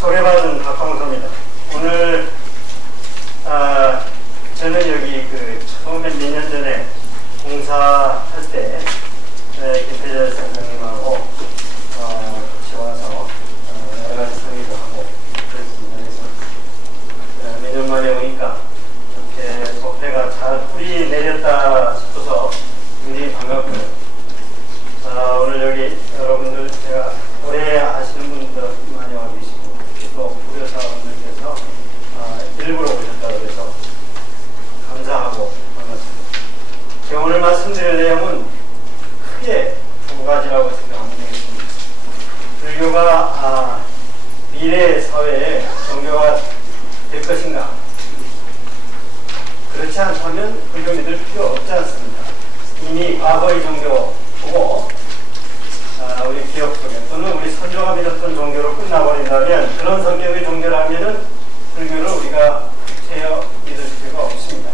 소개받은 박광서입니다. 오늘 저는 여기 처음에 몇 년 전에 공사할 때 김태재 선생님하고 같이 와서 여러 가지 상의도 하고 그랬습니다. 그래서 몇 년 만에 오니까 이렇게 소패가 잘 뿌리 내렸다 싶어서 굉장히 반갑고요. 오늘 여기 여러분들 제가 오래 아시는 분들 많이 와 계시고 또 부교사분들께서 일부러 오셨다고 해서 감사하고 반갑습니다. 제가 오늘 말씀드릴 내용은 크게 두 가지라고 생각하면 되겠습니다. 불교가 미래 사회에 종교가 될 것인가? 그렇지 않다면 불교 믿을 필요 없지 않습니다. 이미 과거의 종교 보고 우리 기억 속에 또는 우리 선조가 믿었던 종교로 끝나버린다면 그런 성격의 종교라면은 불교를 우리가 채여 믿을 필요가 없습니다.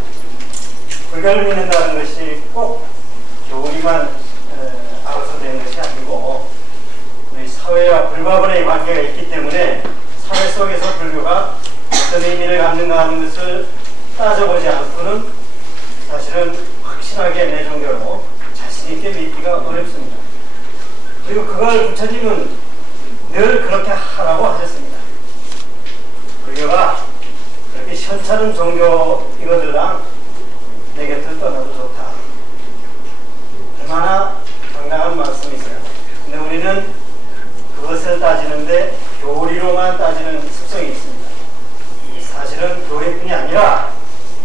불교를 믿는다는 것이 꼭 교리만 알아서 되는 것이 아니고 우리 사회와 불가분의 관계가 있기 때문에 사회 속에서 불교가 어떤 의미를 갖는가 하는 것을 따져보지 않고는 사실은 확실하게 내 종교로 자신 있게 믿기가 어렵습니다. 그리고 그걸 부처님은 늘 그렇게 하라고 하셨습니다. 불교가 그렇게 현찮은 종교이거들랑 내 곁을 떠나도 좋다. 얼마나 당당한 말씀이세요. 근데 우리는 그것을 따지는데 교리로만 따지는 습성이 있습니다. 사실은 교리뿐이 아니라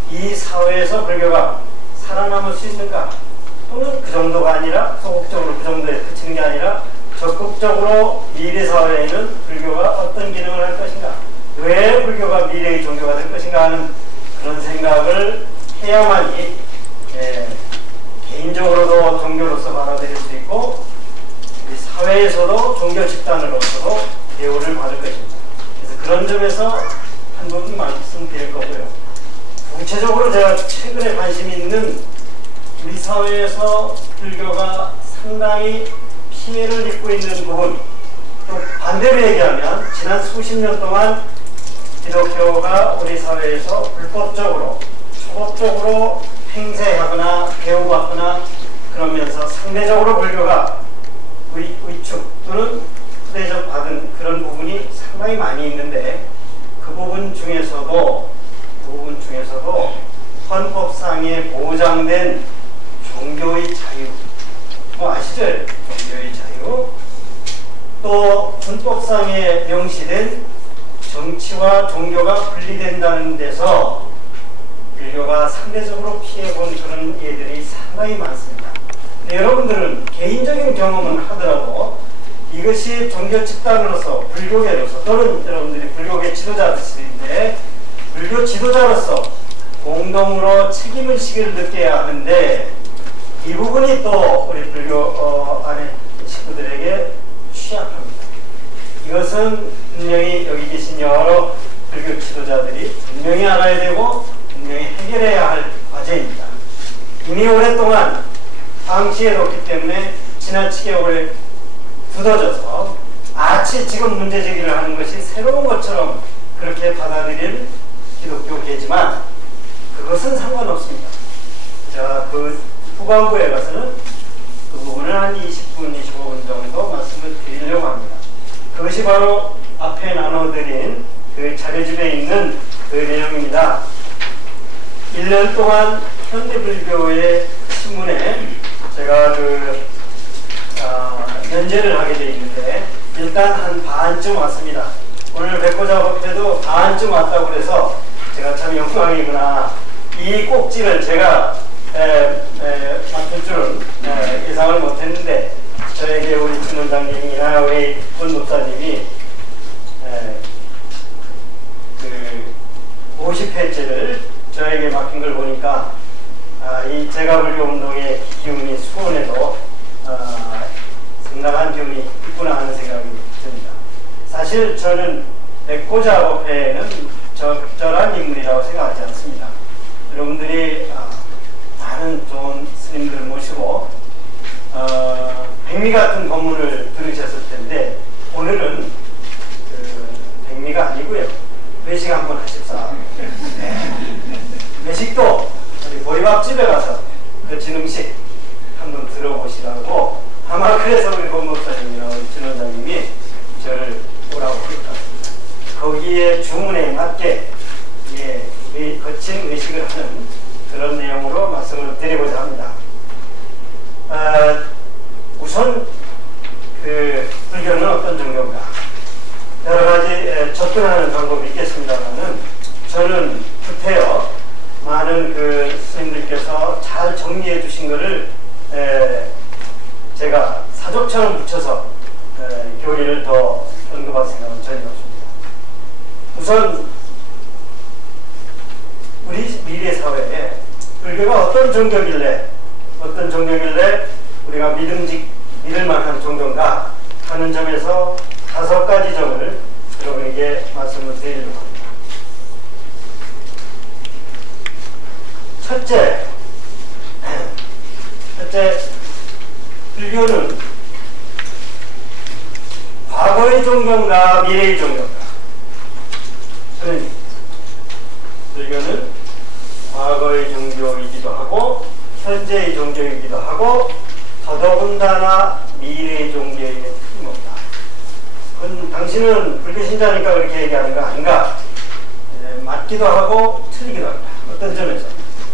이 사회에서 불교가 살아남을 수 있는가? 또는 그 정도가 아니라 소극적으로 그 정도에 그치는 게 아니라 적극적으로 미래 사회에는 불교가 어떤 기능을 할 것인가? 왜 불교가 미래의 종교가 될 것인가 하는 그런 생각을 해야만이 개인적으로도 종교로서 받아들일 수 있고 우리 사회에서도 종교 집단으로서도 대우를 받을 것입니다. 그래서 그런 점에서 한 부분 말씀드릴 거고요. 구체적으로 제가 최근에 관심이 있는 우리 사회에서 불교가 상당히 피해를 입고 있는 부분, 또 반대로 얘기하면 지난 수십 년 동안 기독교가 우리 사회에서 불법적으로, 초법적으로 팽세하거나 배우받거나 그러면서 상대적으로 불교가 위축 또는 후대접 받은 그런 부분이 상당히 많이 있는데 그 부분 중에서도 헌법상에 보장된 종교의 자유, 아시죠? 종교의 자유. 또 헌법상에 명시된 정치와 종교가 분리된다는 데서 불교가 상대적으로 피해본 그런 예들이 상당히 많습니다. 근데 여러분들은 개인적인 경험은 하더라도 이것이 종교 집단으로서 불교계로서 또는 여러분들이 불교계 지도자들인데 불교 지도자로서 공동으로 책임의식을 느껴야 하는데 이 부분이 또 우리 불교 안에 식구들에게 취약합니다. 이것은 분명히 여기 계신 여러 불교 지도자들이 분명히 알아야 되고 분명히 해결해야 할 과제입니다. 이미 오랫동안 방치해뒀기 때문에 지나치게 오래 굳어져서 마치 지금 문제 제기를 하는 것이 새로운 것처럼 그렇게 받아들일 기독교계지만 그것은 상관없습니다. 자, 그 후반부에 가서는 그 부분을 한 20분, 25분 정도 말씀을 드리려고 합니다. 그것이 바로 앞에 나눠드린 그 자료집에 있는 그 내용입니다. 1년 동안 현대불교의 신문에 제가 연재를 하게 되어 있는데 일단 한 반쯤 왔습니다. 오늘 뵙고 작업해도 반쯤 왔다고 그래서 제가 참 영광이구나. 이 꼭지를 제가 맡을 줄은 예상을 못했는데 저에게 우리 준 원장님이나 우리 군 목사님이 그 50회째를 저에게 맡긴 걸 보니까 이 제가 불교 운동의 기운이 수원에도 상당한 기운이 있구나 하는 생각이 듭니다. 사실 저는 백고작업회는 적절한 인물이라고 생각하지 않습니다. 여러분들이 많은 좋은 스님들을 모시고 백미 같은 법문을 들으셨을 텐데 오늘은 그 백미 의미가 아니고요. 외식 한번 하십사. 네. 외식도 보리밥집에 가서 거친 음식 한번 들어보시라고 아마 그래서 우리 법목사님이나 우리 진 원장님이 저를 오라고 했다. 거기에 주문에 맞게 거친 의식을 하는 그런 내용으로 말씀을 드리고자 합니다. 우선 그 불교는 어떤 종교인가? 여러 가지 접근하는 방법이 있겠습니다만은 저는 급해요. 많은 그 스님들께서 잘 정리해 주신 것을 제가 사족처럼 붙여서 교리를 더 언급할 생각은 전혀 없습니다. 우선 우리 미래 사회에 불교가 어떤 종교길래 우리가 믿을 만한 종교인가 하는 점에서 5가지 점을 여러분에게 말씀을 드리려고 합니다. 첫째, 불교는 과거의 종교인가 미래의 종교인가? 불교는 과거의 종교이기도 하고 현재의 종교이기도 하고 더더군다나 미래의 종교에 틀림없다. 그건 당신은 불교 신자니까 그렇게 얘기하는 거 아닌가? 맞기도 하고 틀리기도 합니다. 어떤 점에서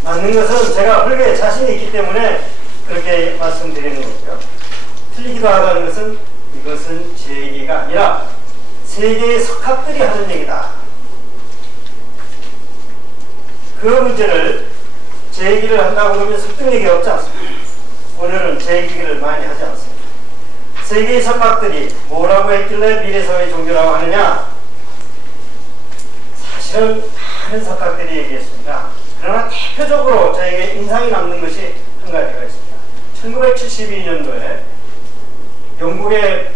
맞는 것은 제가 불교에 자신이 있기 때문에 그렇게 말씀드리는 거고요. 틀리기도 하다는 것은 이것은 제 얘기가 아니라 세계의 석학들이 하는 얘기다. 그 문제를 제 얘기를 한다고 그러면 설득력이 없지 않습니다. 오늘은 제 얘기를 많이 하지 않습니다. 세계의 석학들이 뭐라고 했길래 미래사회 종교라고 하느냐? 사실은 많은 석학들이 얘기했습니다. 그러나 대표적으로 저에게 인상이 남는 것이 한 가지가 있습니다. 1972년도에 영국의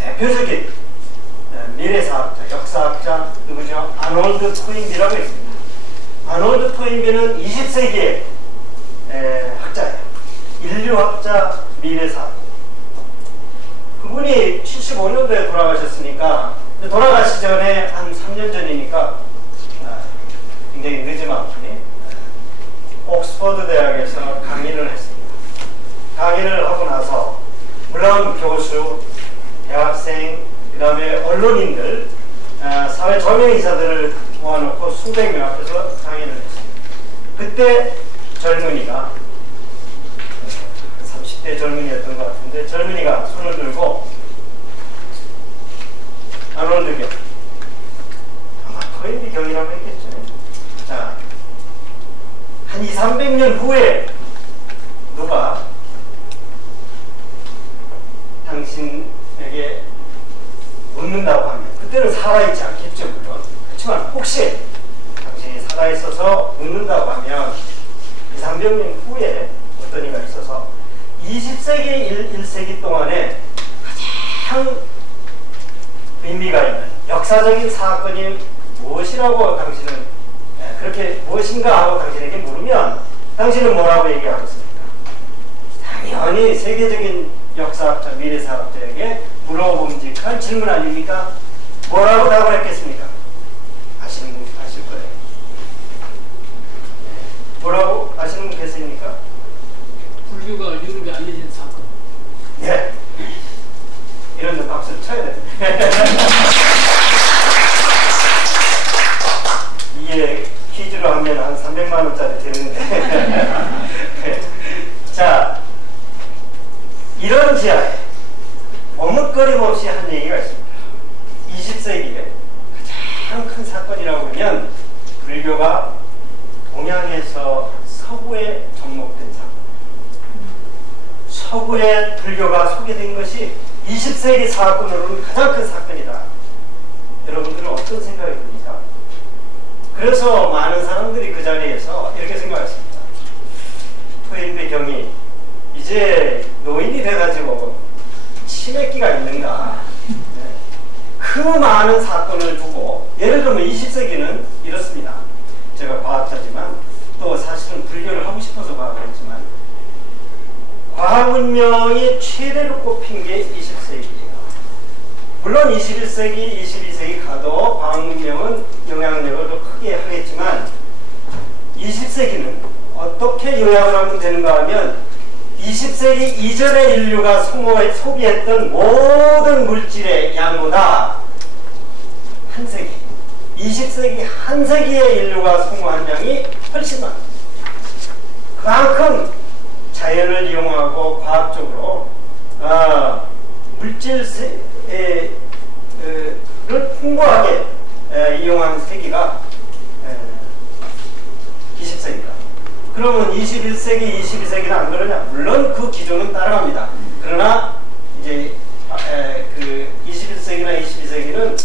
대표적인 미래사학자, 역사학자 누구죠? 아놀드 토인비라고 있습니다. 아놀드 토인비는 20세기의 학자예요. 인류학자, 미래사학. 그분이 75년도에 돌아가셨으니까 돌아가시 전에 한 3년 전이니까 굉장히 늦지만 옥스퍼드 대학에서 강의를 했습니다. 강의를 하고 나서 물론 교수, 대학생, 그 다음에 언론인들, 사회 조명인사들을 모아놓고 수백 명 앞에서 강의를 했습니다. 그때 젊은이가 30대 젊은이였던 것 같은데 젊은이가 손을 들고 아놀드 경, 아마 토인비 경이라고 했겠죠. 자, 한 200~300년 후에 누가 당신에게 묻는다고 하면 그때는 살아있지 않겠죠, 물론. 그렇지만 혹시 당신이 살아있어서 묻는다고 하면 200~300년 후에 어떤 이가 있어서 20세기 1세기 동안에 가장 의미가 있는 역사적인 사건이 무엇이라고 당신은 그렇게 무엇인가 하고 당신에게 물으면 당신은 뭐라고 얘기하겠습니까? 당연히 세계적인 역사학자, 미래사학자에게 물어봄직한 질문 아닙니까? 뭐라고 답을 했겠습니까? 아시는 분 아실 거예요. 뭐라고 아시는 분 계십니까? 불교가 유럽에 알려진 사건. 네. 이런 데 박수 쳐야 됩니다. 이게 퀴즈로 하면 한 300만 원짜리 되는데. 자, 이런 지하에 머뭇거림 없이 한 얘기가 있습니다. 20세기에 가장 큰 사건이라고 하면 불교가 동양에서 서구에 접목된 사건. 서구에 불교가 소개된 것이 20세기 사건으로는 가장 큰 사건이다. 여러분들은 어떤 생각이 듭니까? 그래서 많은 사람들이 그 자리에서 이렇게 생각했습니다. 토인비 경이 이제 노인이 돼가지고 치매기가 있는가? 네. 그 많은 사건을 두고 예를 들면 20세기는 이렇습니다. 제가 과학자지만 또 사실은 불교를 하고 싶어서 과학을 했지만 과학 문명이 최대로 꼽힌 게 20세기예요. 물론 21세기, 22세기 가도 과학문명은 영향력을 더 크게 하겠지만 20세기는 어떻게 요약을 하면 되는가 하면 20세기 이전의 인류가 소비했던 모든 물질의 양보다 한 세기, 20세기 한 세기의 인류가 소모한 양이 훨씬 많습니다. 그만큼 자연을 이용하고 과학적으로 물질을 풍부하게 이용한 세기가 20세기다. 그러면 21세기, 22세기는 안 그러냐? 물론 그 기조는 따라갑니다. 그러나 이제 그 21세기나 22세기는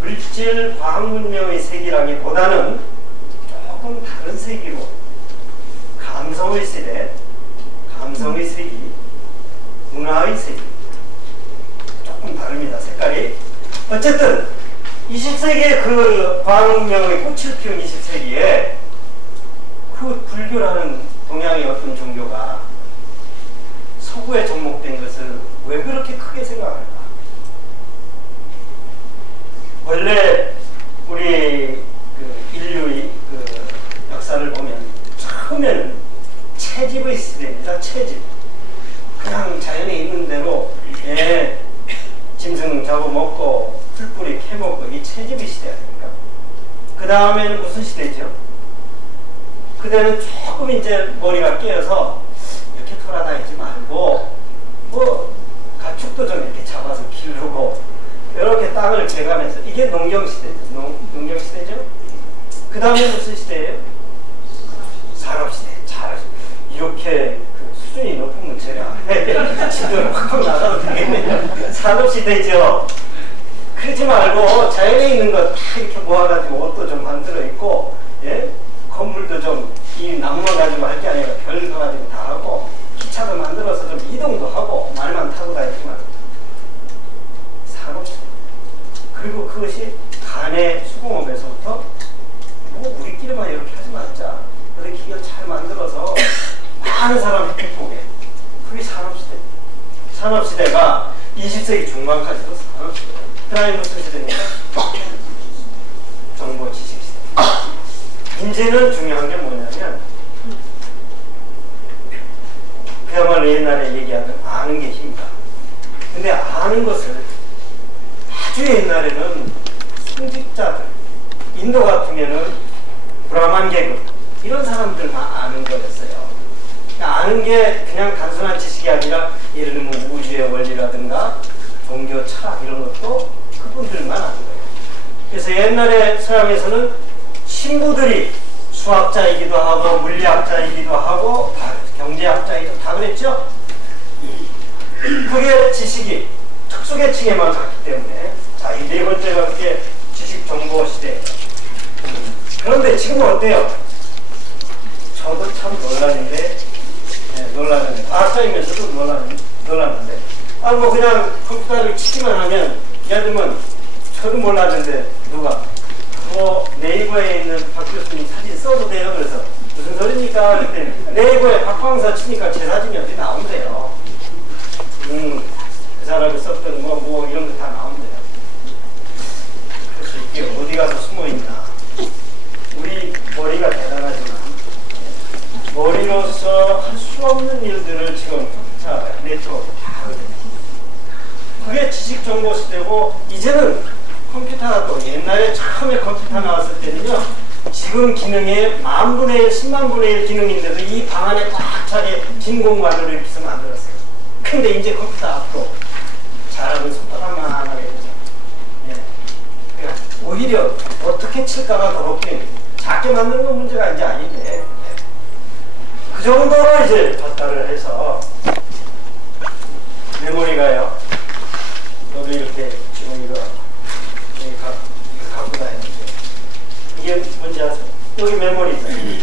물질 과학 문명의 세기라기보다는 조금 다른 세기로 감성의 세대, 감성의 세기, 문화의 세기 조금 다릅니다. 색깔이. 어쨌든 20세기의 그 과학 문명의 꽃을 피운 20세기에 그 불교라는 동양의 어떤 종교가 서구에 접목된 것을 왜 그렇게 크게 생각할까? 원래 우리 그 인류의 그 역사를 보면 처음에는 채집의 시대입니다. 채집. 그냥 자연에 있는 대로 짐승 잡아먹고 풀뿌리 캐먹고 이게 채집의 시대 아닙니까? 그 다음에는 무슨 시대죠? 그때는 조금 이제 머리가 깨어서 이렇게 돌아다니지 말고 뭐 가축도 좀 이렇게 잡아서 기르고 이렇게 땅을 개가면서 이게 농경시대죠. 농경시대죠. 그 다음에 무슨 시대예요? 산업시대. 잘 이렇게 그 수준이 높은 문제라 지금 확 나가도 되겠네요. 산업시대죠. 그러지 말고 자연에 있는 거 다 이렇게 모아가지고 옷도 좀 만들어 입고 건물도 좀 이 나무만 가지고 할 게 아니라 별거 가지고 다 하고 기차도 만들어서 좀 이동도 하고 말만 타고 다니지만 산업시대. 그리고 그것이 간의 수공업에서부터 뭐 우리끼리만 이렇게 하지 말자. 그래 기계를 잘 만들어서 많은 사람 혜택 보게. 그게 산업시대. 산업시대가 20세기 중반까지도 산업시대. 그 다음에 무슨 시대입니까? 정보 지식시대. 이제는 중요한 게 뭐냐면 그야말로 옛날에 얘기하는 아는 게 힘이다. 근데 아는 것을 아주 옛날에는 성직자들, 인도 같으면은 브라만 계급 이런 사람들만 아는 거였어요. 그러니까 아는 게 그냥 단순한 지식이 아니라 예를 들면 우주의 원리라든가 종교 철학 이런 것도 그분들만 아는 거예요. 그래서 옛날에 서양에서는 신부들이 수학자이기도 하고 물리학자이기도 하고 경제학자이기도 다 그랬죠. 그게 지식이 특수계층에만 갔기 때문에 자, 이 네 번째가 그게 지식정보시대예요. 그런데 지금은 어때요? 저도 참 놀랐는데 과학자이면서도 놀랐는데 뭐 그냥 컴퓨터를 치기만 하면 예를 들면 저도 몰랐는데 누가 네이버에 있는 박 교수님 사진 써도 돼요? 그래서 무슨 소리입니까? 그랬더니 네이버에 박광서 치니까 제 사진이 어디 나온대요. 그 사람이 썼던 뭐 이런 거 다 나온대요. 그래서 이게 어디 가서 숨어있나. 우리 머리가 대단하지만 머리로서 할 수 없는 일들을 지금 네트워크 다 하거든요. 그게 지식정보 시대고 이제는 컴퓨터가 또 옛날에 처음에 컴퓨터 나왔을 때는요 지금 기능의 10,000분의 1, 100,000분의 1 기능인데도 이 방 안에 꽉 차게 빈 공간으로 이렇게 해서 만들었어요. 근데 이제 컴퓨터 앞으로 잘하면 손바닥만 하게 되죠. 그러니까 오히려 어떻게 칠까가 더 높긴 작게 만드는 건 문제가 이제 아닌데 그 정도로 이제 발달을 해서 메모리가요. 너도 이렇게 지금 이거 갖고 다니는데 이게 뭔지 아세요? 여기 메모리 있잖아요.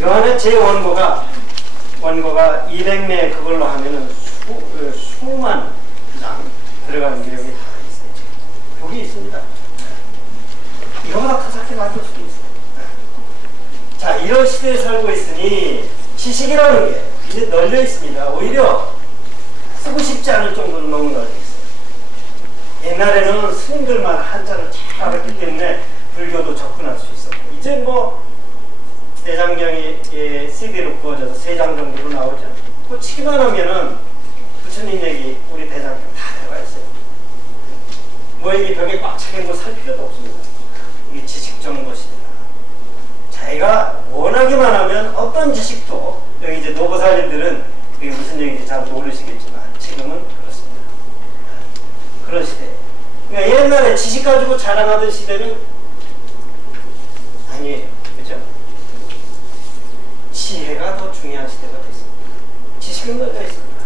요 안에 제 원고가 200매 그걸로 하면은 수만 장 들어가는 게 여기 다 있어요. 여기 있습니다. 이거보다 더 작게 만들 수도 있어요. 자, 이런 시대에 살고 있으니 지식이라는 게 이제 널려 있습니다. 오히려 쓰고 싶지 않을 정도로 너무 널려 있어요. 옛날에는 스님들만 한자를 잘 알았기 때문에 불교도 접근할 수 있었고, 이제 뭐 대장경이 CD로 구워져서 3장 정도로 나오죠. 그 치기만 하면은 부처님 얘기 우리 대장경 다 들어가 있어요. 뭐 이게 벽에 꽉 차게 뭐 살 필요도 없습니다. 이게 지식정보 시대다. 자기가 원하기만 하면 어떤 지식도, 여기 이제 노보살님들은 그게 무슨 얘기인지 잘 모르시겠지만 지금은 그렇습니다. 그런 시대. 그러니까 옛날에 지식 가지고 자랑하던 시대는 아니에요. 그죠? 지혜가 더 중요한 시대가 됐습니다. 지식은 널려 있습니다.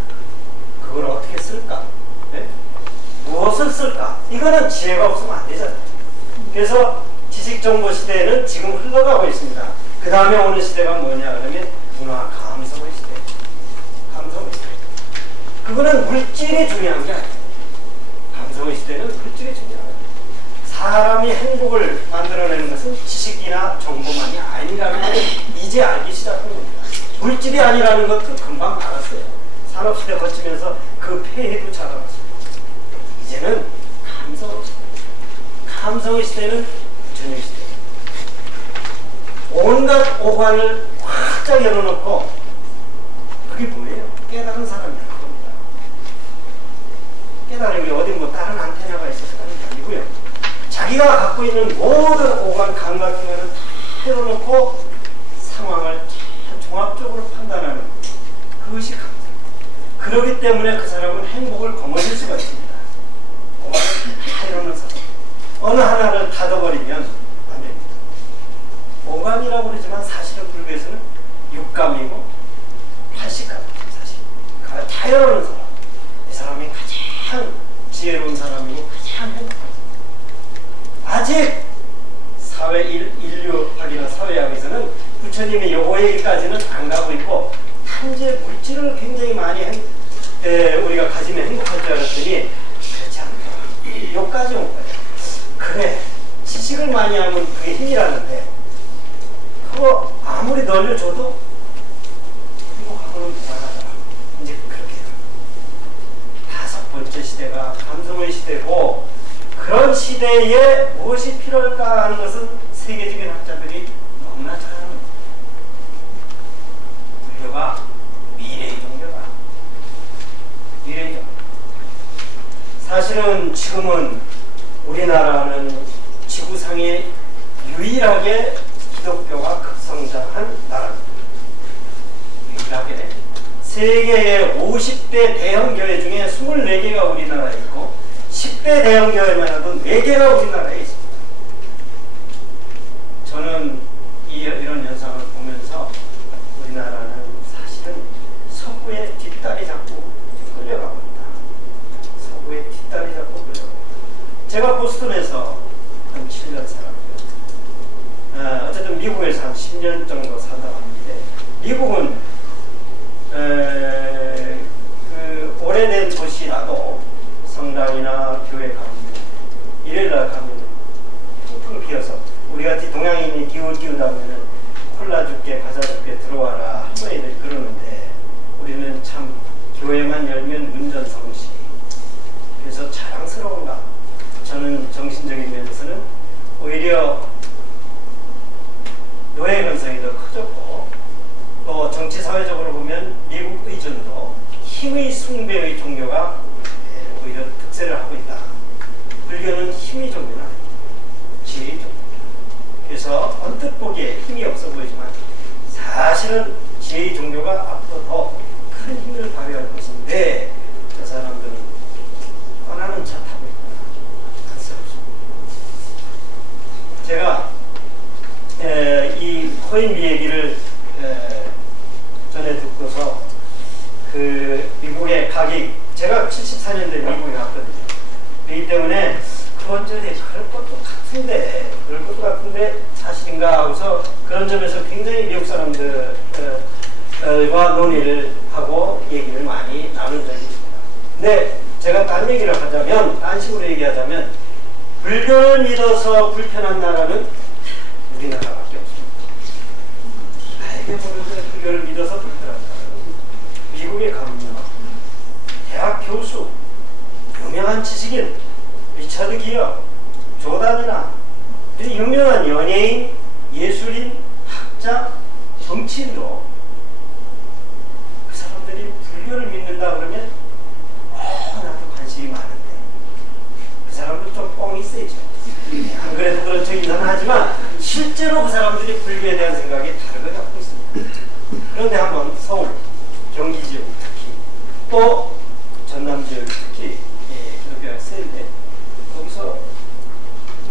그걸 어떻게 쓸까? 네? 무엇을 쓸까? 이거는 지혜가 없으면 안 되잖아요. 그래서 지식정보 시대에는 지금 흘러가고 있습니다. 그 다음에 오는 시대가 뭐냐 그러면 문화 감성의 시대. 감성의 시대. 그거는 물질이 중요한 게 아니에요. 감성의 시대는 물질이 중요한 거예요. 사람이 행복을 만들어내는 것은 지식이나 정보만이 아니라는 걸 이제 알기 시작한 겁니다. 물질이 아니라는 것도 금방 알았어요. 산업시대 거치면서 그 폐해도 잘 알았어요. 이제는 감성의 시대. 감성의 시대는 부처님 시대. 온갖 오관을 확 열어놓고, 그게 뭐예요? 깨달은 사람이라는 겁니다. 깨달은 게 어디 뭐 다른 안테나가 있어서 하는 게 아니고요. 자기가 갖고 있는 모든 오관 감각기관을 다 열어놓고 상황을 종합적으로 판단하는 그것이 감성. 그렇기 때문에 그 사람은 행복을 거머쥘 수가 있습니다. 오관을 다 열어놓은 사람. 어느 하나를 닫아버리면 안 됩니다. 오감이라고 그러지만 사실은 불교에서는 육감이고 팔식감입니다. 사실. 그걸 다 열어놓은 사람. 이 사람이 가장 지혜로운 사람이고 가장 행복한 사람. 아직 인류학이나 사회학에서는 부처님의 요 얘기까지는 안 가고 있고, 현재 물질을 굉장히 많이 우리가 가지면 행복할 줄 알았더니 그렇지 않더라. 요까지 온 거예요. 그래, 지식을 많이 하면 그게 힘이라는데, 그거 아무리 널려줘도 행복하고는 불안하더라. 이제 그렇게 해요. 5번째 시대가 감성의 시대고, 그런 시대에 무엇이 필요할까 하는 것은 세계적인 학자들이 너무나 잘 합니다. 불교가 미래의 종교다. 미래의 종교. 사실은 지금은 우리나라는 지구상에 유일하게 기독교가 급성장한 나라입니다. 유일하게 세계의 50대 대형교회 중에 24개가 우리나라에 있고 10대 대형교회만 해도 4개가 우리나라에 있습니다. 저는 이런 현상을 보면서 우리나라는 사실은 서구의 뒷다리 잡고 끌려가고 있다. 서구의 뒷다리 잡고 끌려가고 있다. 제가 보스턴에서 한 7년 살았고요. 어쨌든 미국에서 한 10년 정도 살다 왔는데, 미국은 그 오래된 도시라도 성당이나 교회 가면 일요일날 가면 퉁퉁 비어서, 우리같이 동양인이 기우다 보면은 콜라 줄게 과자 줄게 들어와라 할머니들이 그러는데, 우리는 참 교회만 열면 문전성시. 그래서 자랑스러운가. 저는 정신적인 면에서는 오히려 노예 근성이 더 커졌고, 또 정치 사회적으로 보면 미국 의존도 힘의 숭배의 종교가 오히려 득세를 하고 있다. 불교는 힘의 종교는 아닙니다. 지혜의 종교입니다. 그래서 언뜻 보기에 힘이 없어 보이지만 사실은 지혜의 종교가 앞으로 더 큰 힘을 발휘할 것인데, 저 사람들은 떠나는 차 타고 있구나. 안쓰럽습니다. 제가 이 코인비 얘기를 전에 듣고서 그 미국의 가기, 제가 74년도에 미국에 갔거든요. 그렇기 때문에 그런 점에 그럴 것도 같은데 사실인가 하고서 그런 점에서 굉장히 미국 사람들과 논의를 하고 얘기를 많이 나눈 적이 있습니다. 근데 제가 딴 얘기를 하자면, 딴 식으로 얘기하자면, 불교를 믿어서 불편한 나라는 우리나라밖에 없습니다. 알게 모르는데 불교를 믿어서 불편한 나라는 미국에 가면요, 대학 교수, 유명한 지식인, 리처드 기어, 조단이나 유명한 연예인, 예술인, 학자, 정치인도 그 사람들이 불교를 믿는다 그러면 나도 관심이 많은데 그 사람들 좀 뻥이 세죠. 안 그래도 그런 척이긴 하지만 실제로 그 사람들이 불교에 대한 생각이 다르게 갖고 있습니다. 그런데 한번 서울, 경기 지역 특히 또 전남 지역 특히 기독교가 세인데 거기서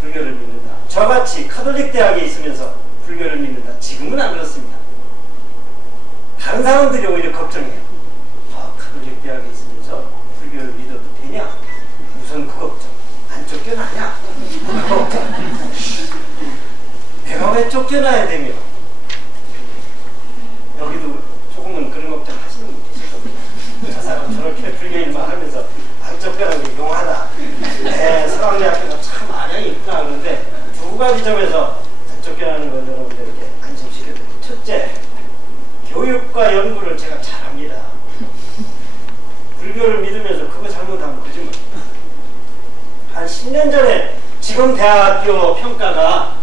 불교를 믿는다. 저같이 카톨릭 대학에 있으면서 불교를 믿는다. 지금은 안 그렇습니다. 다른 사람들이 오히려 걱정해요. 카톨릭 대학에 있으면서 불교를 믿어도 되냐? 우선 그 걱정. 안 쫓겨나냐? 그 걱정. 내가 왜 쫓겨나야 되며? 여기도 조금은 그런 걱정 하시는 분 계시거든요. 저 사람 저렇게 불교 일만 하면서 안 쫓겨나는 게 용하다. 서강대학교가 참 안양이 있구나 그러는데 두 가지 점에서 안 쫓겨나는 건 여러분들에게 안심시켜드려요. 첫째, 교육과 연구를 제가 잘합니다. 불교를 믿으면서 그거 잘못하면 거짓말. 한 10년 전에 지금 대학교 평가가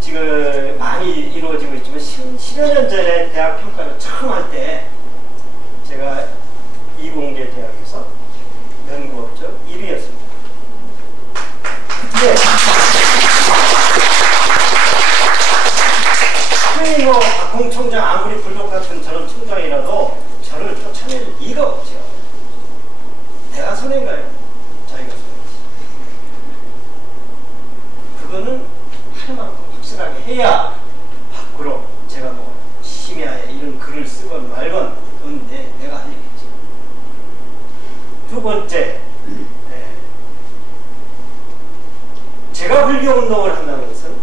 지금 많이 이루어지고 있지만 10여 년 전에 대학 평가를 처음 할 때 제가 이공계 대학에서 연구업적 1위였습니다. 그때 특히 뭐 공총장 아무리 불독 같은 저런 총장이라도 저를 쫓아낼 리가 없죠. 내가 손해인가요? 자기가 손해지. 그거는 할 만큼 확실하게 해야 밖으로 제가 뭐 심야에 이런 글을 쓰건 말건 그건 내가 할 얘기지. 두 번째, 제가 불교 운동을 한다는 것은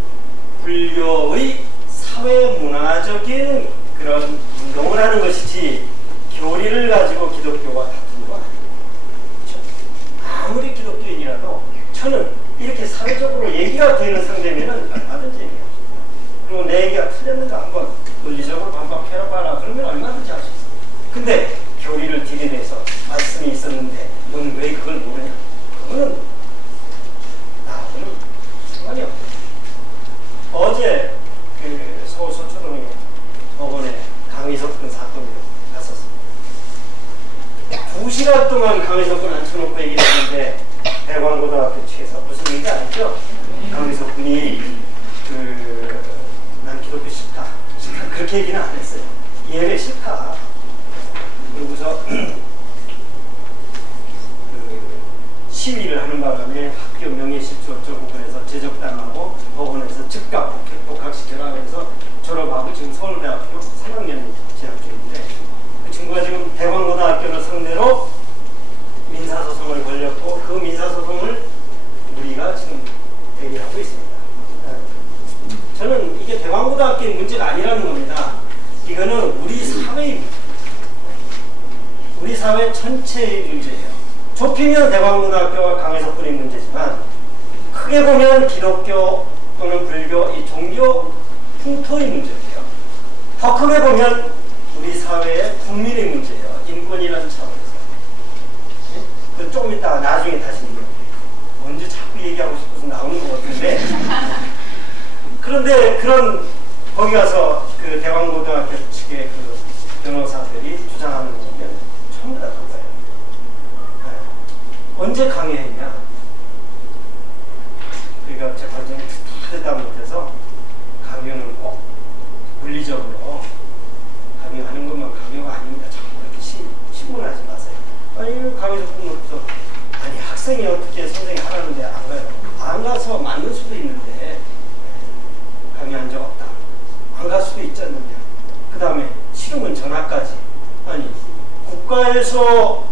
불교의 사회문화적인 그런 운동을 하는 것이지 교리를 가지고 기독교와 다투는 거 아니에요. 그렇죠? 아무리 기독교인이라도 저는 이렇게 사회적으로 얘기가 되는 상대면은 얼마든지 얘기합니다. 그리고 내 얘기가 틀렸는가 한번 논리적으로 반박해라 봐라 그러면 얼마든지 할 수 있어요. 근데 교리를 들이대서 말씀이 있었는데 넌 왜 그걸 모르냐? 그거는 나하고는 상관이 없다. 어제 그 서울 서초동에 법원에 강의 접근 사건으로 갔었습니다. 2시간 동안 강의 접근 앉혀놓고 얘기를 했는데 대광고등학교 측에서 무슨 얘기 알죠? 강의 접근이 난 기독교 싫다. 그렇게 얘기는 안 했어요. 예배 싫다. 그러고서 시위를 하는 바람에 학교 명예실조 어쩌고 그래서 제적당하고 법원에서 즉각 복학시켜라 그래서 졸업하고 지금 서울대학교 3학년 재학 중인데 그 친구가 지금 대광고등학교를 상대로 민사소송을 걸렸고 그 민사소송을 우리가 지금 대기하고 있습니다. 저는 이게 대광고등학교의 문제가 아니라는 겁니다. 이거는 우리 사회 전체의 문제예요. 좁히면 대광고등학교와 강혜석분의 문제지만 크게 보면 기독교 또는 불교 이 종교 풍토의 문제예요. 더 크게 보면 우리 사회의 국민의 문제예요. 인권이라는 차원에서. 그 조금 이따 나중에 다시 얘기해요. 언제 자꾸 얘기하고 싶어서 나오는 것 같은데 그런데 거기 가서 그 대광고등학교 측의 그 변호사들이 주장하는 거 보면 전부 다 그거예요. 언제 강요했냐? 그러니까 제 과정이 다 되다 못해서 강요는 꼭 물리적으로 강요하는 것만 강요가 아닙니다. 자꾸 그렇게 신문하지 마세요. 아니 강요에서 끊어서 아니 학생이 어떻게 선생이 하라는데 안 가요? 안 가서 맞는 수도 있는데 강요한 적 없다. 안 갈 수도 있지 않느냐. 그 다음에 싫으면 전학까지. 아니 국가에서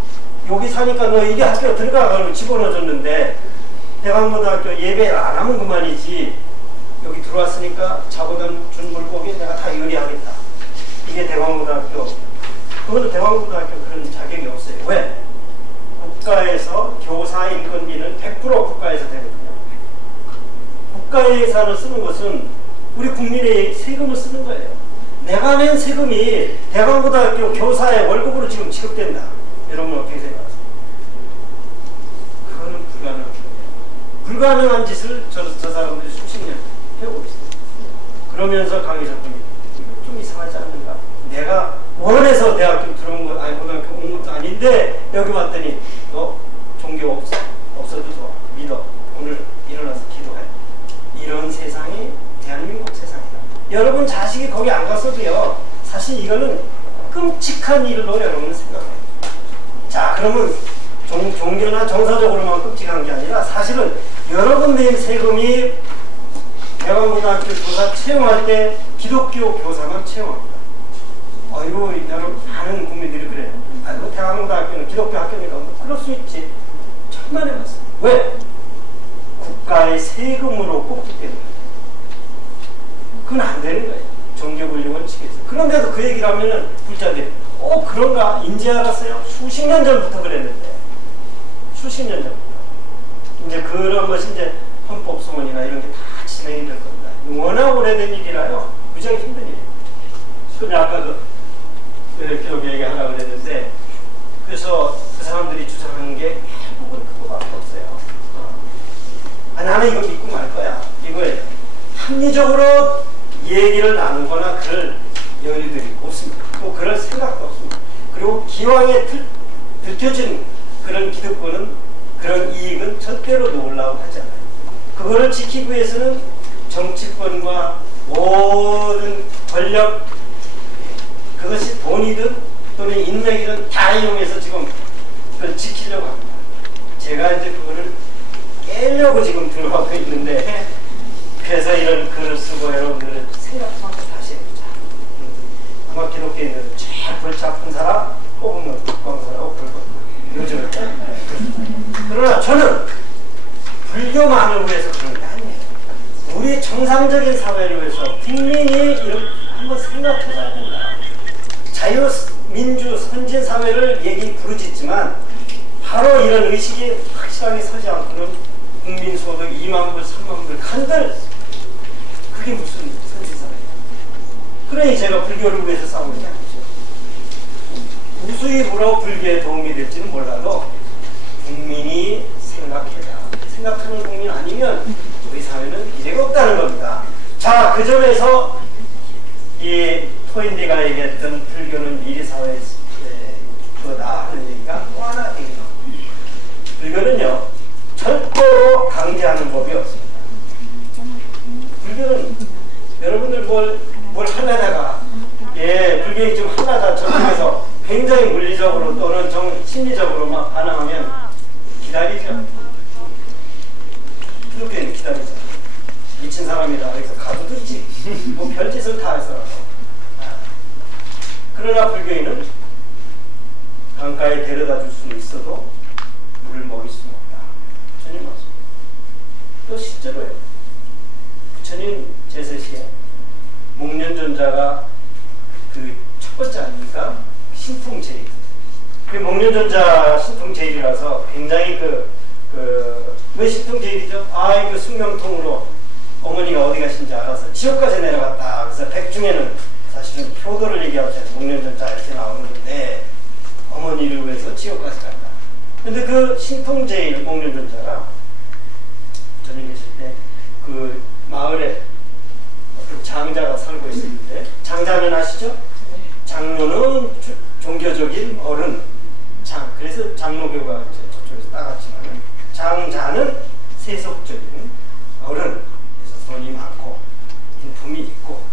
여기 사니까 너 이게 학교 들어가 그러면 집어넣어줬는데 대광고등학교 예배를 안 하면 그만이지 여기 들어왔으니까 자고던 준 물고기 내가 다 요리하겠다. 이게 대광고등학교. 그것도 대광고등학교 그런 자격이 없어요. 왜? 국가에서 교사 인건비는 100% 국가에서 되거든요. 국가의 예산을 쓰는 것은 우리 국민의 세금을 쓰는 거예요. 내가 낸 세금이 대광고등학교 교사의 월급으로 지금 지급된다. 여러분 어떻게 생각하세요? 그거는 불가능한 거예요. 불가능한 짓을 저 사람들이 수십 년 해오고 있어요. 그러면서 강의사분이 이거 좀 이상하지 않는가? 내가 원해서 대학교 들어온 거 아니 고등학교 온 것도 아닌데 여기 왔더니 너 종교 없어도 좋아. 믿어. 오늘 일어나서 기도해. 이런 세상이 대한민국 세상이다. 여러분 자식이 거기 안 갔어도요. 사실 이거는 끔찍한 일로 여러분은 생각해요. 자, 그러면 종교나 정서적으로만 끔찍한 게 아니라 사실은 여러분 낸 세금이 대광고등학교 교사 채용할 때 기독교 교사만 채용합니다. 어이구, 여러분 많은 국민들이 그래요. 아이고, 대광고등학교는 기독교 학교니까 뭐 그럴 수 있지. 천만 해봤어요. 왜? 국가의 세금으로 뽑기 때문에. 그건 안 되는 거예요. 종교분리 원칙에서. 그런데도 그 얘기를 하면은 불자들이 그런가? 인제 알았어요? 수십 년 전부터 그랬는데. 수십 년 전부터. 이제 그런 것이 이제 헌법소원이나 이런 게 다 진행이 될 겁니다. 워낙 오래된 일이라요. 무지하게 힘든 일이에요. 근데 아까 기독교 얘기하려고 그랬는데, 그래서 그 사람들이 주장하는 게 결국은 그거밖에 없어요. 나는 이거 믿고 말 거야. 이거예요. 합리적으로 얘기를 나누거나 그럴 여유들이 없습니다. 또 그럴 생각도 없습니다. 그리고 기왕에 들켜진 그런 기득권은, 그런 이익은 절대로 놓으려고 하지 않아요. 그거를 지키기 위해서는 정치권과 모든 권력, 그것이 돈이든 또는 인맥이든 다 이용해서 지금 그걸 지키려고 합니다. 제가 이제 그거를 깨려고 지금 들어가고 있는데, 그래서 이런 글을 쓰고 여러분들은 생각 좀 다시 해보자. 아마 기독교인들은 제일 골치 아픈 사람 뽑으면 국방사라고 그럴 겁니다. 요즘은. 그러나 저는 불교만을 위해서 그런 게 아니에요. 우리 정상적인 사회를 위해서 국민이 이런 한번 생각해봐야 된다. 자유민주 선진 사회를 얘기 부르짖지만 바로 이런 의식이 확실하게 서지 않고는 국민소득 2만 불, 3만 불 간들, 그게 무슨 선진사회예요. 그러니 제가 불교를 위해서 싸우는 게 아니죠. 무수히 불교에 도움이 될지는 몰라도 국민이 생각하는 국민 아니면 우리 사회는 미래가 없다는 겁니다. 자, 그 점에서 이 토인디가 얘기했던 불교는 미래사회의 그거다 하는 얘기가 또 하나 얘기합니다. 불교는요, 절대로 강제하는 법이 없습니다. 불교는 여러분들 뭘 하려다가, 불교에 좀 하려다 저쪽에서 굉장히 물리적으로 또는 심리적으로 막 반항하면 기다리죠. 기독교는 기다리죠. 미친 사람이다. 그래서 가두든지 뭐 별짓을 다 해서라도. 그러나 불교인은 강가에 데려다 줄 수는 있어도 물을 먹일 수는 없다. 부처님 말씀. 또 실제로요. 부처님 제세시에 목련존자가 그 첫 번째 아닙니까? 신통제일. 그 목련존자 신통제일이라서 굉장히 왜 신통제일이죠? 이거 숙명통으로 어머니가 어디 가신지 알아서 지옥까지 내려갔다. 그래서 백중에는 사실은 효도를 얘기할 때 목련존자 이렇게 나오는 건데, 어머니를 위해서 지옥까지 간다. 근데 그 신통제일 목련존자가 부처님 계실 때 그 마을에 그 장자가 살고 있었는데, 장자는 아시죠? 장로는 종교적인 어른, 그래서 장로교가 이제 저쪽에서 따갔지만, 장자는 세속적인 어른, 그래서 돈이 많고 인품이 있고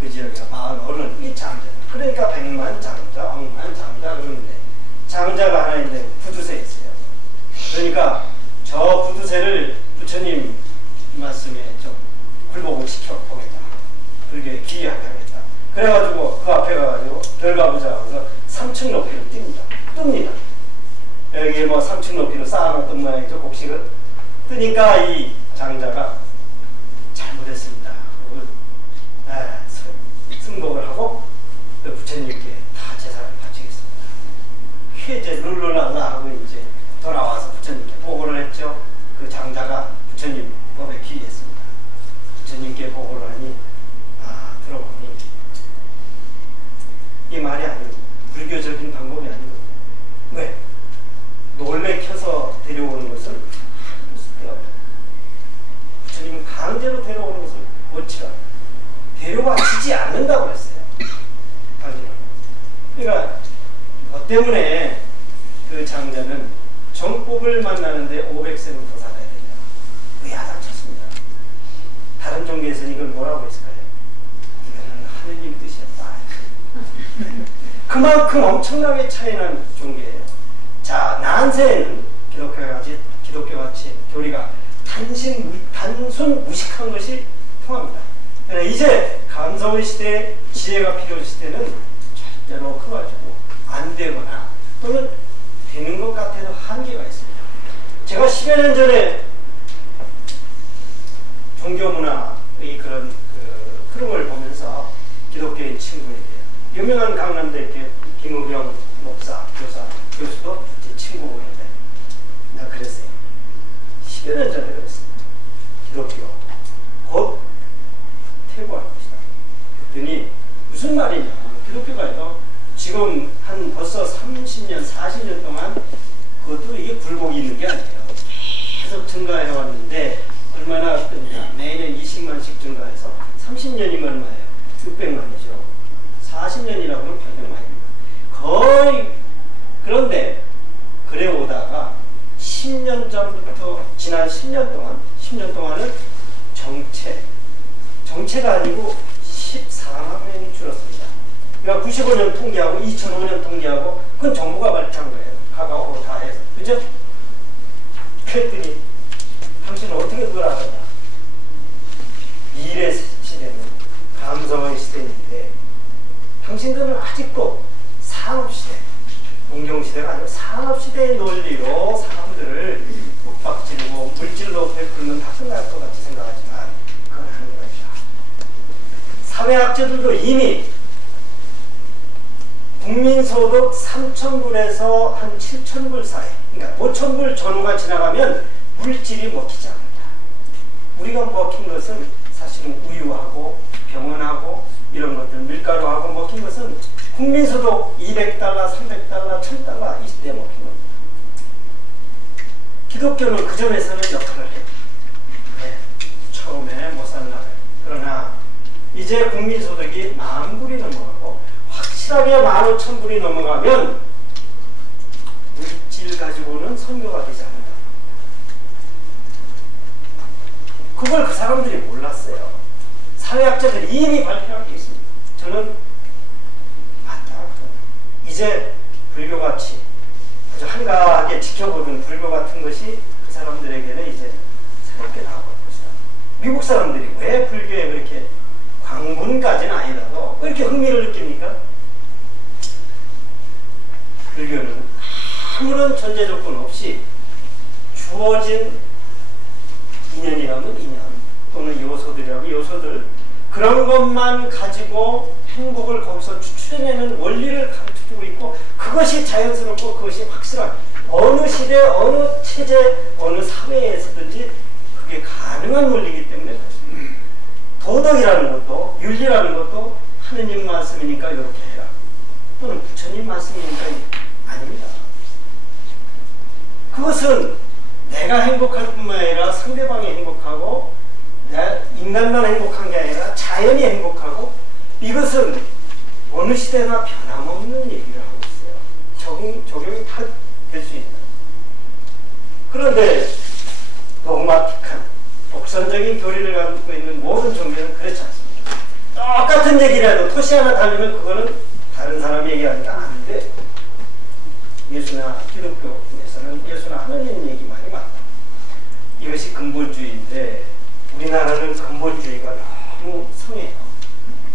그 지역에 마을 어른이 장자. 그러니까 백만 장자, 억만 장자 그러는데, 장자가 하나 있는데 부두세 있어요. 그러니까 저 부두세를 부처님 말씀에 좀 굴복을 시켜보겠다. 불교에 귀하게 하겠다. 그래가지고 그 앞에 가가지고 별가보자. 그래서 3층 높이로 뜹니다. 여기 뭐 3층 높이로 쌓아놨던 모양이죠. 곡식을. 뜨니까 이 장자가 잘못했습니다. 승복을 하고 부처님께 다 제사를 바치겠습니다. 회제 룰루랄라 하고 이제 돌아와서 부처님께 보고를 했죠. 그 장자가 부처님 법에 귀의했습니다. 부처님께 보고를 하니 들어보니 이 말이 아니고 불교적인 방법이 아니고, 왜? 놀래켜서 데려오는 것은 강제로 데려오는 것을 원칙하고 데려와지지 않는다고 했어요. 당신은. 그러니까 뭐 때문에 그 장자는 정법을 만나는데 500세는 더 살아야 된다. 의아당쳤습니다. 다른 종교에서는 이걸 뭐라고 했을까요? 이거는 하느님 뜻이었다. 그만큼 엄청나게 차이난 종교예요. 자, 난세에는 기독교같이 교리가 단순 무식한 것이 통합니다. 이제 감성의 시대에 지혜가 필요했을 때는 절대로 커가지고 안 되거나 또는 되는 것 같아도 한계가 있습니다. 제가 10여 년 전에 종교문화의 그런 흐름을 보면서 기독교인 친구에게 유명한 강남대 김우병 목사, 교수도 제 친구고 있는데 내가 그랬어요. 10여 년 전에 그랬습니다. 기독교 곧 퇴보할 것이다. 그랬더니 무슨 말이냐. 기독교가요. 지금 한 벌써 30년, 40년 동안 그것도 이게 굴곡이 있는 게 아니에요. 계속 증가해 왔는데 얼마나 뜨냐. 매년 20만씩 증가해서 30년이면 얼마예요? 600만이죠. 40년이라고 하면 800만입니다. 거의 그런데 그래 오다가 10년 전부터 지난 10년 동안은 정체가 아니고 14만 명이 줄었습니다. 그러니까 95년 통계하고 2005년 통계하고 그건 정부가 발표한 거예요. 가가오고 다 해서. 그죠? 그랬더니 당신은 어떻게 그걸 알았냐. 미래 시대는 감성의 시대인데 당신들은 아직도 산업시대, 농경시대가 아니고 산업시대의 논리로 사람들을 윽박지르고 물질로 베풀면 다 끝날 것 같이 생각하지만 그건 아닌 것이야. 사회학자들도 이미 국민소득 3,000불에서 한 7,000불 사이, 그러니까 5,000불 전후가 지나가면 물질이 먹히지 않는다. 우리가 먹힌 것은 사실은 우유하고 병원하고 이런 것들, 밀가루하고 먹힌 것은 국민소득 200달러, 300달러, 1,000달러 이때 먹힌 겁니다. 기독교는 그 점에서는 역할을 해요. 네, 처음에 못 살나요. 그러나 이제 국민소득이 10,000불이 넘어가고 확실하게 15,000불이 넘어가면 물질 가지고는 선교가 되지 않는다. 그걸 그 사람들이 몰랐어요. 사회학자들이 이미 발표한 게 있습니다. 저는 맞다. 이제 불교같이 아주 한가하게 지켜보던 불교 같은 것이 그 사람들에게는 이제 새롭게 나올 것이다. 미국 사람들이 왜 불교에 그렇게 광분까지는 아니라도 왜 이렇게 흥미를 느낍니까? 불교는 아무런 전제 조건 없이 주어진 인연이라면 인연 또는 요소들이라면 요소들 그런 것만 가지고 행복을 거기서 추출해내는 원리를 가르쳐주고 있고 그것이 자연스럽고 그것이 확실한 어느 시대, 어느 체제, 어느 사회에서든지 그게 가능한 원리이기 때문에 그렇습니다. 도덕이라는 것도 윤리라는 것도 하느님 말씀이니까 이렇게 해라 또는 부처님 말씀이니까 아닙니다. 그것은 내가 행복할 뿐만 아니라 상대방이 행복하고 인간만 행복한 게 아니라 자연이 행복하고 이것은 어느 시대나 변함없는 얘기를 하고 있어요. 적용이 다 될 수 있다. 그런데 독마틱한 독선적인 교리를 갖고 있는 모든 종교는 그렇지 않습니다. 똑같은 얘기를 해도 토시 하나 달리면 그거는 다른 사람이 얘기하니까 아닌데 예수나 기독교에서는 예수나 하느님 얘기만이 맞다. 이것이 근본주의인데 우리나라는 근본주의가 너무 성해요.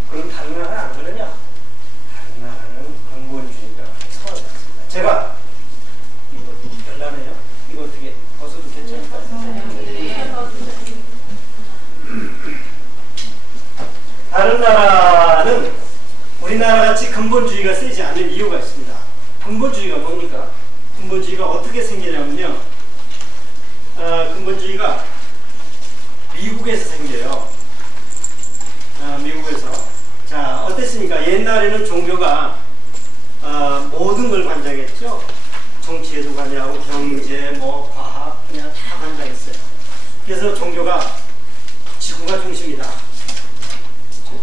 그럼 다른 나라는 안 그러냐? 다른 나라는 근본주의가 성하지 않습니다. 제가 이거 별나네요. 이거 어떻게 벗어도 괜찮을까요? 다른 나라는 우리나라 같이 근본주의가 세지 않을 이유가 있습니다. 근본주의가 뭡니까? 근본주의가 어떻게 생기냐면요. 근본주의가 미국에서 생겨요. 미국에서. 자, 어땠습니까? 옛날에는 종교가 모든 걸 관장했죠. 정치에도 관장하고 경제, 과학 그냥 다 관장했어요. 그래서 종교가 지구가 중심이다.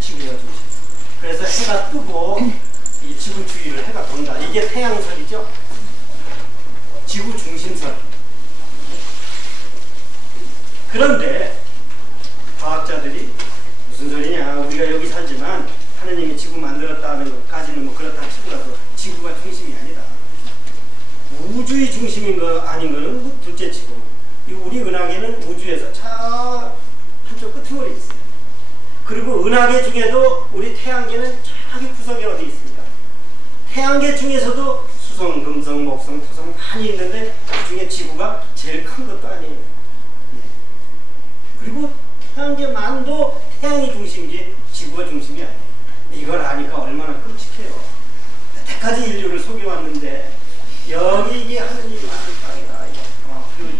지구가 중심. 그래서 해가 뜨고 이 지구 주위를 해가 돈다. 이게 태양설이죠. 지구 중심설. 그런데 과학자들이 무슨 소리냐, 우리가 여기 살지만 하느님이 지구 만들었다는 것까지는 뭐 그렇다 치더라도 지구가 중심이 아니다. 우주의 중심인 거 아닌 거는 뭐 둘째 치고, 이 우리 은하계는 우주에서 저 한쪽 끄트머리에 있어요. 그리고 은하계 중에도 우리 태양계는 저기 구석에 어디 있습니다. 태양계 중에서도 수성, 금성, 목성, 토성 많이 있는데 그 중에 지구가 제일 큰 것도 아니에요. 그리고 태양계만도 태양이 중심이지 지구가 중심이 아니에요. 이걸 아니까 얼마나 끔찍해요. 여태까지 인류를 속여왔는데 여기 이게 하느님이 만든 땅이다. 그리고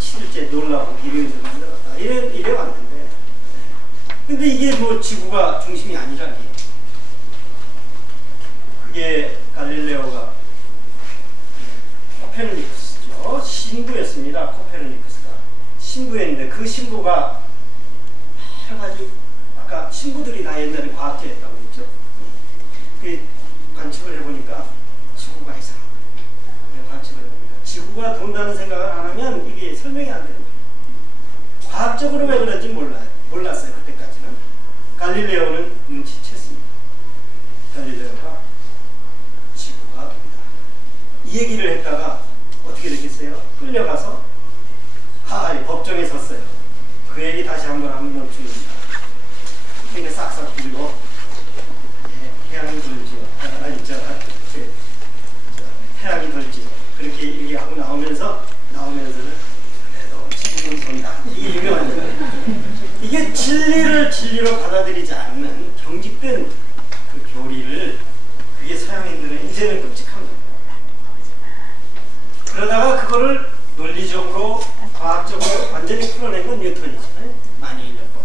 실제 놀라고 이래서 만들었다. 이래 왔는데, 근데 이게 뭐 지구가 중심이 아니라니. 그게 갈릴레오가 코페르니쿠스죠. 신부였습니다. 코페르니쿠스가 신부였는데 그 신부가 여러 가지, 아까 신부들이 다 옛날에 과학자였다고 했죠. 그 관측을 해보니까 지구가 이상한 거예요. 관측을 해보니까 지구가 돈다는 생각을 안 하면 이게 설명이 안 되는 거예요. 과학적으로 왜 그런지 몰랐어요. 그때까지는. 갈릴레오는 눈치챘습니다. 갈릴레오가 지구가 돈다. 이 얘기를 했다가 어떻게 됐겠어요? 끌려가서 법정에 섰어요. 그 얘기 다시 한번 하면 멈춥니다. 그러니까 싹싹 빌고 태양이 돌지요. 태양이 돌지요. 그렇게 얘기하고 나오면서는 그래도 지구는 돈다. 이게 유명한 거예요. 이게 진리를 진리로 받아들이지 않는 경직된 그 교리를, 그게 서양인들은 이제는 끔찍한 거예요. 그러다가 그거를 논리적으로 과학적으로 완전히 풀어낸 건 뉴턴이죠. 많이 읽었고.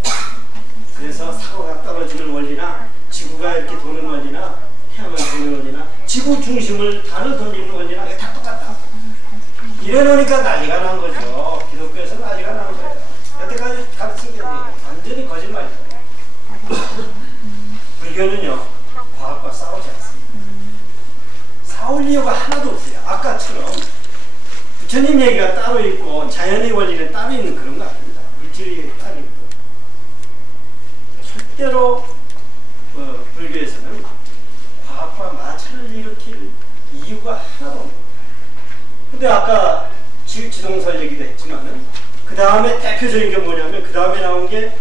그래서 사고가 떨어지는 원리나 지구가 이렇게 도는 원리나 태양을 도는 원리나 지구 중심을 달을 돌리는 원리나 이게 다 똑같다. 이래 놓으니까 난리가 난 거죠. 기독교에서 난리가 난 거예요. 여태까지 가르친 게 완전히 거짓말이에요. 불교는요, 과학과 싸우지 않습니다. 싸울 이유가 하나도 없어요. 아까처럼 부처님 얘기가 따로 있고 자연의 원리는 따로 있는 그런 거 아닙니다. 물질의 얘기 따로 있고. 절대로 불교에서는 과학과 마찰을 일으킬 이유가 하나도 없는 거예요. 근데 아까 지동설 얘기도 했지만은 그 다음에 대표적인 게 뭐냐면 그 다음에 나온 게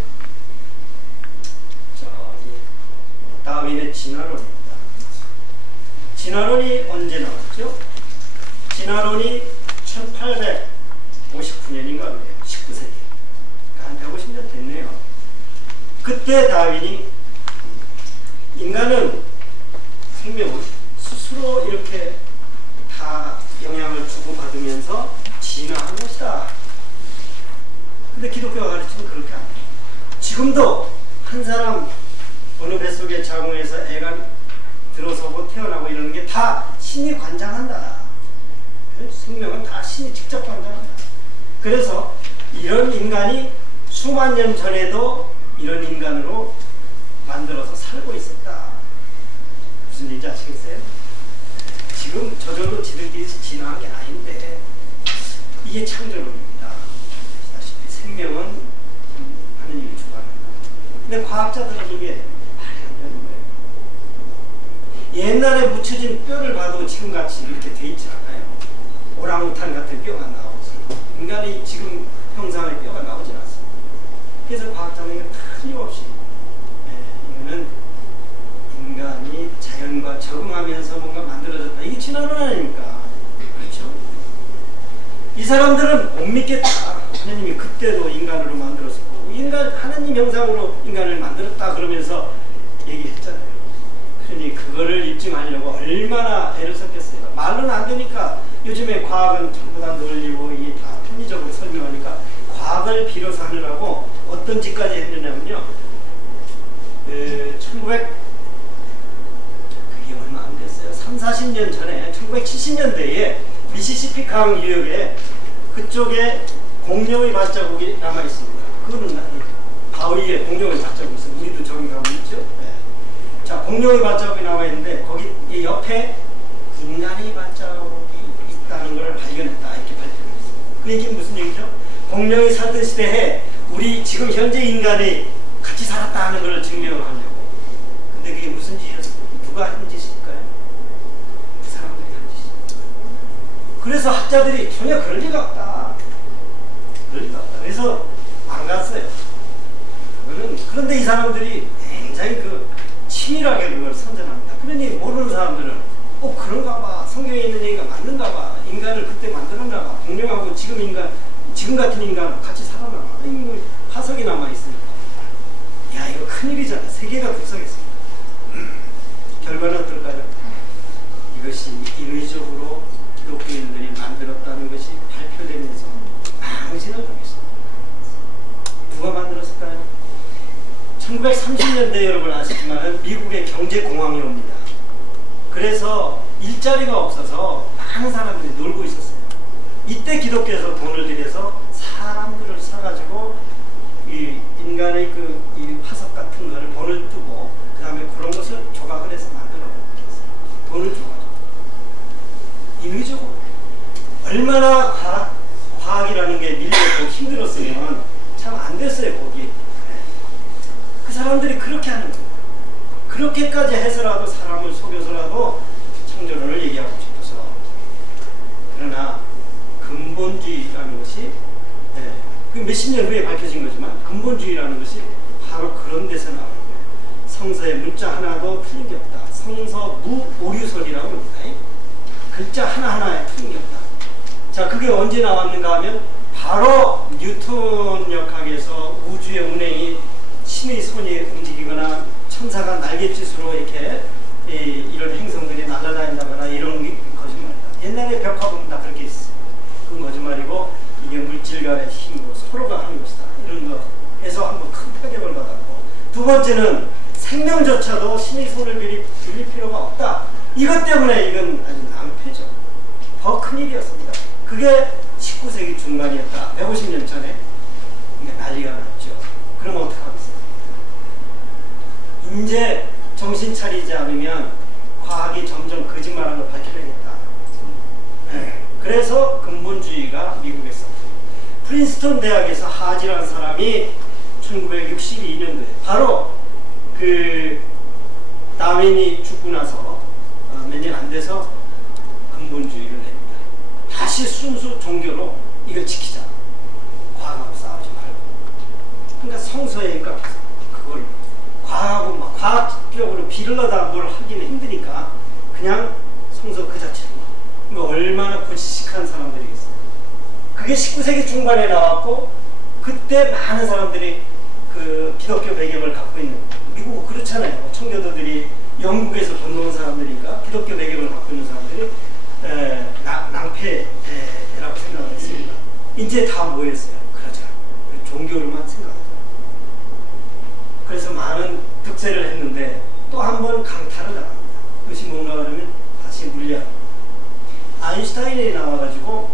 다윈의 진화론입니다. 진화론이 언제 나왔죠? 진화론이 1859년인가 그래요. 19세기. 그러니까 한 150년 됐네요. 그때 다윈이 인간은 생명을 스스로 이렇게 다 영향을 주고받으면서 진화한 것이다. 근데 기독교가 가르치면 그렇게 안 돼요. 지금도 한 사람 어느 뱃속의 자궁에서 애가 들어서고 태어나고 이러는 게 다 신이 관장한다. 생명은 다 신이 직접 관장한다. 그래서 이런 인간이 수만 년 전에도 이런 인간으로 만들어서 살고 있었다. 무슨 얘기인지 아시겠어요? 지금 저절로 지들끼리 진화한 게 아닌데 이게 창조론입니다. 아시다시피 생명은 하느님이 주관한다. 근데 과학자들은 이게 말이 안 되는 거예요. 옛날에 묻혀진 뼈를 봐도 지금같이 이렇게 돼 있지 않아요. 오랑우탄 같은 뼈가 나오지. 인간이 지금 형상의 뼈가 나오지 않습니다. 그래서 과학자는 틀림없이 이거는 인간이 자연과 적응하면서 뭔가 만들어졌다. 이게 진화론 아닙니까? 그렇죠? 이 사람들은 못 믿겠다. 하나님이 그때도 인간으로 만들었고 하나님 형상으로 인간을 만들었다 그러면서 얘기했잖아요. 그러니 그거를 입증하려고 얼마나 애를 썼겠어요. 말로는 안 되니까 요즘에 과학은 전부 다 논리고 이게 다 편리적으로 설명하니까 과학을 빌어서 하느라고 어떤 짓까지 했느냐면요. 1900 그게 얼마 안 됐어요. 30-40년 전에 1970년대에 미시시피 강 유역에 그쪽에 공룡의 발자국이 남아 있습니다. 그거는 머리에 공룡의 발자국이 있어요. 우리도 저기 가면 있죠. 네. 자, 공룡의 발자국이 나와 있는데 거기 이 옆에 인간의 발자국이 있다는 걸 발견했다 이렇게 발표를 했어요. 그 얘기는 무슨 얘기죠? 공룡이 살던 시대에 우리 지금 현재 인간이 같이 살았다는 걸 증명을 하려고. 근데 그게 무슨 짓이었어요? 누가 한 짓일까요? 그 사람들이 한 짓이죠. 그래서 학자들이 전혀 그럴 리가 없다. 그럴 리가 없다. 그래서 안 갔어요. 그런데 이 사람들이 굉장히 그 치밀하게 그걸 선전합니다. 그러니 모르는 사람들은 그런가 봐. 성경에 있는 얘기가 맞는가 봐. 인간을 그때 만들었나 봐. 공룡하고 지금 같은 인간 같이 살아나 봐. 뭐 화석이 남아있으니까. 야, 이거 큰일이잖아. 세계가 급성했습니다. 결과는 어떨까요? 이것이 인위적으로 기독교인들이 만들었다는 것이 발표되면서 망신을 당했습니다. 누가 만들었을까요? 1930년대 여러분 아시지만 미국의 경제공황이 옵니다. 그래서 일자리가 없어서 많은 사람들이 놀고 있었어요. 이때 기독교에서 돈을 들여서 사람들을 사가지고 이 인간의 이 화석 같은 거를 돈을 뜨고 그 다음에 그런 것을 조각을 해서 만들어 놓겠어요. 돈을 줘가지고 인위적으로 얼마나 과학이라는 게 밀려서 힘들었으면 참 안 됐어요. 거기 그 사람들이 그렇게 하는 거예요. 그렇게까지 해서라도 사람을 속여서라도 창조론을 얘기하고 싶어서. 그러나 근본주의라는 것이 그 몇십 년 후에 밝혀진 거지만 근본주의라는 것이 바로 그런 데서 나오는 거예요. 성서에 문자 하나도 틀린 게 없다. 성서 무오류설이라고 합니다. 글자 하나하나에 틀린 게 없다. 자, 그게 언제 나왔는가 하면 바로 뉴턴 역학에서 우주의 운행이 신의 손이 움직이거나 천사가 날갯짓으로 이렇게 이런 행성들이 날아다닌다거나 이런 게 거짓말이다. 옛날에 벽화 보면 다 그렇게 있어요. 그건 거짓말이고 이게 물질 간의 힘으로 서로가 하는 것이다. 이런 거 해서 한번 큰 타격을 받았고, 두 번째는 생명조차도 신의 손을 빌릴 필요가 없다. 이것 때문에 이건 아주 낭패죠. 더 큰일이었습니다. 그게 19세기 중반이었다. 150년 전에 이게 난리가 났죠. 그럼 어떡하겠어요? 이제 정신 차리지 않으면 과학이 점점 거짓말한 걸 밝혀내겠다. 그래서 근본주의가 미국에서 프린스턴 대학에서 하지라는 사람이 1962년도에 바로 그 다윈이 죽고 나서 몇 년 안 돼서 근본주의를 냅니다. 다시 순수 종교로 이걸 지키자. 과학하고 싸우지 말고. 그러니까 성서에 그러니까 그걸 과학하고 막 과학적으로 빌려다 뭘 하기는 힘드니까 그냥 성서 그 자체로. 그러니까 얼마나 고지식한 사람들이겠어요. 그게 19세기 중반에 나왔고 그때 많은 사람들이 그 기독교 배경을 갖고 있는, 미국은 그렇잖아요. 청교도들이 영국에서 건너온 사람들이니까 기독교 배경을 갖고 있는 사람들이 낭패라고 생각을 했습니다. 이제 다 모였어요. 그러자 종교로만 생각하더라고요. 그래서 많은 득세를 했는데 또 한 번 강탈을 당합니다. 그것이 뭔가 그러면 다시 물리학. 아인슈타인이 나와가지고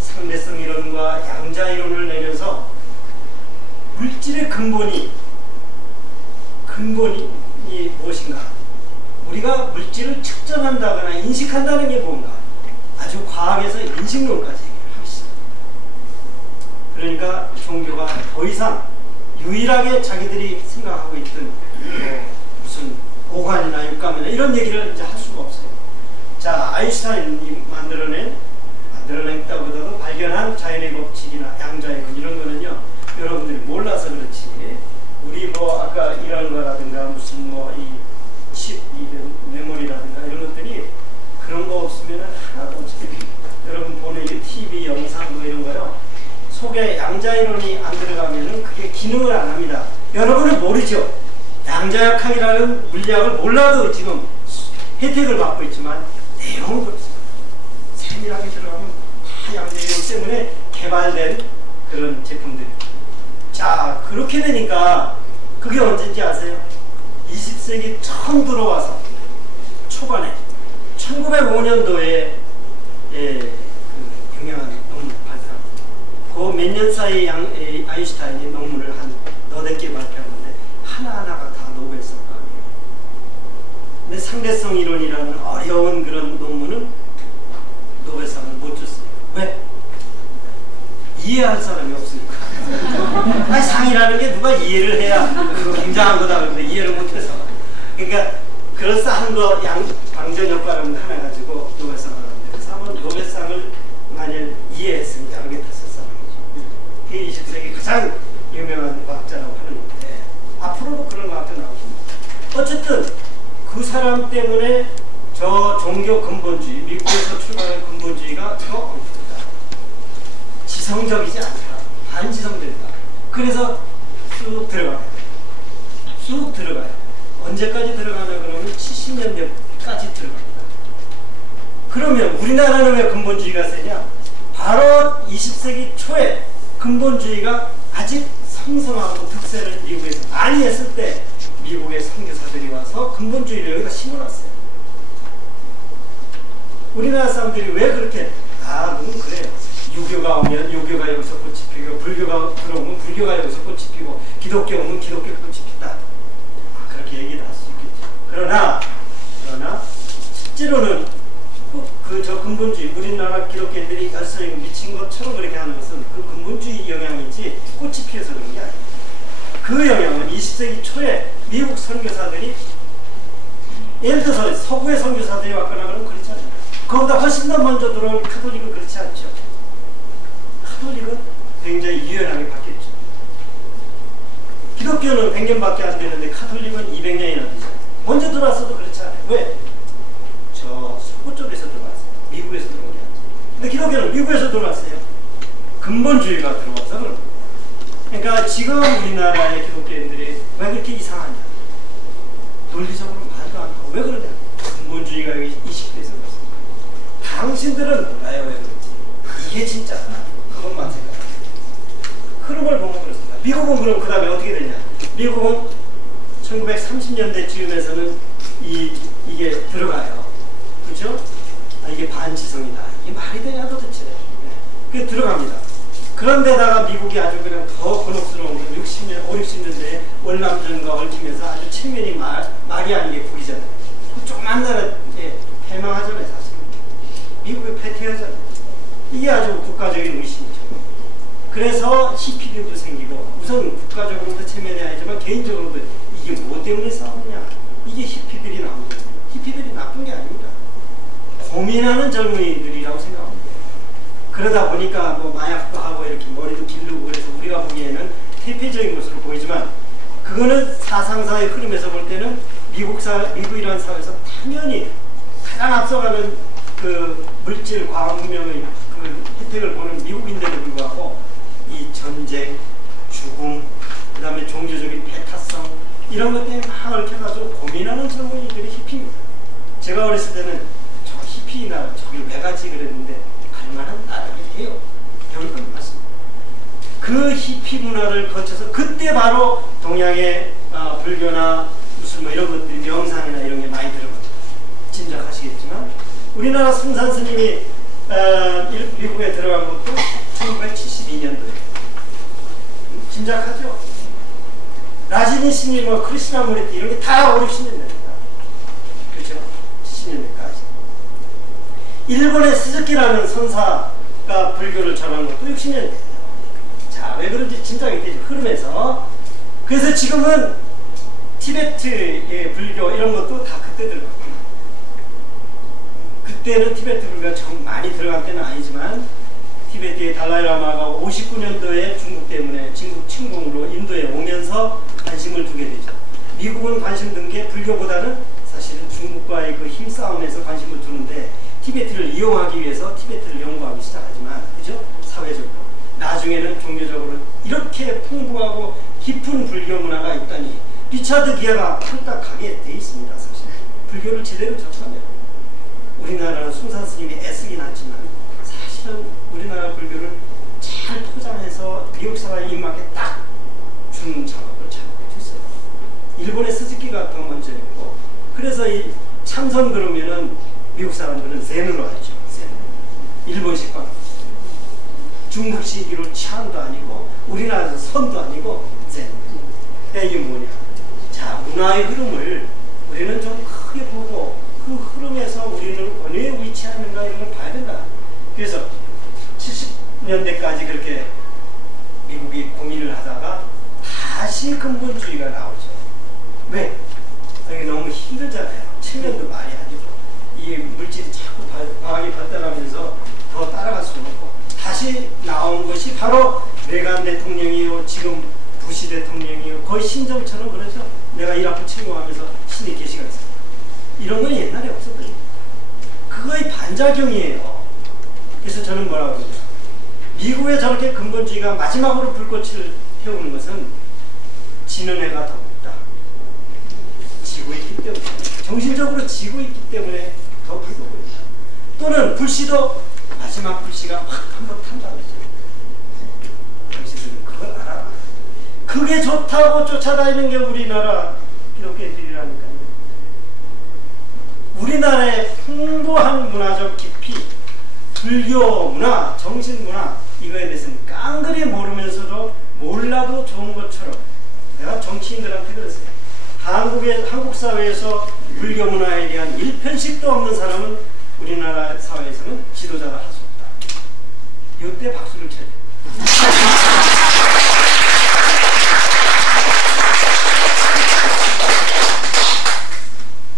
상대성 이론과 양자 이론을 내면서 물질의 근본이 무엇인가? 우리가 물질을 측정한다거나 인식한다는 게 뭔가? 아주 과학에서 인식론까지 하기 시작합니다. 그러니까 종교가 더 이상 유일하게 자기들이 생각하고 있던 무슨 오관이나 육감이나 이런 얘기를 이제 할 수가 없어요. 자, 아인슈타인이 만들어냈다보다도 발견한 자연의 법칙이나 양자의 법 이런 거는요, 여러분들이 몰라서 그렇지, 우리 뭐 아까 이런 거라든가 무슨 뭐 이 칩, 메모리라든가 이런 것들이 그런 거 없으면 하나도 없습니다. 여러분 보는 이 TV 영상 뭐 이런 거요, 속에 양자이론이 안 들어가면은 그게 기능을 안 합니다. 여러분은 모르죠. 양자역학이라는 물리학을 몰라도 지금 혜택을 받고 있지만 내용은 그렇습니다. 세밀하게 들어가면 다 양자이론 때문에 개발된 그런 제품들입니다. 자, 그렇게 되니까 그게 언제인지 아세요? 20세기 처음 들어와서 초반에 1905년도에 그 유명한 논문 발표합니다. 그 몇 년 사이 아인슈타인이 논문을 한 너댓 개 발표하는데 하나하나가 다 노벨상 아니에요. 근데 상대성 이론이라는 어려운 그런 논문은 노벨상을 못 줬어요. 왜? 이해할 사람이 없으니까. 아니, 상이라는 게 누가 이해를 해야 그거 굉장한 거다 그러는데 이해를 못해서. 그러니까 그럴싸한 거 방전 효과를 하나 가지고 노벨상을 하는데 그 사람은 노벨상을 만일 이해했으면 여러 개 탔을 사람이죠. 그게 20세기 가장 유명한 과학자라고 하는 건데 앞으로도 그런 과학도 나오고 어쨌든 그 사람 때문에 저 종교 근본주의, 미국에서 출발한 근본주의가 더 엉뚱하다. 지성적이지 않다. 반지성적이다. 그래서 쑥 들어가요. 쑥 들어가요. 언제까지 들어가나 그러면 70년대까지 들어갑니다. 그러면 우리나라는 왜 근본주의가 세냐? 바로 20세기 초에 근본주의가 아직 성성하고 득세를 미국에서 많이 했을 때 미국의 선교사들이 와서 근본주의를 여기다 심어놨어요. 우리나라 사람들이 왜 그렇게 누군 그래요. 유교가 오면 유교가 여기서 꽃이 피고 불교가 들어오면 불교가 여기서 꽃이 피고 기독교 오면 기독교가 꽃이 핀다. 그렇게 얘기를 할 수 있겠죠. 그러나 실제로는 저 근본주의 우리나라 기독교인들이 열성이 미친 것처럼 그렇게 하는 것은 그 근본주의 영향이지 꽃이 피어서 그런 게 아니에요. 그 영향은 20세기 초에 미국 선교사들이 예를 들어서 서구의 선교사들이 왔거나 그러면 그렇지 않아요. 그보다 훨씬 더 먼저 들어온 카톨릭은 그렇지 않죠. 카톨릭은 굉장히 유연하게 바뀌었죠. 기독교는 100년밖에 안 되는데 카톨릭은 200년이나 되죠. 먼저 들어왔어도 그렇지 않아요. 왜? 저 서구 쪽에서 들어왔어요. 미국에서 들어온 게 아니죠. 근데 기독교는 미국에서 들어왔어요. 근본주의가 들어와서 그런 거예요. 그러니까 지금 우리나라의 기독교인들이 왜 그렇게 이상하냐? 논리적으로 말도 안 하고 왜 그러냐? 근본주의가 여기 이식돼서 그렇습니다. 당신들은 몰라요 왜 그런지. 이게 진짜다. 그것만 생각해요. 흐름을 보면 그렇습니다. 미국은 그럼 그 다음에 어떻게 되냐? 미국은 1930년대 즈음에서는 이게 들어가요. 그렇죠? 이게 반지성이다. 이게 말이 되냐 도대체. 그게 들어갑니다. 그런데다가 미국이 아주 그냥 더 곤혹스러운 건 60년, 5, 60년대에 월남전과 얽히면서 아주 체면이 말이 아니게 보이잖아요. 조그만 나라에 패망하잖아요, 사실. 미국이 패퇴하잖아요. 이게 아주 국가적인 의심이죠. 그래서 히피들도 생기고, 우선 국가적으로도 체면해야지만 개인적으로도 이게 뭐 때문에 싸우느냐. 이게 히피들이 나온 거예요. 히피들이 나쁜 게 아닙니다. 고민하는 젊은이들이라고 생각합니다. 그러다 보니까 뭐 마약도 하고 이렇게 머리도 기르고 그래서 우리가 보기에는 퇴폐적인 것으로 보이지만 그거는 사상사의 흐름에서 볼 때는 미국이라는 사회에서 당연히 가장 앞서가는 그 물질 과학문명의 그 혜택을 보는 미국인데도 불구하고 이 전쟁, 죽음, 그 다음에 종교적인 배타성 이런 것 때문에 막 얽혀가지고 고민하는 젊은이들이 히피입니다. 제가 어렸을 때는 저 히피나 저기 왜 가지 그랬는데 갈만한 나라이에요. 결국은 맞습니다. 그 히피 문화를 거쳐서 그때 바로 동양의 불교나 무슨 뭐 이런 것들이 명상이나 이런 게 많이 들어갑니다. 짐작하시겠지만 우리나라 승산 스님이 미국에 들어간 것도 1972년도에 짐작하죠. 라지니 스님, 크리스나무리티 이런 게 다 5, 60년대입니다. 그렇죠? 70년대까지. 일본의 스즈키라는 선사가 불교를 전한 것도 60년대. 자, 왜 그런지 짐작이 되죠. 흐름에서. 그래서 지금은 티베트의 불교 이런 것도 다 그때 들어갔구나. 그때는 티베트 불교가 정 많이 들어간 때는 아니지만 티베트의 달라이라마가 59년도에 중국 때문에 중국 침공으로 인도에 오면서 관심을 두게 되죠. 미국은 관심 든 게 불교보다는 사실은 중국과의 그 힘싸움에서 관심을 두는데 티베트를 이용하기 위해서 티베트를 연구하기 시작하지만, 그죠? 사회적으로. 나중에는 종교적으로 이렇게 풍부하고 깊은 불교 문화가 있다니 리차드 기아가 홀딱 가게 돼 있습니다, 사실. 불교를 제대로 접하면. 우리나라는 숭산 스님이 애쓰긴 하지만 사실은 우리나라 불교를 잘 포장해서 미국 사회에 입맞게 딱 주는 작업을 잘 못했어요. 일본의 스즈키가 더 먼저 했고, 그래서 이 참선 그러면은 미국 사람들은 젠으로 하죠. 젠. 일본식과 중국식으로 치안도 아니고 우리나라에서 선도 아니고 젠. 이게 뭐냐? 자, 문화의 흐름을 우리는 좀 크게 보고 그 흐름에서 우리는 어디에 위치하는가 이런 걸 봐야 된다. 그래서 70년대까지 그렇게 미국이 고민을 하다가 다시 근본주의가 나오죠. 왜? 이게 너무 힘들잖아요. 체면도 많이 아니고 이 물질이 자꾸 과학이 발달하면서 더 따라갈 수 없고 다시 나온 것이 바로 레간 대통령이요, 지금 부시 대통령이요, 거의 신정처럼 그러죠. 내가 이라크 침공하면서 신이 계시가 있어요. 이런 건 옛날에 없었거든요. 그거의 반작용이에요. 그래서 저는 뭐라고 그러죠? 미국에 저렇게 근본주의가 마지막으로 불꽃을 태우는 것은 지는 해가 더 높다. 지고 있기 때문에, 정신적으로 지고 있기 때문에 더 불꽃입니다. 또는 불씨도 마지막 불씨가 확 한번 탄다고 했어요. 당신들은 그걸 알아. 그게 좋다고 쫓아다니는 게 우리나라 기독교인들이라니까요. 우리나라의 풍부한 문화적 깊이, 불교 문화, 정신 문화, 이거에 대해서는 깡그리 모르면서도 몰라도 좋은 것처럼 내가 정치인들한테 그랬어요. 한국 사회에서 불교 문화에 대한 일편식도 없는 사람은 우리나라 사회에서는 지도자가 할 수 없다. 이때 박수를 쳐야 돼요.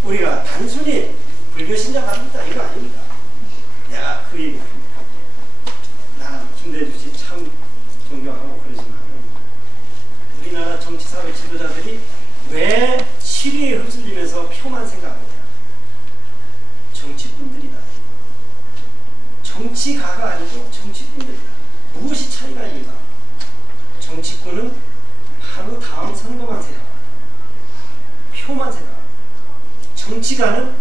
우리가 단순히 불교 신자갑니다 이거 아닙니다. 내가 그 얘기 합니다. 나는 김대중 씨 참 존경하고 그러지만 우리나라 정치사회 지도자들이 왜 시리에 휩쓸리면서 표만 생각하느냐. 정치꾼들이다. 정치가가 아니고 정치꾼들이다. 무엇이 차이가 있는가? 정치꾼은 바로 다음 선거만 생각합니다. 표만 생각합니다. 정치가는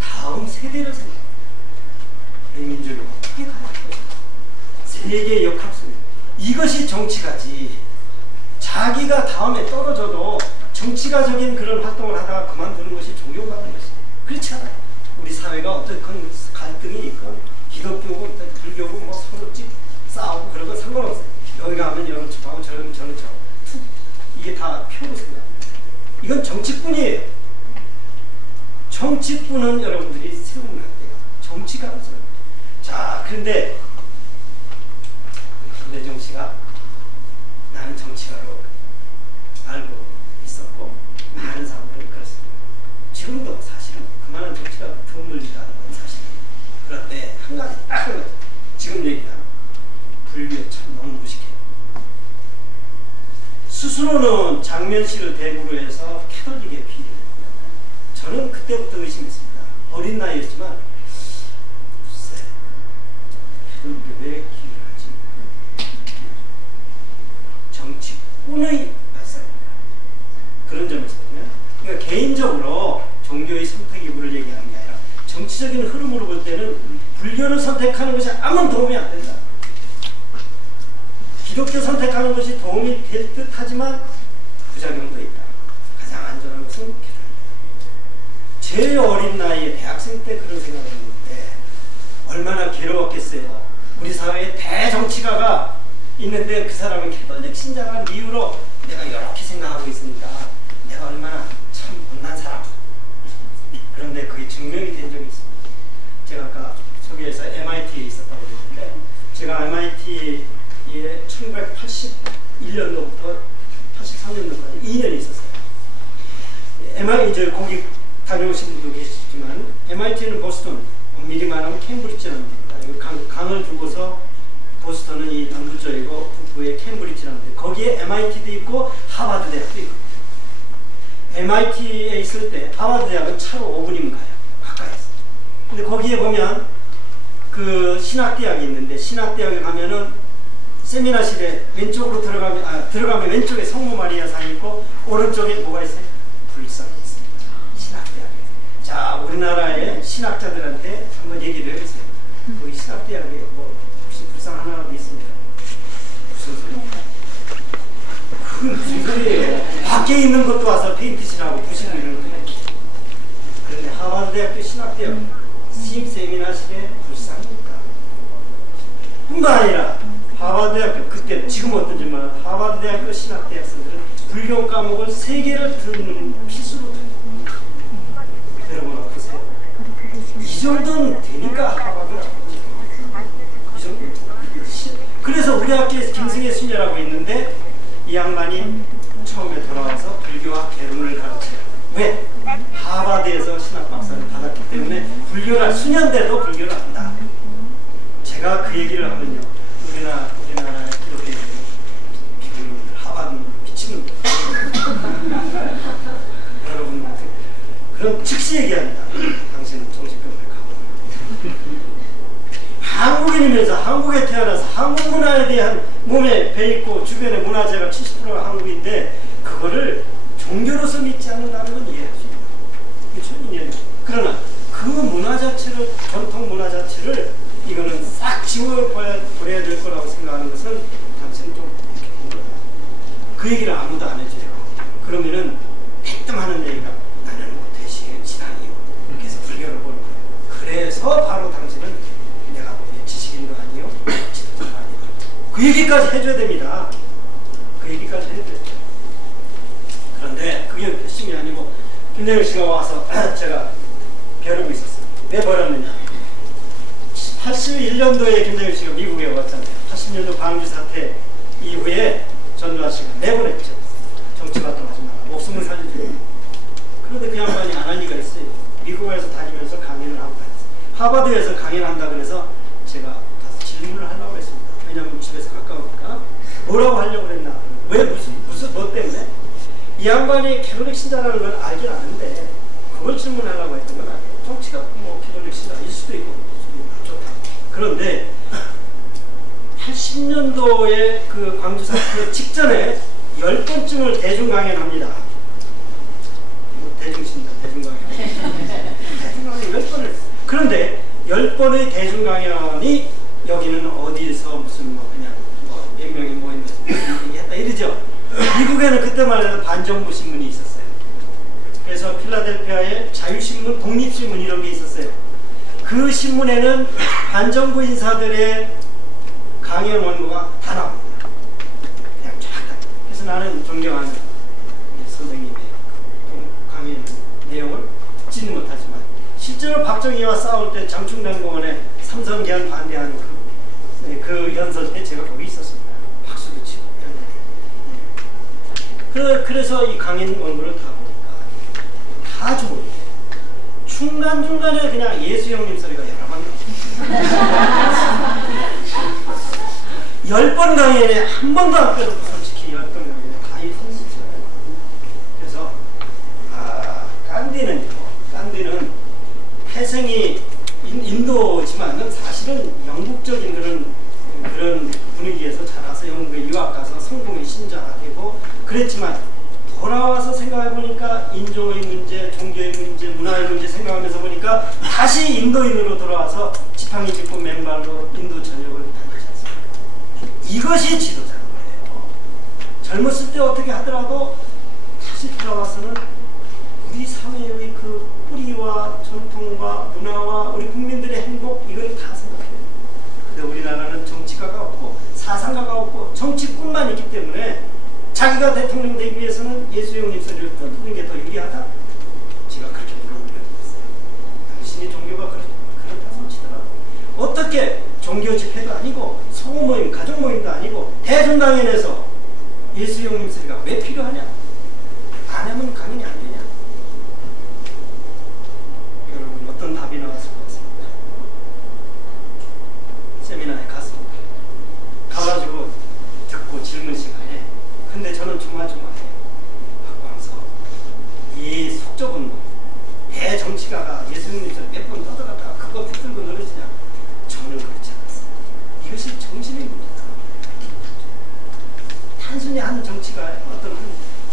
다음 세대를 생각합니다. 내 민족이 어떻게 가야 할까? 세계 역학술. 이것이 정치가지. 자기가 다음에 떨어져도 정치가적인 그런 활동을 하다가 그만두는 것이 존경받는 것이에요. 그렇지 않아요. 우리 사회가 어떤 갈등이 있건 기독교고 불교고 뭐 서로 싸우고 그런 건 상관없어요. 여기 가면 이런 척하고 저런 척하고 툭 이게 다 표로 생각합니다. 이건 정치꾼이에요. 정치꾼은 여러분들이 세우면 안 돼요. 정치가 없어요. 자, 그런데 김대중 씨가 나는 정치가로 알고 있었고 많은 사람들은 그렇습니다. 지금도 사실은 그만한 정치가 드물리다는 건 사실입니다. 그런데 한 가지 딱 한 가지 지금 얘기하는 불교에 참 너무 무식해요. 스스로는 장면씨를 대구로 해서 캐톨릭에 비례해요. 저는 그때부터 의심했습니다. 어린 나이였지만 글쎄 캐톨릭에 왜 기를 하지? 정치꾼의 발상입니다. 그런 점에서 보면 그러니까 개인적으로 종교의 선택 여부를 얘기하는 게 아니라 정치적인 흐름으로 볼 때는 불교를 선택하는 것이 아무 도움이 안 된다. 기독교 선택하는 것이 도움이 될 듯 하지만 부작용도 있다. 가장 안전한 것은 캐톨릭. 제일 어린 나이에 대학생 때 그런 생각을 했는데 얼마나 괴로웠겠어요. 우리 사회에 대정치가가 있는데 그 사람은 캐톨릭 신자가 이유로 내가 이렇게 생각하고 있으니까 내가 얼마나 참 못난 사람. 그런데 그게 증명이 된 적이 있습니다. 제가 아까 소개해서 MIT에 있었다고 그랬는데 제가 MIT에 1981년도부터 83년도까지 2년 있었어요. MIT 거기 다녀오신 분도 계시지만 MIT는 보스턴, 미리 말하면 캠브리지라는 데입니다. 강을 두고서 보스턴은 이 남부쪽이고 북부에 캠브리지라는 데 거기에 MIT도 있고 하버드 대학도 있고 MIT에 있을 때 하버드 대학은 차로 5분이면 가요. 가까이서. 근데 거기에 보면 그 신학대학이 있는데 신학대학에 가면은 세미나실에 왼쪽으로 들어가면 왼쪽에 성모 마리아상이 있고 오른쪽에 뭐가 있어요? 불상이 있습니다. 신학대학에. 자, 우리나라의 신학자들한테 한번 얘기를 해보세요. 거기 신학대학에 뭐 혹시 불상 하나라도 있습니까? 무슨 소리입니까? 그건 무슨 소리예요? 밖에 있는 것도 와서 페인트칠하고 부시고 이러는 거예요. 그런데 하버드대학교 신학대학 세미나실에 불상이니까 뿐만 아니라 하버드대학교, 그때 지금 어떤지 몰라 하버드대학교 신학대학생들은 불교 과목을 3개를 듣는 필수로 들어요. 여러분 어떠세요? 이 정도는 되니까 하버드라고. 이 정도. 그래서 우리 학교에 김승혜 수녀라고 있는데 이 양반이 처음에 돌아와서 불교와 개론을 가르쳐요. 왜? 하버드에서 신학 박사를 받았기 때문에 불교를 수년대도 불교를 한다. 제가 그 얘기를 하면요, 우리나라의 기독교인들 비교놈들, 하버드 미친놈들 여러분 그런 즉시 얘기합니다. 당신은 정신병을 가고 한국인이면서 한국에 태어나서 한국 문화에 대한 몸에 배있고 주변의 문화재가 70%가 한국인데 그거를 종교로서 믿지 않는다는 건 이해할 수 있다. 그게 천인이에요. 그러나 그 문화 자체를, 전통 문화 자체를 이거는 싹 지워버려야 될 거라고 생각하는 것은 당신은 좀 이렇게 본 거다. 그 얘기를 아무도 안 해줘요. 그러면은 대뜸하는 얘기가 나는 뭐 대시의 지당이요. 이렇게 해서 불교를 보는 거예요. 그래서 바로 당신은 내가 뭐 지식인도 아니요, 지도자가 아니요. 그 얘기까지 해줘야 됩니다. 그 얘기까지 해줘야 돼요. 그런데 그게 핵심이 아니고 김대중 씨가 와서 제가 벼르고 있었어요. 왜 버렸느냐? 81년도에 김대중 씨가 미국에 왔잖아요. 80년도 광주 사태 이후에 전두환 씨가 내보냈죠. 정치활동하지 마라. 목숨을 살려줘요. 그런데 그 양반이 안 할 리가 있어요. 미국에서 다니면서 강연을 하고 다녔어요. 하버드에서 강연한다 그래서 제가 가서 질문을 하려고 했습니다. 왜냐하면 집에서 가까우니까. 뭐라고 하려고 했나? 왜 무슨 뭐 때문에? 이 양반이 캐톨릭 신자라는 걸 알긴 아는데 그걸 질문하려고 했던 건 아니에요. 정치가 뭐 캐톨릭 신자일 수도 있고 좋다. 그런데 80년도에 그 광주 사태 직전에 10번쯤을 대중 강연합니다. 대중신자, 대중 강연. 대중 강연 10번을. 그런데 10번의 대중 강연이 여기는 어디서 무슨 뭐 그냥 뭐 몇 명이 모인다 얘기했다 이러죠. 미국에는 그때만 해도 반정부 신문이 있었어요. 그래서 필라델피아에 자유신문, 독립신문 이런 게 있었어요. 그 신문에는 반정부 인사들의 강연 원고가 다 나옵니다. 그냥 쫙. 그래서 나는 존경하는 선생님의 강연 내용을 듣지는 못하지만 실제로 박정희와 싸울 때 장충당공원에 삼성계한 반대하는 그 연설 때 제가 거기 있었습니다. 박수도 치고. 그래서 이 강연 원고를 다 보니까 다 좋은데 중간중간에 그냥 예수 형님 소리가 여러 번 나옵니다. 10번 강연에 한 번도 안 빼놓고 솔직히 10번 강연에 다 있었어요. 그래서 깐디는 태생이 인도지만은 사실은 영국적인 그런 분위기에서 자라서 영국에 유학 가서 성공의 신자가 되고 그랬지만 돌아와서 생각해보니까 인종의 문제, 종교의 문제, 문화의 문제 생각하면서 보니까 다시 인도인으로 돌아와서 지팡이 짚고 맨발로 인도 전역을 다니지 않습니까? 이것이 지도자인 거예요. 젊었을 때 어떻게 하더라도 다시 돌아와서는 우리 사회의 그 뿌리와 전통과 문화와 우리 국민들의 행복 이걸 다 생각해요. 근데 우리나라는 정치가가 없고 사상가가 없고 정치뿐만 있기 때문에 자기가 대통령 되기 위해서는 예수 형님 소리를 듣는 게 더 유리하다. 제가 그렇게 물어보겠어요. 당신이 종교가 그렇다 손치더라고. 어떻게 종교 집회도 아니고 소모 모임, 가족 모임도 아니고 대중강연에서 예수 형님 소리가 왜 필요하냐? 안 하면 강연이 안 되냐? 여러분 어떤 답이 나왔을 것 같습니다. 세미나에 갔습니다. 가가지고 듣고 질문 시간에 근데 저는 조마조마해요. 박광석 이 속좁은 대정치가가 예수님처럼 몇 번 떠들어다가 그거 붙들고 늘어지냐? 저는 그렇지 않았어요. 이것이 정신의 문제다. 단순히 한 정치가 어떤 한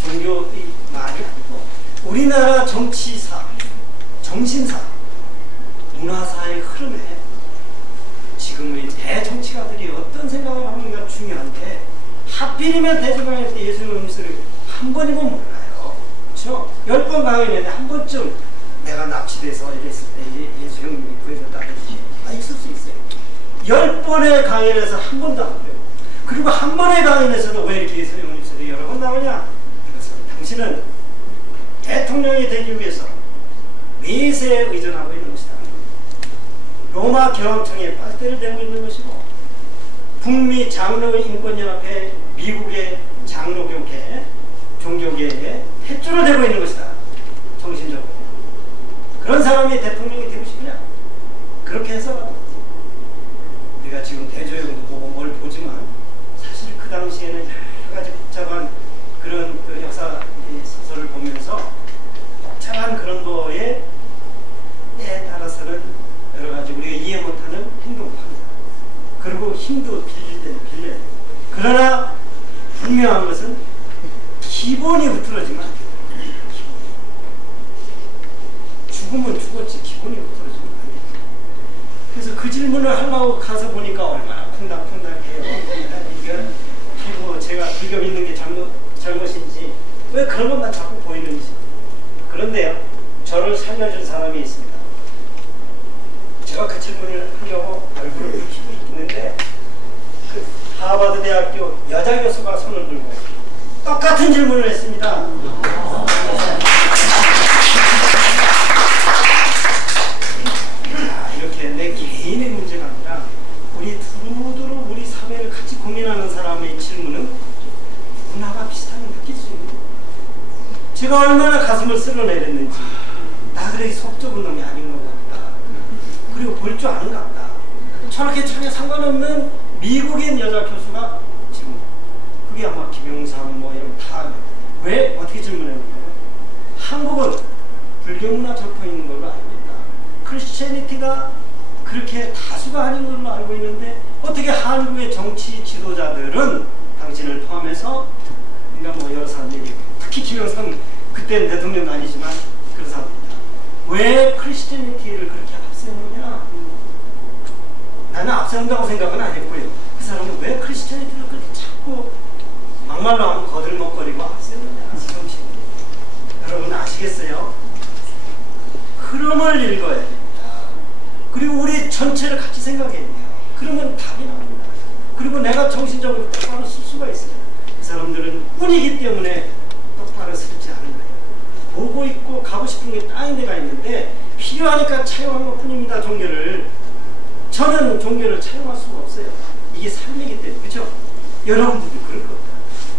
종교의 말이 아니고 우리나라 정치사, 정신사, 문화사의 흐름에 지금의 대정치가들이 어떤 생각을 하는가 중요한데 하필이면 대중강연 때 예수님 소리 한 번이면 몰라요. 그렇죠? 10번 강연했는데 한 번쯤 내가 납치돼서 이랬을 때 예수 형님이 구해줬다든지 있을 수 있어요. 10번의 강연에서 한 번도 안 돼요. 그리고 한 번의 강연에서도 왜 이렇게 서영훈 입술이 여러 번 나오냐? 그래서 당신은 대통령이 되기 위해서 외세에 의존하고 있는 것이다. 로마 교황청에 빨대를 대고 있는 것이고 북미 장로인권연합회 미국의 장로교계 종교계에 탯줄을 대고 있는 것이다. 정신적으로. 그런 사람이 대통령이 되고 싶냐? 그렇게 해서 우리가 지금 대조영도 보고 뭘 보지만 사실 그 당시에는 여러 가지 복잡한 그런 그 역사 소설을 보면서 복잡한 그런 거에 따라서는 여러 가지 우리가 이해 못하는 행동을 합니다. 그리고 힘도 빌릴 때는 빌려야 돼요. 그러나 분명한 것은 기본이 흐트러지면 죽으면 죽었지 기본이 흐트러지면 안 돼요. 그래서 그 질문을 하려고 가서 보니까 얼마나 쿵닥쿵닥해요. 이거 제가 불교 믿는 게 잘못인지 왜 그런 것만 자꾸 보이는지. 그런데요, 저를 살려준 사람이 있습니다. 제가 그 질문을 하려고 얼굴을 붉히고 있는데 그 하버드 대학교 여자 교수가 손을 들고 똑같은 질문을 했습니다. 이렇게 내 개인의 문제가 아니라 우리 두루두루 우리 사회를 같이 고민하는 사람의 질문은 누구나가 비슷하게 느낄 수 있는 거예요. 제가 얼마나 가슴을 쓸어내렸는지 나 그래 속 좁은 놈이 아닌 것 같다. 그리고 볼 줄 아는 것 같다. 저렇게 전혀 상관없는 미국인 여자 교수가 질문. 그게 아마 김용삼 뭐 이런 다 왜 어떻게 질문했는가요? 한국은 불교 문화 적혀 있는 걸로 알고 있다. 크리스천리티가 그렇게 다수가 아닌 걸로 알고 있는데 어떻게 한국의 정치 지도자들은 당신을 포함해서 그러니까 뭐 여러 사람 얘기해요. 특히 김영삼 그때는 대통령도 아니지만 그런 사람입니다. 왜 크리스천리티를 그렇게 앞세우느냐? 나는 앞세운다고 생각은 안 했고요. 그 사람은 왜 크리스천리티를 그렇게 자꾸 막말로 하면 거들먹거리고 앞세우느냐? 정치. 여러분 아시겠어요? 흐름을 읽어야 됩니다. 그리고 우리 전체를 같이 생각해야 돼요. 그러면 답이 나옵니다. 그리고 내가 정신적으로 똑바로 쓸 수가 있어요. 그 사람들은 운이기 때문에 똑바로 쓰지 않은 거예요. 보고 있고 가고 싶은 게 다른 데가 있는데 필요하니까 차용한 것 뿐입니다. 종교를. 저는 종교를 차용할 수가 없어요. 이게 삶이기 때문에. 그렇죠? 여러분들도 그럴 겁니다.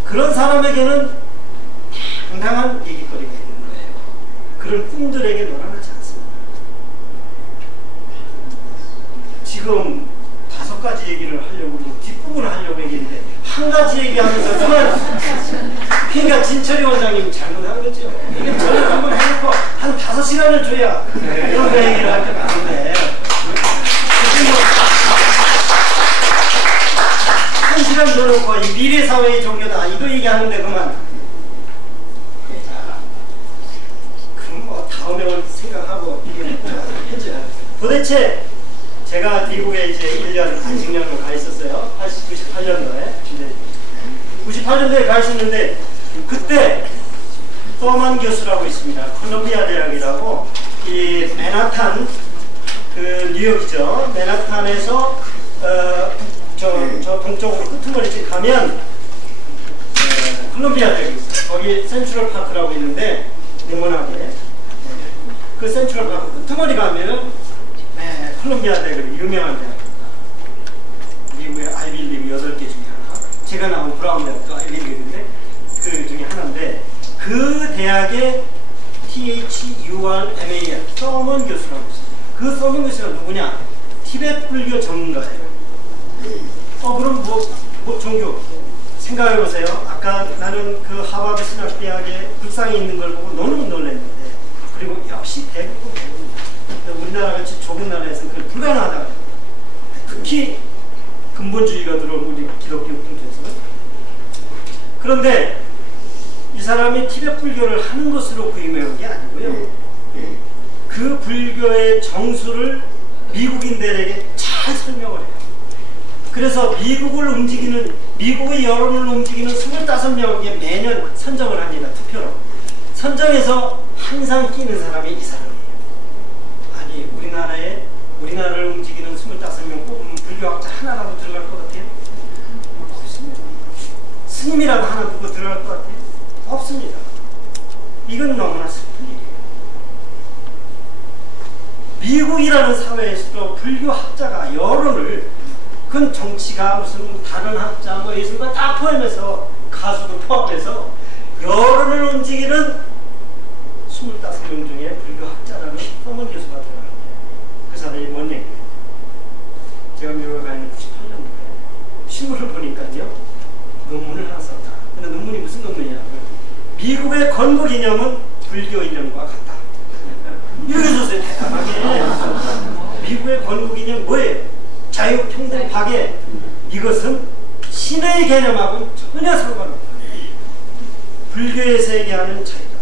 그런 사람에게는 당당한 얘기거리가 있는 거예요. 그런 꿈들에게 놀아나지 않습니다. 지금 5가지 얘기를 하려고 뒷부분을 하려고 얘기했는데 한 가지 얘기하면서 그만. 그러니까 진철이 원장님 잘못한 거죠. 이게 저를 한번 해놓고 한 5시간을 줘야 이런 얘기를 할 때 많은데 1시간 줘놓고 이 미래 사회의 종교다 이거 얘기하는데 그만. 그럼 뭐 다음에 올 생각하고 이게 해줘야. 도대체 제가 미국에 이제 1년 안식년으로 가 있었어요. 98년도에. 98년도에 가 있었는데 그때 퍼먼 교수라고 있습니다. 콜롬비아 대학이라고 이 맨하탄 그 뉴욕이죠. 맨하탄에서 저 동쪽으로 끄트머리쯤 가면 콜롬비아 대학이 있어요. 거기 센트럴 파크라고 있는데 네모나게 그 센트럴 파크 끄트머리 가면은 콜롬비아 대학이 유명한 대학입니다. 미국의 아이비리그 8개 중에 하나. 제가 나온 브라운 대학도 아이비리그인데 그 중에 하나인데 그 대학의 THURMAN 서먼 교수라고 있습니다. 그 서먼 교수가 누구냐? 티베트 불교 전문가예요. 그럼 뭐 종교 생각해보세요. 아까 나는 그 하버드 신학대학에 불상이 있는 걸 보고 너무 놀랐는데 그리고 역시 대국은 우리나라 같이 좁은 나라에서는 그게 불가능하다. 특히 근본주의가 들어온 우리 기독교 공동체에서는. 그런데 이 사람이 티베트 불교를 하는 것으로 구임해온 게 아니고요. 그 불교의 정수를 미국인들에게 잘 설명을 해요. 그래서 미국을 움직이는, 미국의 여론을 움직이는 25명에게 매년 선정을 합니다. 투표로. 선정해서 항상 끼는 사람이 이 사람이에요. 아니 우리나라를 움직이는 25명 뽑으면 불교학자 하나라도 들어갈 것 같아요? 스님이라도 하나 두고 들어갈 것 같아요? 없습니다. 이건 너무나 슬픈 일이에요. 미국이라는 사회에서도 불교 학자가 여론을, 그건 정치가 무슨 다른 학자 뭐 예술가 다 포함해서, 가수도 포함해서 여론을 움직이는 25명 중에 불교 학자라는 서먼 교수가 들어갑니다. 그 사람이 뭔 얘기예요? 제가 미국에 가 있는 98년도에 신문을 보니까요, 논문을 하나 썼다. 근데 논문이 무슨 논문이냐? 미국의 건국 이념은 불교 이념과 같다. 이렇게 썼어요. 대단하게. 미국의 건국 이념 뭐예요? 자유, 평등, 박애. 이것은 신의 개념하고는 전혀 상관없다. 불교에서 얘기하는 자유다.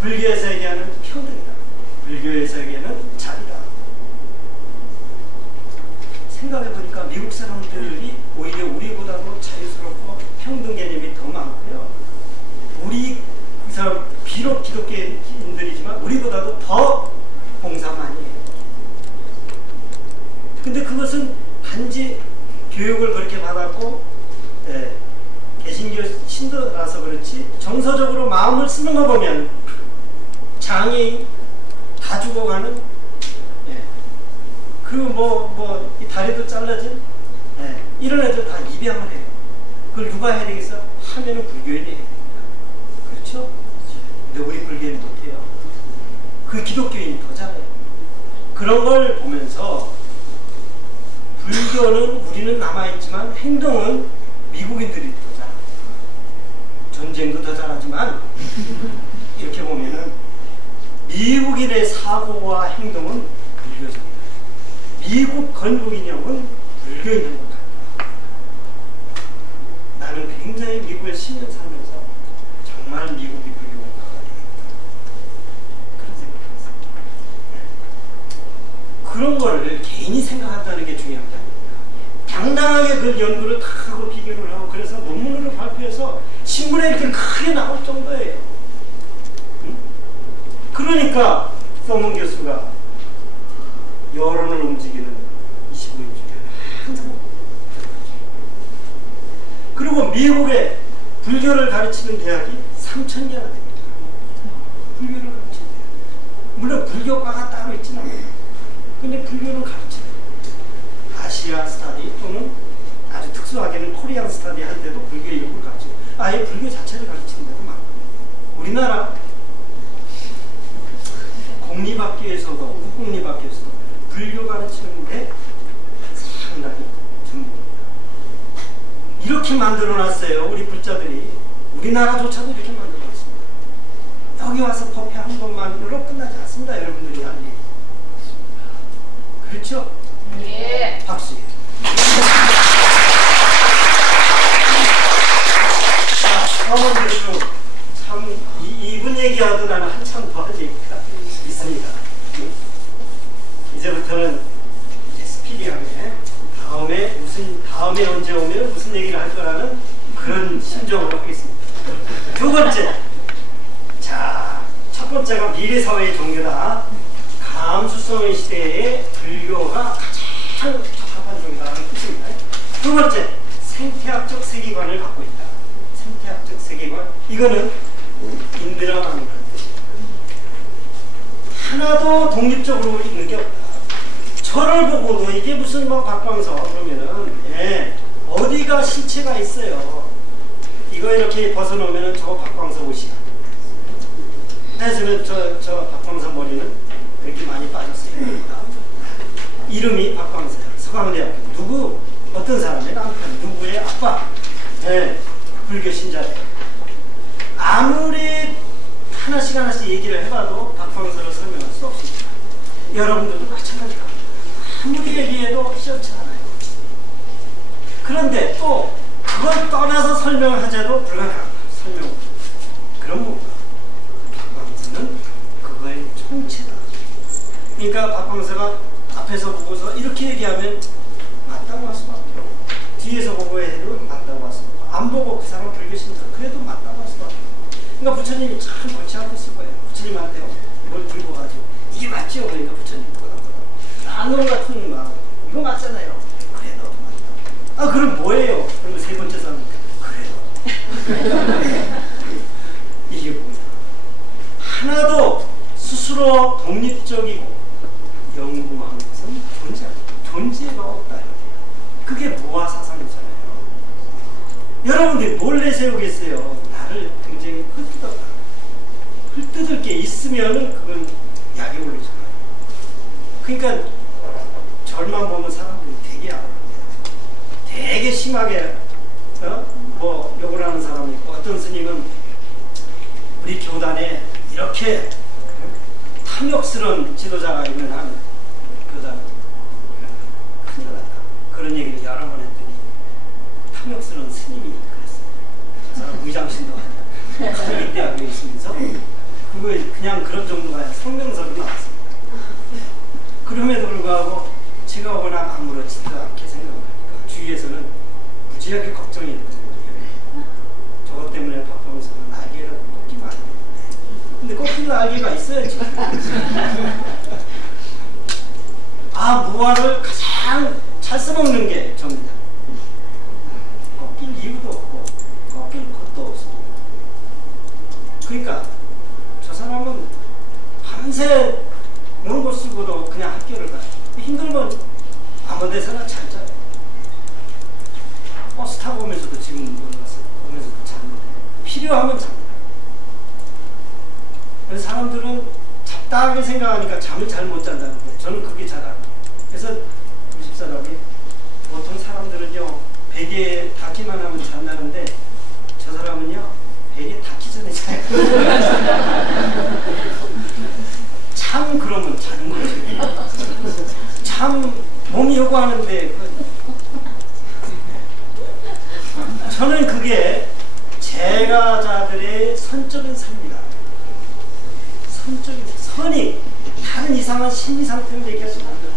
불교에서 얘기하는 평등이다. 불교에서 얘기하는 자유다. 생각해보니까 미국 사람들이 오히려 우리보다도 자유스럽고 평등 개념이 더 많고요. 우리 그 사람 비록 기독교인들이지만 우리보다도 더 봉사 많이 해요. 근데 그것은 단지 교육을 그렇게 받았고 개신교 신도라서 그렇지 정서적으로 마음을 쓰는 거 보면 장애인 다 죽어가는, 그리고 이 다리도 잘라진, 이런 애들 다 입양을 해요. 그걸 누가 해야 되겠어? 하면은 불교인이 해야 됩니다. 그렇죠? 근데 우리 불교인 못해요. 그 기독교인이 더 잘해요. 그런 걸 보면서 불교는 우리는 남아있지만 행동은 미국인들이 더 잘하고, 전쟁도 더 잘하지만 이렇게 보면은 미국인의 사고와 행동은 불교적이다. 미국 건국 이념은 불교 이념과 같다. 나는 굉장히 미국에 10년 살면서 정말 미국이 불교국가가 되겠다. 그런 생각을 했어요. 그런 거를 개인이 생각한다는 게 중요한 게 아닙니다. 당당하게 그 연구를 다 하고 비교를 하고, 그래서 논문으로 발표해서 신문에 이렇게 크게 나올 정도예요. 응? 그러니까 서먼 교수가 여론을 움직이는 25인 중에 항상 그리고 미국에 불교를 가르치는 대학이 3,000개나 됩니다. 불교를 가르치는 대학. 물론 불교과가 따로 있지는 않아요. 근데 불교를 가르치는 아시아 스타디 또는 아주 특수하게는 코리안 스타디 할 때도 불교 이력을 가르치고 아예 불교 자체를 가르치는 데도 많고, 우리나라 공립학교에서도 국공립학교에서도 불교 가르치는데 상당히 전문입니다. 이렇게 만들어놨어요. 우리 불자들이. 우리나라조차도 이렇게 만들어놨습니다. 여기 와서 법회 한 번만으로 끝나지 않습니다. 여러분들이 알 일이. 그렇죠? 예. 박수. 자, 서먼 교수 참 이분 얘기하도 나는 한참 더 할 얘기가 있습니다. 이제부터는 이제 스피디하게 다음에 언제 오면 무슨 얘기를 할 거라는 그런 심정으로 하겠습니다. 두 번째, 자, 첫 번째가 미래사회의 종교다. 감수성의 시대에 불교가 가장 적합한 종교라는 뜻입니다. 두 번째, 생태학적 세계관을 갖고 있다. 생태학적 세계관, 이거는 인드라만이라는 뜻입니다. 하나도 독립적으로 있는 게 없다. 저를 보고도 이게 무슨 박광서 그러면은 어디가 실체가 있어요. 이거 이렇게 벗어놓으면은 저 박광서 옷이야. 그래서 저 박광서 머리는 이렇게 많이 빠졌어요. 이름이 박광서야. 서강대학교 누구 어떤 사람의 남편 누구의 아빠, 불교 신자예요. 아무리 하나씩 얘기를 해봐도 박광서를 설명할 수 없습니다. 여러분들도 마찬가지다. 아무리 얘기해도 시원치 않아요. 그런데 또 그걸 떠나서 설명을 하자도 불가능합니다. 설명. 그럼 뭔가 박광서는 그거의 총체다. 그러니까 박광서가 앞에서 보고서 이렇게 얘기하면 맞다고 할 수밖에 없고, 뒤에서 보고 해도 맞다고 할 수밖에 없고, 안 보고 그 사람 불교 신자 그래도 맞다고 할 수밖에 없고. 그러니까 부처님이 참 골치 아팠을 거예요. 부처님한테 뭘 들고 가지고 이게 맞죠? 그러니까 부처님 안놈 같은 마음 이거 맞잖아요. 그래 너도 맞다. 아 그럼 뭐예요? 그러면 세 번째 사람 그래요. 이게 뭐냐? 하나도 스스로 독립적이고 연구하는 것은 존재가 없다. 그게 무아 사상이잖아요. 여러분들이 뭘 내세우겠어요? 나를 굉장히 헐뜯었다. 헐뜯을 게 있으면은 그건 약이 올리잖아요. 그러니까 절만 보면 사람들이 되게 알아요. 되게 심하게 뭐 욕을 하는 사람이 있고, 어떤 스님은 우리 교단에 이렇게 탐욕스러운 지도자가 있는 한 교단 큰일 났다. 그런 얘기를 여러 번 했더니 탐욕스러운 스님이 그랬어요. 저 사람 의장신도 아니야. 카톨릭대학교에 있으면서 그거에 그냥 그런 정도가 아니라 성명서로 나왔습니다. 그럼에도 불구하고 제가 워낙 아무렇지도 않게 생각하니까 주위에서는 무지하게 걱정이 됐거든요. 저것 때문에 박범수는 날개를 꺾기만 안 했는데, 근데 꺾이는 날개가 있어야지. 무화를 가장 잘 써먹는 게 접니다. 꺾일 이유도 없고 꺾일 것도 없습니다. 그러니까 저 사람은 밤새 모르고 쓰고도 그냥 학교를 가요. 힘들면 아무 데서나 잘 자요. 버스 타고 오면서도 지금 오면서도 자는데 필요하면 잡니다. 그래서 사람들은 잡다하게 생각하니까 잠을 잘 못 잔다는데 저는 그게 잘 안 돼요. 그래서 우리 집사람이 보통 사람들은요 베개에 닿기만 하면 잔다는데 저 사람은요 베개에 닿기 전에 자요. 참 그러면 자는 거죠. 참 몸이 요구하는데 저는 그게 제가자들의 선적인 삶이다. 선적인 선이 다른 이상한 심리 상태를 얘기하지 않는다.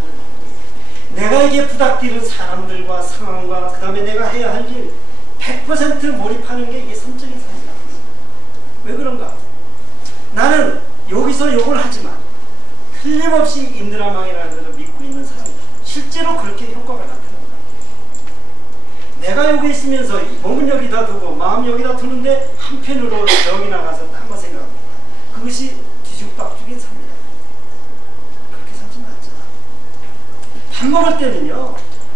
내가 이게 부닥뜨는 사람들과 상황과 그 다음에 내가 해야 할 일 100% 몰입하는 게 이게 선적인 삶이다. 왜 그런가? 나는 여기서 욕을 하지만 틀림없이 인드라망이라는 것을 믿고 있는 사람이다. 실제로 그렇게 효과가 나타난다. 내가 여기 있으면서 몸은 여기다 두고 마음 여기다 두는데 한편으로 여기 나가서 딴 거 생각합니다. 그것이 뒤죽박죽인 삶이다. 그렇게 살지 않잖아. 밥 먹을 때는요,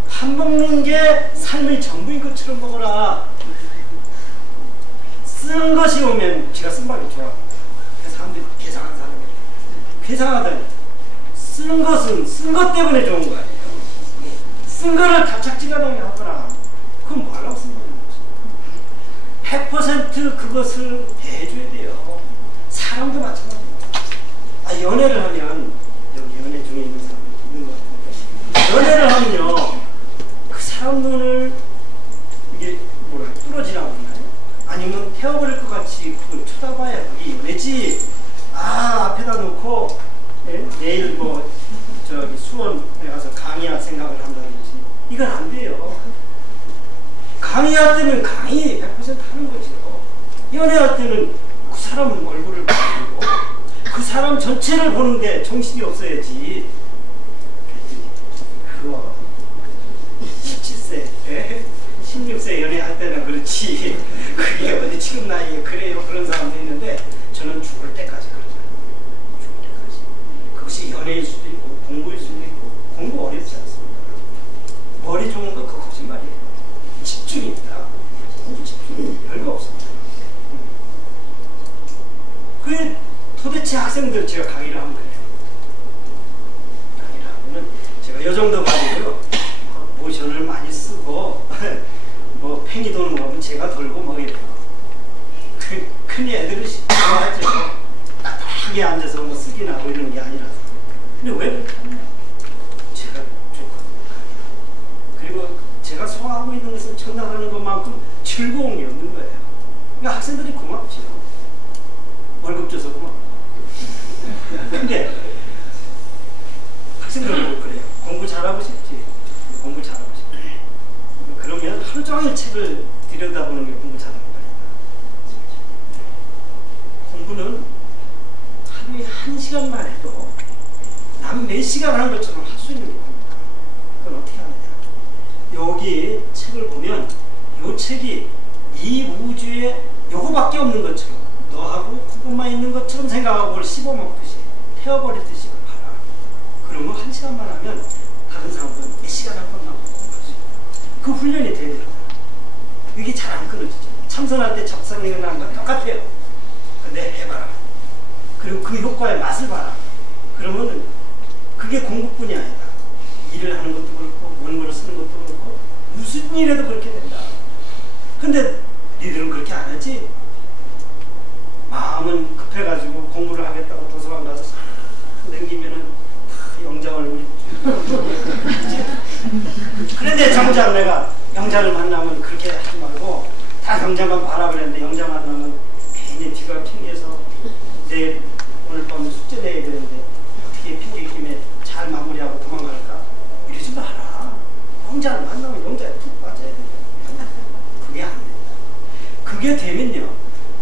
밥 먹는 게 삶의 전부인 것처럼 먹어라. 쓴 것이 오면 제가 쓴 밥이 좋아. 그래서 사람들이 괴상한 사람이에요. 괴상하다니. 쓴 것은 쓴 것 때문에 좋은 거 아니에요. 쓴 거를 다착지근하게 하거나 그건 뭐 하려고 쓴 거예요. 100% 그것을 대해줘야 돼요. 사람도 마찬가지입니다. 연애를 하면 여기 연애 중에 있는 사람이 있는 것 같은데 연애를 하면요 그 사람 눈을 이게 뭐라 뚫어지라고 하나요? 아니면 태워버릴 것 같이 그걸 쳐다봐야 그게 연애지. 앞에다 놓고 내일 뭐 저기 수원에 가서 강의할 생각을 한다든지 이건 안 돼요. 강의할 때는 강의 100% 하는 거죠. 연애할 때는 그 사람 얼굴을 보고 그 사람 전체를 보는데 정신이 없어야지. 그거 17세, 16세 연애할 때는 그렇지. 그게 어디 지금 나이에 그래요. 그런 사람도 있는데 저는 죽을 때까지 그러잖아요. 죽을 때까지. 그것이 연애일 수도 있고 공부일 수도 있고 공부 어렵지 않습니다. 머리 좋은 거 그거 거짓말이에요. 집중입니다. 집중. 별거 없습니다. 그 도대체 학생들 제가 강의를 하면 그래요. 강의를 하면은 제가 요 정도 가지고요 모션을 많이 쓰고 뭐 팽이 도는 거면 제가 돌고 뭐 이래요. 큰 애들은 싫어하죠. 따뜻하게 앉아서 뭐 쓰기나 하고 이런 게 아니라서. 근데 왜 그렇게 하냐? 제가 좋거든요. 그리고 제가 소화하고 있는 것을 전달하는 것만큼 즐거운 게 없는 거예요. 그러니까 학생들이 고맙죠. 월급 줘서 고맙고. 근데 학생들은 그래요. 공부 잘하고 싶지. 공부 잘하고 싶지. 그러면 하루 종일 책을 들여다보는 게 공부 잘하는 거예요. 공부는 하루에 1시간만 해도 남 몇 시간 하는 것처럼 할 수 있는 겁니다. 그건 어떻게 하느냐. 여기 책을 보면 이 책이 이 우주의 요거밖에 없는 것처럼 너하고 그것만 있는 것처럼 생각하고 그걸 씹어먹듯이 태워버리듯이 봐라. 그러면 1시간만 하면 다른 사람들은 몇 시간 한 번 나오고 공부할 수 있어요. 그 훈련이 돼야 됩니다. 이게 잘 안 끊어지죠. 참선할 때 잡상행을 하는 건 똑같아요. 근데 해봐라. 그리고 그 효과의 맛을 봐라. 그러면 그게 공부뿐이 아니다. 일을 하는 것도 그렇고 원고를 쓰는 것도 그렇고 무슨 일에도 그렇게 된다. 근데 니들은 그렇게 안 하지? 마음은 급해가지고 공부를 하겠다고 도서관 가서 싹 남기면은 다 영장을 우리 그런데 정작 내가 영장을 만나면 그렇게 하지 말고 다 영장만 봐라 그랬는데 영장 만나면 괜히 뒤가 핑계서 내일 오늘 밤에 숙제 내야 되는데 어떻게 핑계 김에 잘 마무리하고 도망갈까? 이러지 마라. 영장을 만나면 영장에 푹 빠져야 된다. 그게 안 된다. 그게 되면요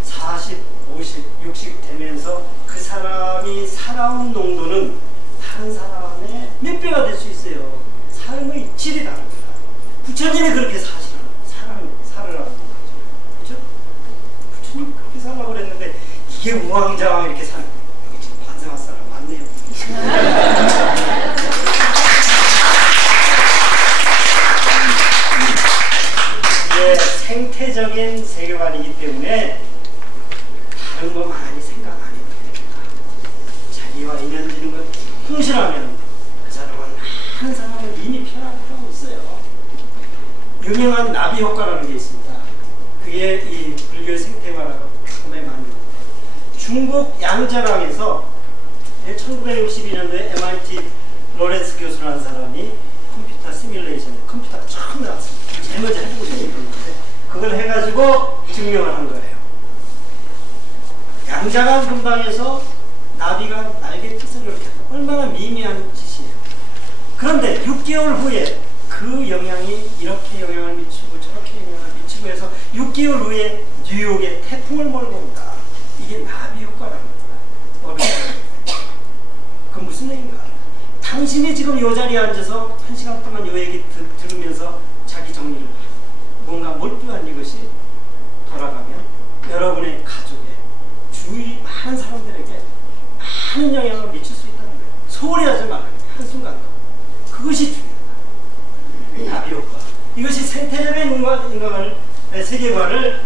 40, 50, 60 되면서 그 사람이 살아온 농도는 다른 사람의 몇 배가 될 수 있어요. 삶의 질이 다릅니다. 부처님이 그렇게 살으라고 거죠. 그죠? 부처님이 그렇게 살라고 그랬는데 이게 우왕좌왕 이렇게 사는 거예요. 여기 지금 반성할 사람 많네요. 이게 생태적인 세계관이기 때문에 다른 거 많이 생각 안 해도 됩니다. 자기와 인연 지는 것 충실하면 그 사람은 많은 사람을 이미 편하고 있어요. 유명한 나비 효과라는 게 있습니다. 그게 이 불교의 생태관하고 처음에 만든 중국 양자강에서 1962년도에 MIT 로렌스 교수라는 사람이 컴퓨터 시뮬레이션, 컴퓨터가 처음 나왔습니다. 제일 먼저 해보고 싶은 건데 그걸 해가지고 증명을 한 거예요. 양자강 근방에서 나비가 날개 뜻을 이렇게 얼마나 미미한 짓이에요. 그런데 6개월 후에 그 영향이 이렇게 영향을 미치고 저렇게 영향을 미치고 해서 6개월 후에 뉴욕에 태풍을 몰고 온다. 이게 나비 효과라는 겁니다. 그 무슨 얘기인가? 당신이 지금 이 자리에 앉아서 1시간 동안 이 얘기 들으면서 자기 정리를 뭔가 몰두한 이것이 돌아가면 여러분의 가족에 주위 많은 사람들에게 많은 영향을 미칠 수 있다는 거예요. 소홀히 하지 말아요. 한순간도. 그것이 중요하다. 나비 효과. 이것이 생태적인 인간을 세계관을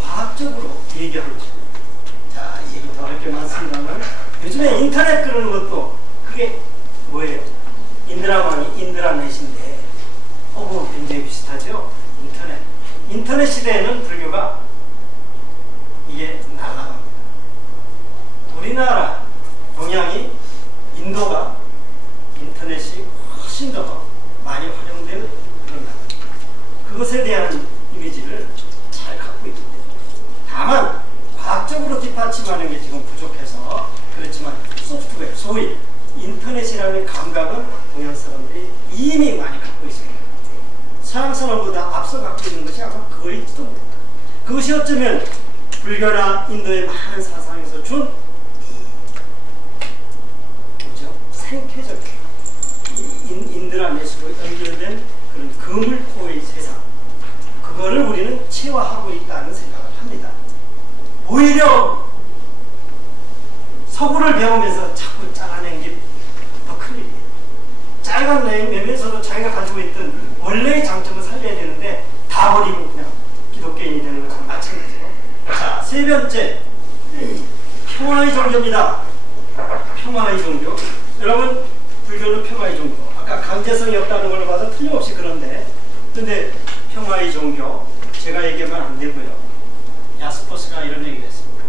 과학적으로 얘기하는 것입니다. 자, 이 얘기 더 할 게 많습니다만 요즘에 인터넷 그러는 것도 그게 뭐예요? 인드라만이 인드라넷인데 뭐 굉장히 비슷하죠? 인터넷 시대에는 불교가 이게 날아갑니다. 우리나라 동양이 인도가 인터넷이 훨씬 더 많이 활용되는 그런 나라. 그것에 대한 이미지를 잘 갖고 있기 때문에 다만 과학적으로 뒷받침하는 게 지금 부족해서 그렇지만 소프트웨어, 소위 인터넷이라는 감각은 동양 사람들이 이미 많이 갖고 있습니다. 서양 사람보다 앞서 갖고 있는 것이 아마 그거일지도 모른다. 그것이 어쩌면 불교나 인도의 많은 사상에서 준 뭐죠? 생태적 인드라넷으로 연결된 그런 그물코의 세상, 그거를 우리는 체화하고 있다는 생각을 합니다. 오히려 서구를 배우면서 자꾸 잘라낸 게 더 큰 일이에요. 짧아내면서도 자기가 가지고 있던 원래의 장점을 살려야 되는데 다 버리고 그냥 기독교인이 되는 것과 마찬가지고. 자, 세 번째, 평화의 종교입니다. 평화의 종교. 여러분, 불교는 평화의 종교. 아까 강제성이 없다는 걸 봐서 틀림없이 그런데, 근데 평화의 종교, 제가 얘기하면 안 되고요. 야스퍼스가 이런 얘기를 했습니다.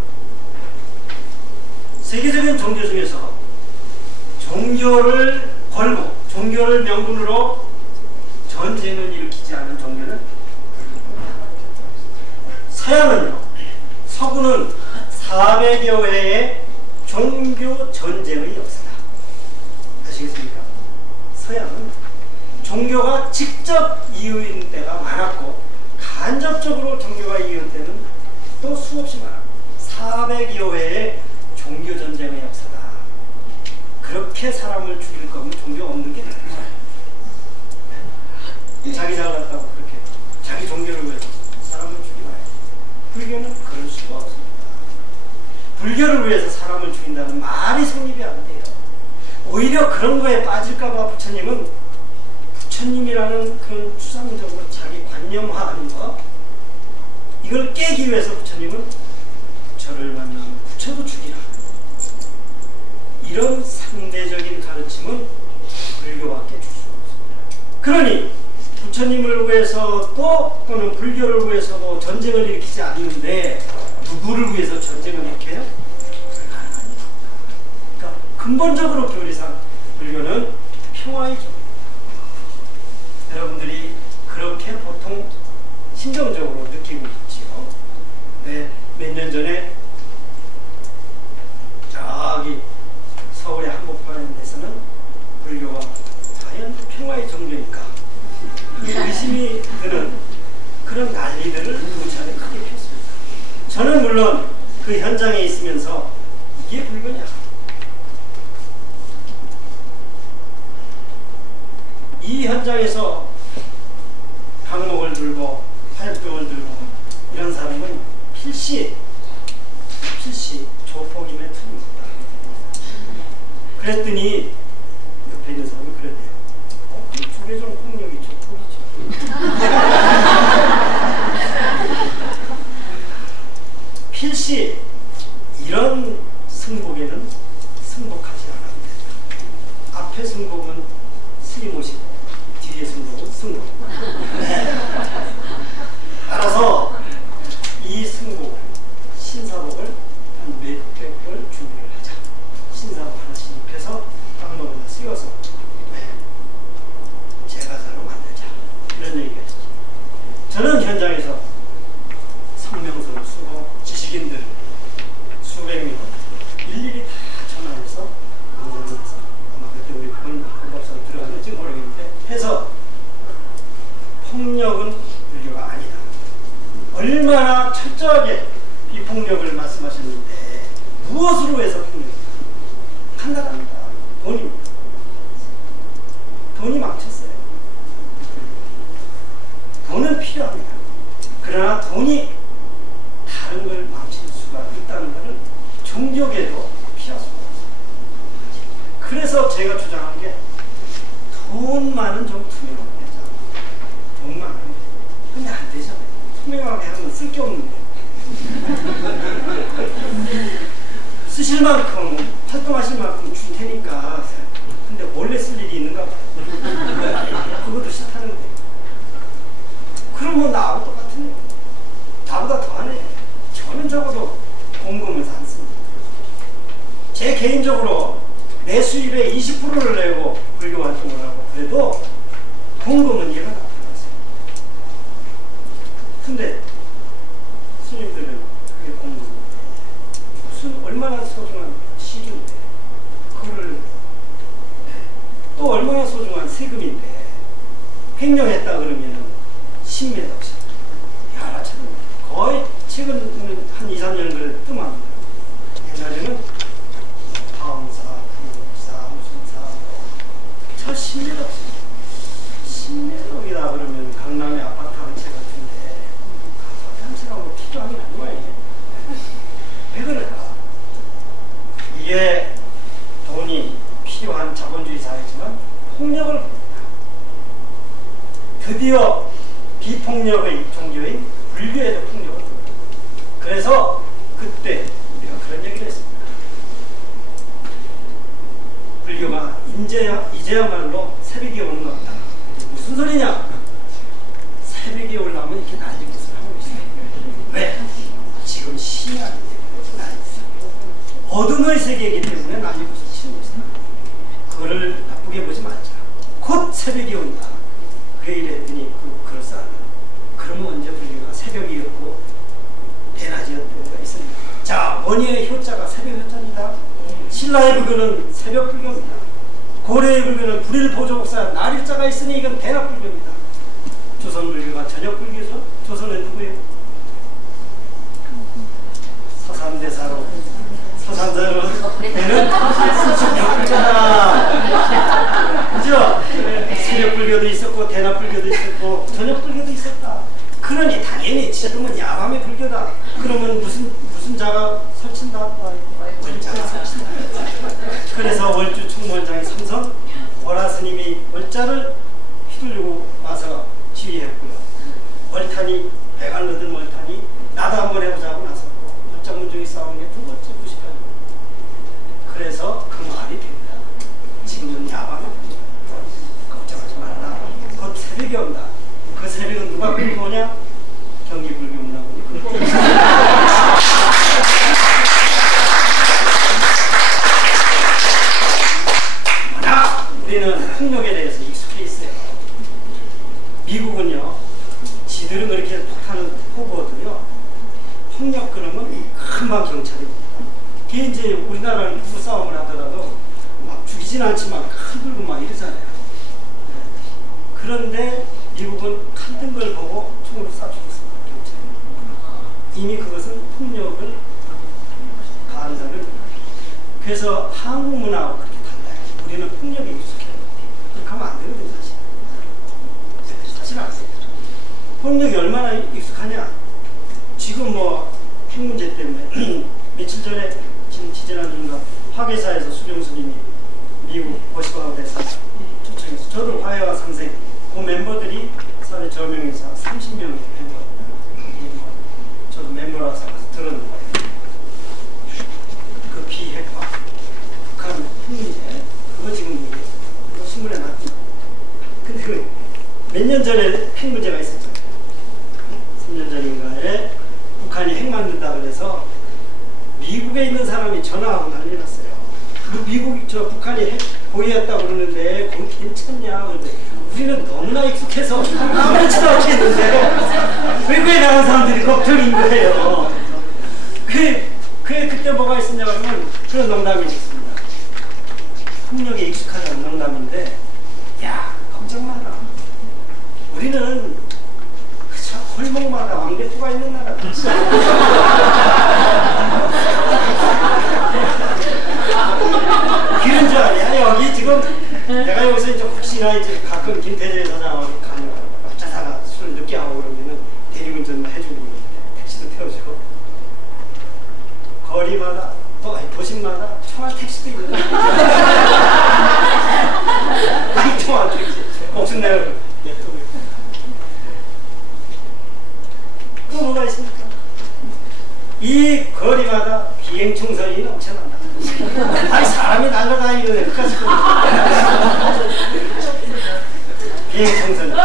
세계적인 종교 중에서 종교를 걸고 종교를 명분으로 전쟁을 일으키지 않은 종교는 서양은요, 서구는 400여 회의 종교 전쟁의 역사다. 아시겠습니까? 서양은 종교가 직접 이유인 때가 많았고 간접적으로 종교가 이유인 때는 또 수없이 많았고 400여 회의 종교 전쟁의 역사다. 그렇게 사람을 죽일 거면 종교 없는 게 낫다. 자기 잘났다고 그렇게 자기 종교를 위해서 사람을 죽이나요? 불교는 그런 불교를 위해서 사람을 죽인다는 말이 성립이 안 돼요. 오히려 그런 거에 빠질까봐 부처님은 부처님이라는 그런 추상적으로 자기 관념화하는 거, 이걸 깨기 위해서 부처님은 저를 만나면 부처도 죽이라, 이런 상대적인 가르침은 불교밖에 줄 수 없습니다. 그러니 부처님을 위해서 또는 불교를 위해서도 전쟁을 일으키지 않는데 누구를 위해서 전쟁을 일으켜요? 불가능합니다. 그러니까 근본적으로 교리상 불교는 평화의 종. 여러분들이 그렇게 보통 심정적으로 느끼고 있지요. 네, 몇 년 전에 저기 서울의 한복판에 데서는 불교가 과연 평화의 종교일까 의심이 드는 그런 난리들을 무차례 크게 폈습니다. 저는 물론 그 현장에 있으면서 이게 불교냐, 이 현장에서 강목을 들고 화염병을 들고 이런 사람은 필시 조폭임에 틀립니다. 그랬더니 옆에 있는 사람이 그랬대요. 조계종 폭력이 조폭이죠. 필시 이런 승복에는 승복하지 않아도 된다. 앞에 승복은 스님오시고 뒤에 승복은 승복. 따라서 이 승복을, 신사복을 한 몇백 벌 준비를 하자. 신사복 하나씩 입혀서 방목에다 씌워서 제가사로 만들자, 이런 얘기가 있었죠. 저는 현장에서 성명서를 쓰고 지식인들 수백 명 일일이 다 전화해서 안전해서, 아마 그때 우리 본법사로 들어갔는지 모르겠는데 해서 폭력은 불교가 아니다, 얼마나 철저하게 비폭력을 말씀하셨는데 무엇으로 해서 폭력이다? 간단합니다. 돈입니다. 돈이 망쳤어요. 돈은 필요합니다. 그러나 돈이 다른 걸 망칠 수가 있다는 것을 종교계도 피할 수가 없어요. 그래서 제가 주장한 게 돈만은 좀 투명하게 하자. 돈만은. 근데 안 되잖아요. 투명하게 하면 쓸 게 없는데. 쓰실 만큼, 활동하실 만큼 줄 테니까. 근데 원래 쓸 일이 있는가 봐요. 그것도 싫다는데. 그럼 뭐 나하고 똑같은데. 나보다 더하네. 저는 적어도 공금을 안 씁니다. 제 개인적으로 내 수입의 20%를 내고 불교 활동을 하고 그래도 공금은 얘가 나타났어요. 근데 스님들은 그게 공금인데 무슨 얼마나 소중한 시주인데, 그거를 또 얼마나 소중한 세금인데 횡령했다 그러면 10m 없어요. 야라처럼 거의 최근 한 2, 3년 그래 뜸합니다. 옛날에는 파음사, 부사, 무슨 사, 저 10m 없어요. 10m이다 그러면 강남의 아파트 한 채 같은데 아파트 한 채가 뭐 필요한 게 아니에요. 왜 그럴까? 이게 돈이 필요한 자본주의 사회지만 폭력을 봅니다. 드디어 비폭력의 종교인 불교에도 폭력을 봅니다. 그래서 그때 우리가 그런 얘기를 했습니다. 불교가 이제야말로 새벽이 오는 것 같다. 무슨 소리냐? 새벽이 올라오면 이렇게 난리짓을 하고 있어요. 왜? 지금 신약이 난리짓. 어둠의 세계이기 때문에 난리짓을 치는 것이다. 그거를 나쁘게 보지 말자. 곧 새벽이 온다. 그래 이랬더니 그럴싸하다. 그러면 언제 불교가 새벽이었고 대낮이었던 때가 있습니다. 자, 원희의 효자가 새벽 효자입니다. 신라의 불교는 새벽 불교입니다. 고려의 불교는 불일 보조국사 날일자가 있으니 이건 대낮 불교입니다. 조선 불교가 저녁 불교죠. 조선은 누구예요? 서산대사로 되는 저녁 불교다. 그죠? 새벽 불교도 있었고 대낮 불교도 있었고 저녁 불교도 있었다. 그러니 당연히 지금은 야밤의 불교다. 그러면 무슨 자가 설친다? 그래서 월주 총무원장이 삼선, 월화 스님이 월자를 휘두르고 와서 지휘했고요. 월탄이 배가 넣은 월탄이 나도 한번 해보자고 나섰고 월자 문중이 싸운 게 두 번째 90편. 그래서 그 말이 됩니다. 지금은 야방이 됩니다. 걱정하지 말라. 곧 새벽이 온다. 그 새벽은 누가 끌고 오냐? 경기불교 문화군이 끌고 온다. 우리는 폭력에 대해서 익숙해 있어요. 미국은요, 지들은 그렇게 폭탄을 포부어도요, 폭력 그러면 금방 경찰이 옵니다. 걔 이제 우리나라는 부부싸움을 하더라도 막 죽이진 않지만 칼 들고 막 이러잖아요. 그런데 미국은 칼 든 걸 보고 총으로 쏴 죽었습니다. 경찰이. 이미 그것은 폭력을 가한다는. 그래서 한국 문화하고 그렇게 달라요. 우리는 폭력에 익숙해요. 그렇게 하면 안 되거든요, 사실. 사실 아세요. 폭력이 얼마나 익숙하냐. 지금 뭐 핵 문제 때문에 며칠 전에 지금 지지난주인가 화계사에서 수경 스님이 미국 버시바우에서 초청해서 저도 화해와 상생 그 멤버들이 사회 저명의사 30명이 멤버입니다. 저도 멤버라서 들은 거예요. 그 비핵화 북한 핵 문제 그거 지금 그거 신문에 나왔습니다. 근데 그 몇 년 전에 핵 문제가 있었잖아요. 3년 전인가에 북한이 핵 만든다 그래서 미국에 있는 사람이 전화하고 난리 났어요. 미국이 저 북한이 핵 보유했다고 그러는데 그거 괜찮냐? 그런데 우리는 너무나 익숙해서 아무렇지도 않겠는데 외국에 나간 사람들이 걱정인 거예요. 그때 뭐가 있었냐 그러면 그런 농담이 있습니다. 폭력에 익숙하다는 농담인데 야 걱정 마라. 우리는 그저 골목마다 왕대포가 있는 나라다. 그런 줄 아냐? 여기 지금 내가 여기서 이제 혹시나 이제 가끔 김태재 사장하고 가면 짜다가 술 늦게 하고 그러면은 대리운전 해주고 택시도 태워주고 거리마다 또 도심마다 청아 택시도 있는 아니 청아 택시 목숨 내고 그 뭐가 있습니까? 이 거리마다 비행청소년이 넘쳐난다. 아니 사람이 날아다니는 끝까지 비행청소년.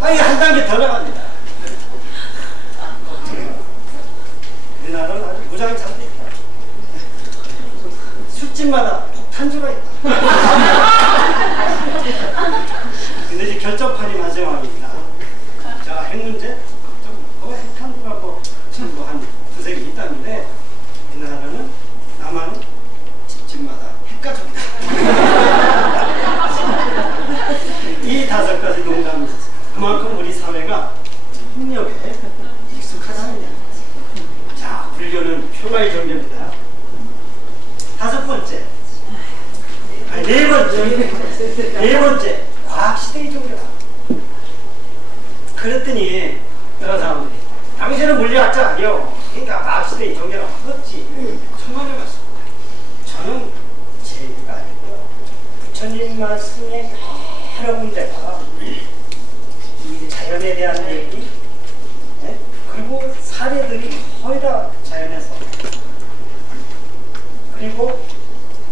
아니 한 단계 더 나갑니다. 우리나라는 아주 무장이 잘 돼 있다. 술집마다 폭탄주가 있다. 근데 이제 결정판이 마지막입니다. 자, 핵 문제? 핵탄두가 뭐 한 두세 개 있다는데 우리나라는 남한은 집집마다 핵가족이다. 이 5가지 농담이 있었어요. 그만큼 우리 사회가 폭력에 익숙하다는 얘기입니다. 자, 불교는 표가의 종교입니다. 5번째, 아니 4번째 과학시대의 종교다. 그랬더니 여러 사람들이 당신은 물리학자 아니요. 그러니까 과학시대의 종교라고 하겠지. 천만에 맞습니다. 저는 제 얘기가 아니고요. 부처님 말씀의 여러 문제가 자연에 대한 얘기, 네? 그리고 사례들이 거의 다 자연에서, 그리고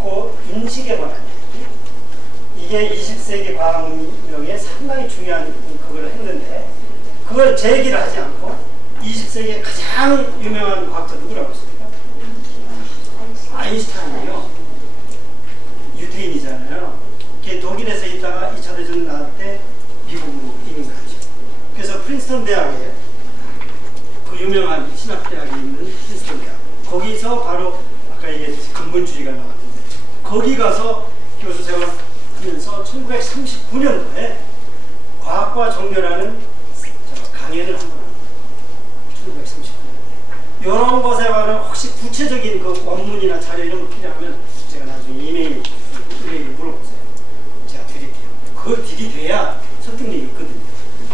그 인식에 관한 얘기. 이게 20세기 과학문명에 상당히 중요한 그걸 했는데 그걸 제 얘기를 하지 않고 20세기에 가장 유명한 과학자 누구라고 했습니까? 아인슈타인이요. 유태인이잖아요. 걔 독일에서 있다가 2차 대전 나올 때 미국으로 이민 가죠. 그래서 프린스턴 대학에 그 유명한 신학대학이 있는 프린스턴 대학 거기서 바로 아까 얘기했듯이 근본주의가 나왔는데 거기 가서 교수 생활하면서 1939년도에 과학과 종교라는 강연을 한 번 합니다. 1939년도에. 이런 것에 관한 혹시 구체적인 그 원문이나 자료 이런 거 필요하면 제가 나중에 이메일을 물어보세요. 제가 드릴게요. 그걸 들이돼야 설득력이 있거든요.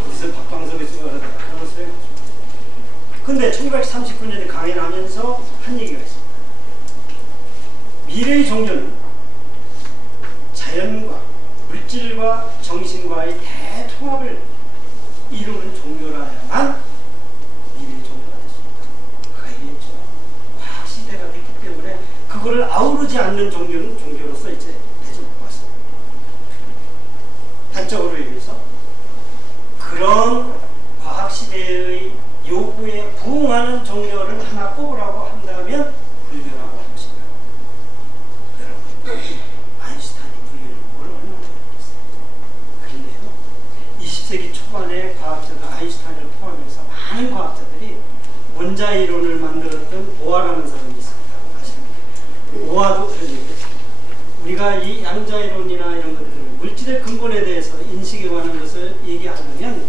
어디서 박광석에서 그러다가 그런 소리가 없죠. 근데 1939년에 강연을 하면서 한 얘기가 있습니다. 미래의 우리 종교는 자연과 물질과 정신과의 대통합을 이루는 종교라야만 미래의 종교가 됐습니다. 그가 얘기했죠. 과학시대가 됐기 때문에 그거를 아우르지 않는 종교는 종교로서 이제 되지 못했습니다. 단적으로 얘기해서 그런 과학시대의 요구에 부응하는 종교를 하나 꼽으라고 한다면 불교라고 할 것입니다. 여러분, 아인슈타인이 불교를 뭘 얼마나 했겠어요? 그런데요, 20세기 초반에 과학자들, 아인슈타인을 포함해서 많은 과학자들이 원자 이론을 만들었던 보아라는 사람이 있습니다. 아십니까? 보아도 그런 얘기했습니다. 우리가 이 양자 이론이나 이런 것들, 물질의 근본에 대해서 인식에 관한 것을 얘기하려면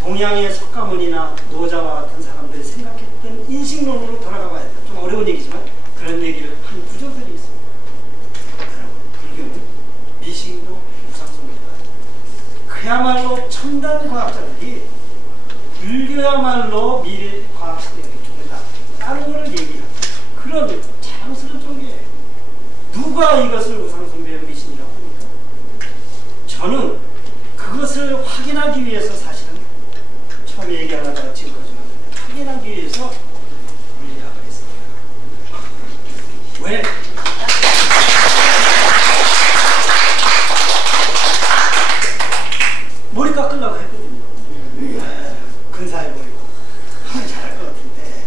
동양의 석가모니나 노자와 같은 사람들이 생각했던 인식론으로 돌아가 봐야 돼요. 좀 어려운 얘기지만 그런 얘기를 한 구조들이 있습니다. 여러분, 불교는 미신도 무상성교다. 그야말로 첨단 과학자들이 불교야말로 미래 과학시대의 종교다 라는 것을 얘기하는 그런 자랑스러운 종교예요. 누가 이것을 우상숭배의 미신이라고 합니까? 저는 그것을 확인하기 위해서 사실은 처음에 얘기하다가 지금까지 왔는데 확인하기 위해서 물리학을 했습니다. 왜? 머리 깎으려고 했거든요. 근사해버리고 하면 잘할 것 같은데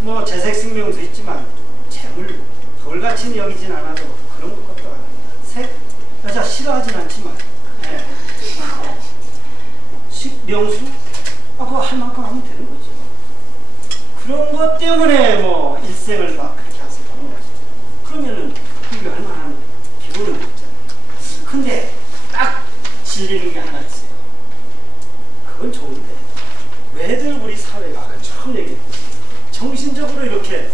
뭐 재색승명도 있지만 재물 돌같이 여기진 않아도 그런 것도 아닙니다. 색 여자 싫어하진 않지만 명수 그거 할 만큼 하면 되는 거죠. 그런 것 때문에 뭐 일생을 막 그렇게 하세요. 그러면은 불교할 만한 기본은 없잖아요. 근데 딱 질리는 게 하나 있어요. 그건 좋은데 왜들 우리 사회가 아까 처음 얘기했듯이 정신적으로 이렇게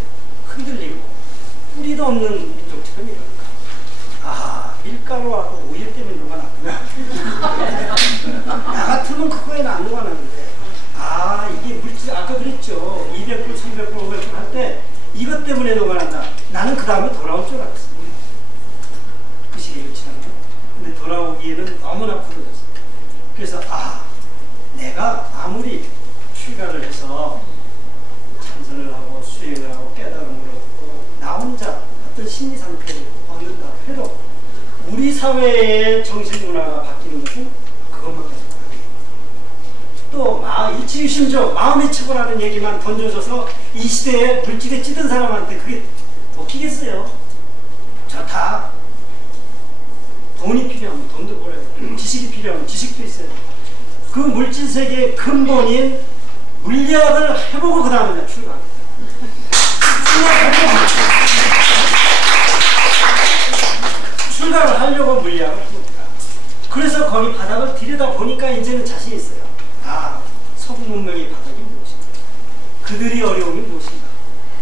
흔들리고 뿌리도 없는 민족처럼 이럴까? 아, 밀가루하고 우유 때문에 녹아났구나. 나 같으면 그거에는 안 녹아났는데, 아, 이게 물질, 아까 그랬죠. 200불, 300불, 500불 할 때 이것 때문에 녹아난다. 나는 그 다음에 돌아올 줄 알았어. 그 시기를 지나면. 근데 돌아오기에는 너무나 굳어졌어. 그래서, 아, 내가 아무리 출가를 해서 참선을 하고 수행을 하고 깨달음을 얻고 나 혼자 어떤 심리 상태를 얻는다 해도 우리 사회의 정신문화가 바뀌는 것은 그것만 가지고 또 일치유심조 마음의 척을하는 얘기만 던져줘서 이 시대에 물질에 찌든 사람한테 그게 먹히겠어요. 좋다. 돈이 필요하면 돈도 벌어야 돼. 지식이 필요하면 지식도 있어야 돼. 그 물질 세계의 근본인 물리학을 해보고 그 다음에 출가합니다. 출가를 하려고 물리학을 합니다. 그래서 거기 바닥을 들여다 보니까 이제는 자신이 있어요. 아, 서구 문명의 바닥이 무엇인가? 그들이 어려움이 무엇인가?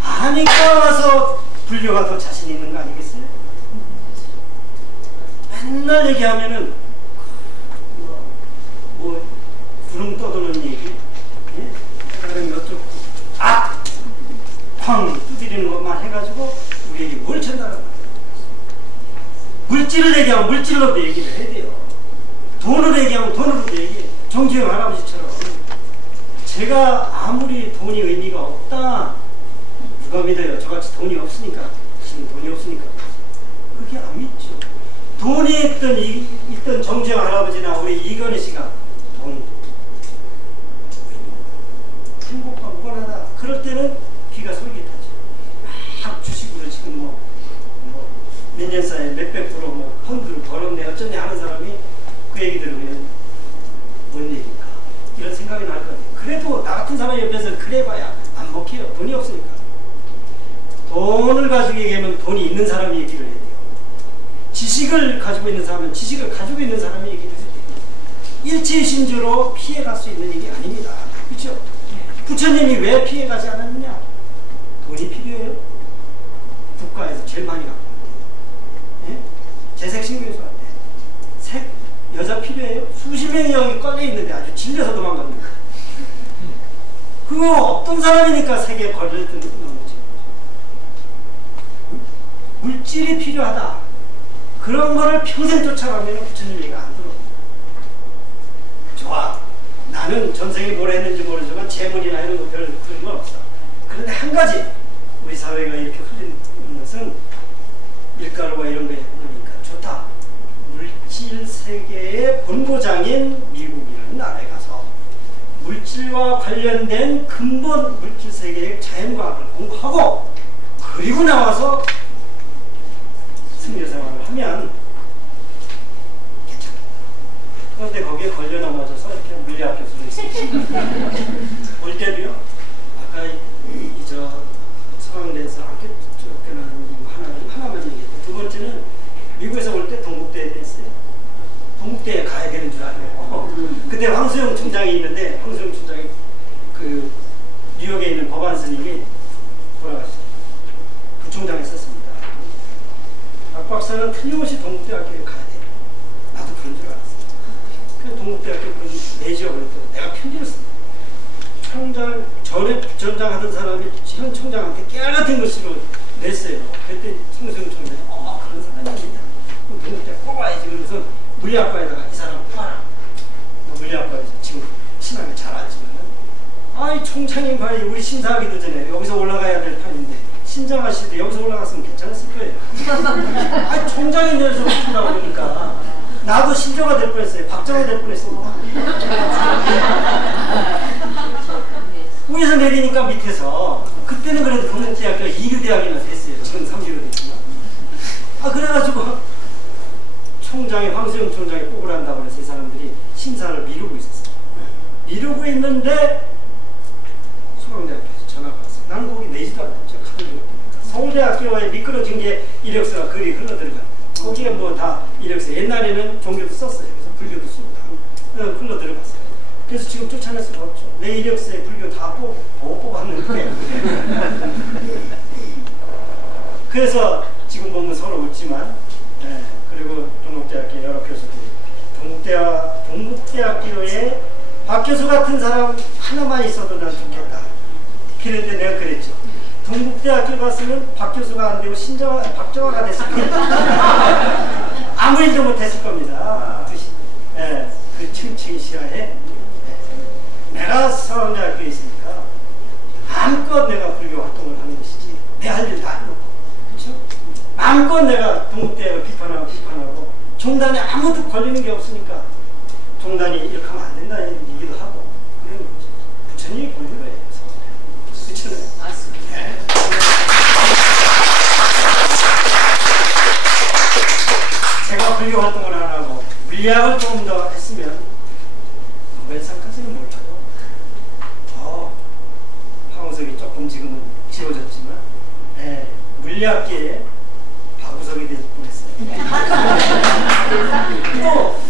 아니까 와서 불교가 더 자신 있는 거 아니겠어요? 맨날 얘기하면은 뭐 구름 떠도는 얘기, 그다음에 어쩌고 쾅 두드리는 것만 해가지고 우리에게 뭘 전달하는 거예요? 물질을 얘기하면 물질로도 얘기를 해야 돼요. 돈을 얘기하면 돈으로도 얘기해요. 정주영 할아버지처럼 제가 아무리 돈이 의미가 없다 누가 믿어요? 저같이 돈이 없으니까 지금 돈이 없으니까 그렇게 안 믿죠. 돈이 있던 정주영 할아버지나 우리 이건희 씨가 돈 행복과 무관하다 그럴 때는 귀가 솔깃하죠. 막 주식으로 지금 몇 년 사이에 몇백 프로 펀드를 벌었네 어쩌네 하는 사람이 그 얘기 들으면 뭔 얘기일까 이런 생각이 날 거예요. 그래도 나 같은 사람 옆에서 그래봐야 안 먹혀요. 돈이 없으니까. 돈을 가지고 얘기하면 돈이 있는 사람이 얘기를 해야 돼요. 지식을 가지고 있는 사람은 지식을 가지고 있는 사람이 얘기를 해야 돼요. 일체신주로 피해갈 수 있는 얘기 아닙니다. 그렇죠? 부처님이 왜 피해가지 않았느냐? 돈이 필요해요. 국가에서 제일 많이 갖고 재색신고에서 할 때 색 여자 필요해요? 수십 명이 여기 걸려 있는데 아주 질려서 도망갑니다. 그거 어떤 사람이니까 색에 걸려있던 거지. 물질이 필요하다. 그런 거를 평생 쫓아가면 부처님 얘기가 안 들어. 좋아. 나는 전생에 뭘 했는지 모르지만 재물이나 이런 거 별 그런 건 없어. 그런데 한 가지 우리 사회가 이렇게 흘리는 것은 밀가루와 이런 거에 흐르니까 좋다. 물질 세계의 본고장인 미국이라는 나라에 가서 물질과 관련된 근본 물질 세계의 자연과학을 공부하고 그리고 나와서 승려 생활을 하면 괜찮다. 그런데 거기에 걸려 넘어져서 이렇게 물리학 교수를 있습니다. 올 때도요. 아까 저 서강대에서 학교 쫓겨나는 하나만 얘기했고, 두 번째는 미국에서 올 때 동국대에 됐어요. 동국대에 가야 되는 줄 알고. 그때 황수영 총장이 있는데, 황수영 총장이 그 뉴욕에 있는 법안 스님이 돌아가셨어요. 부총장 했었습니다. 박 박사는 틀림없이 동국대학교에 가야 돼. 나도 그런 줄 알았어. 그래서 동국대학교 그런 내지어 그랬더니 내가 편지를 씁니다. 총장, 전장 하던 사람이 현 총장한테 깨알 같은 것으로 냈어요. 그때 송수영 총장이 그런 사람이 아니냐. 그럼 동국대학 뽑아야지. 그러면서 물리학과에다가 이 사람 뽑아라. 물리학과에서 지금 신학을 잘 알지만 이 총장님 봐야 우리 심사하기도 전에 여기서 올라가야 될 판인데 신장하 씨도 여기서 올라갔으면 괜찮았을 거예요. 총장이 내려서 뽑힌다고 그러니까 나도 신조가 될 뻔했어요. 박정화 될 뻔했습니다. 위에서 내리니까 밑에서 그때는 그래도 동국대학교 2류대학이나 됐어요. 지금 3류로 됐지만 그래가지고 총장이 황수영 총장이 뽑으란다고 해서 이 사람들이 심사를 미루고 있었어요. 미루고 있는데 서강대학교에서 전화가 왔어요. 나는 거기 내지도 않았죠. 서울대학교에 미끄러진 게 이력서가 글이 흘러들어가. 거기에 뭐 다 이력서. 옛날에는 종교도 썼어요. 그래서 불교도 쓰고 다 흘러들어갔어요. 그래서 지금 쫓아낼 수가 없죠. 내 이력서에 불교 다 뽑았는데. 그래서 지금 보면 서로 웃지만, 그리고 동국대학교 여러 교수들이 동국대학교에 박 교수 같은 사람 하나만 있어도 난 좋겠다. 그런데 내가 그랬죠. 동국대학교 갔으면 박 교수가 안 되고 박정화가 됐을 겁니다. 아무 일도 못했을 겁니다. 그 층층 시야에 내가 서강대학교에 있으니까 마음껏 내가 불교 활동을 하는 것이지 내 할 일 다 해놓고, 그렇죠? 마음껏 내가 동국대학을 비판하고 종단에 아무도 걸리는 게 없으니까 종단이 이렇게 하면 안 된다는 얘기도 하고 그런 거죠. 부처님이 걸린 거예요. 그렇잖아요. 맞습니다. 제가 불교 활동을 안 하고 물리학을 조금 더 했으면 노벨상까지는 몰라도 황우석이 조금 지금은 지워졌지만 물리학계에 박우석이 될 뻔했어요. 또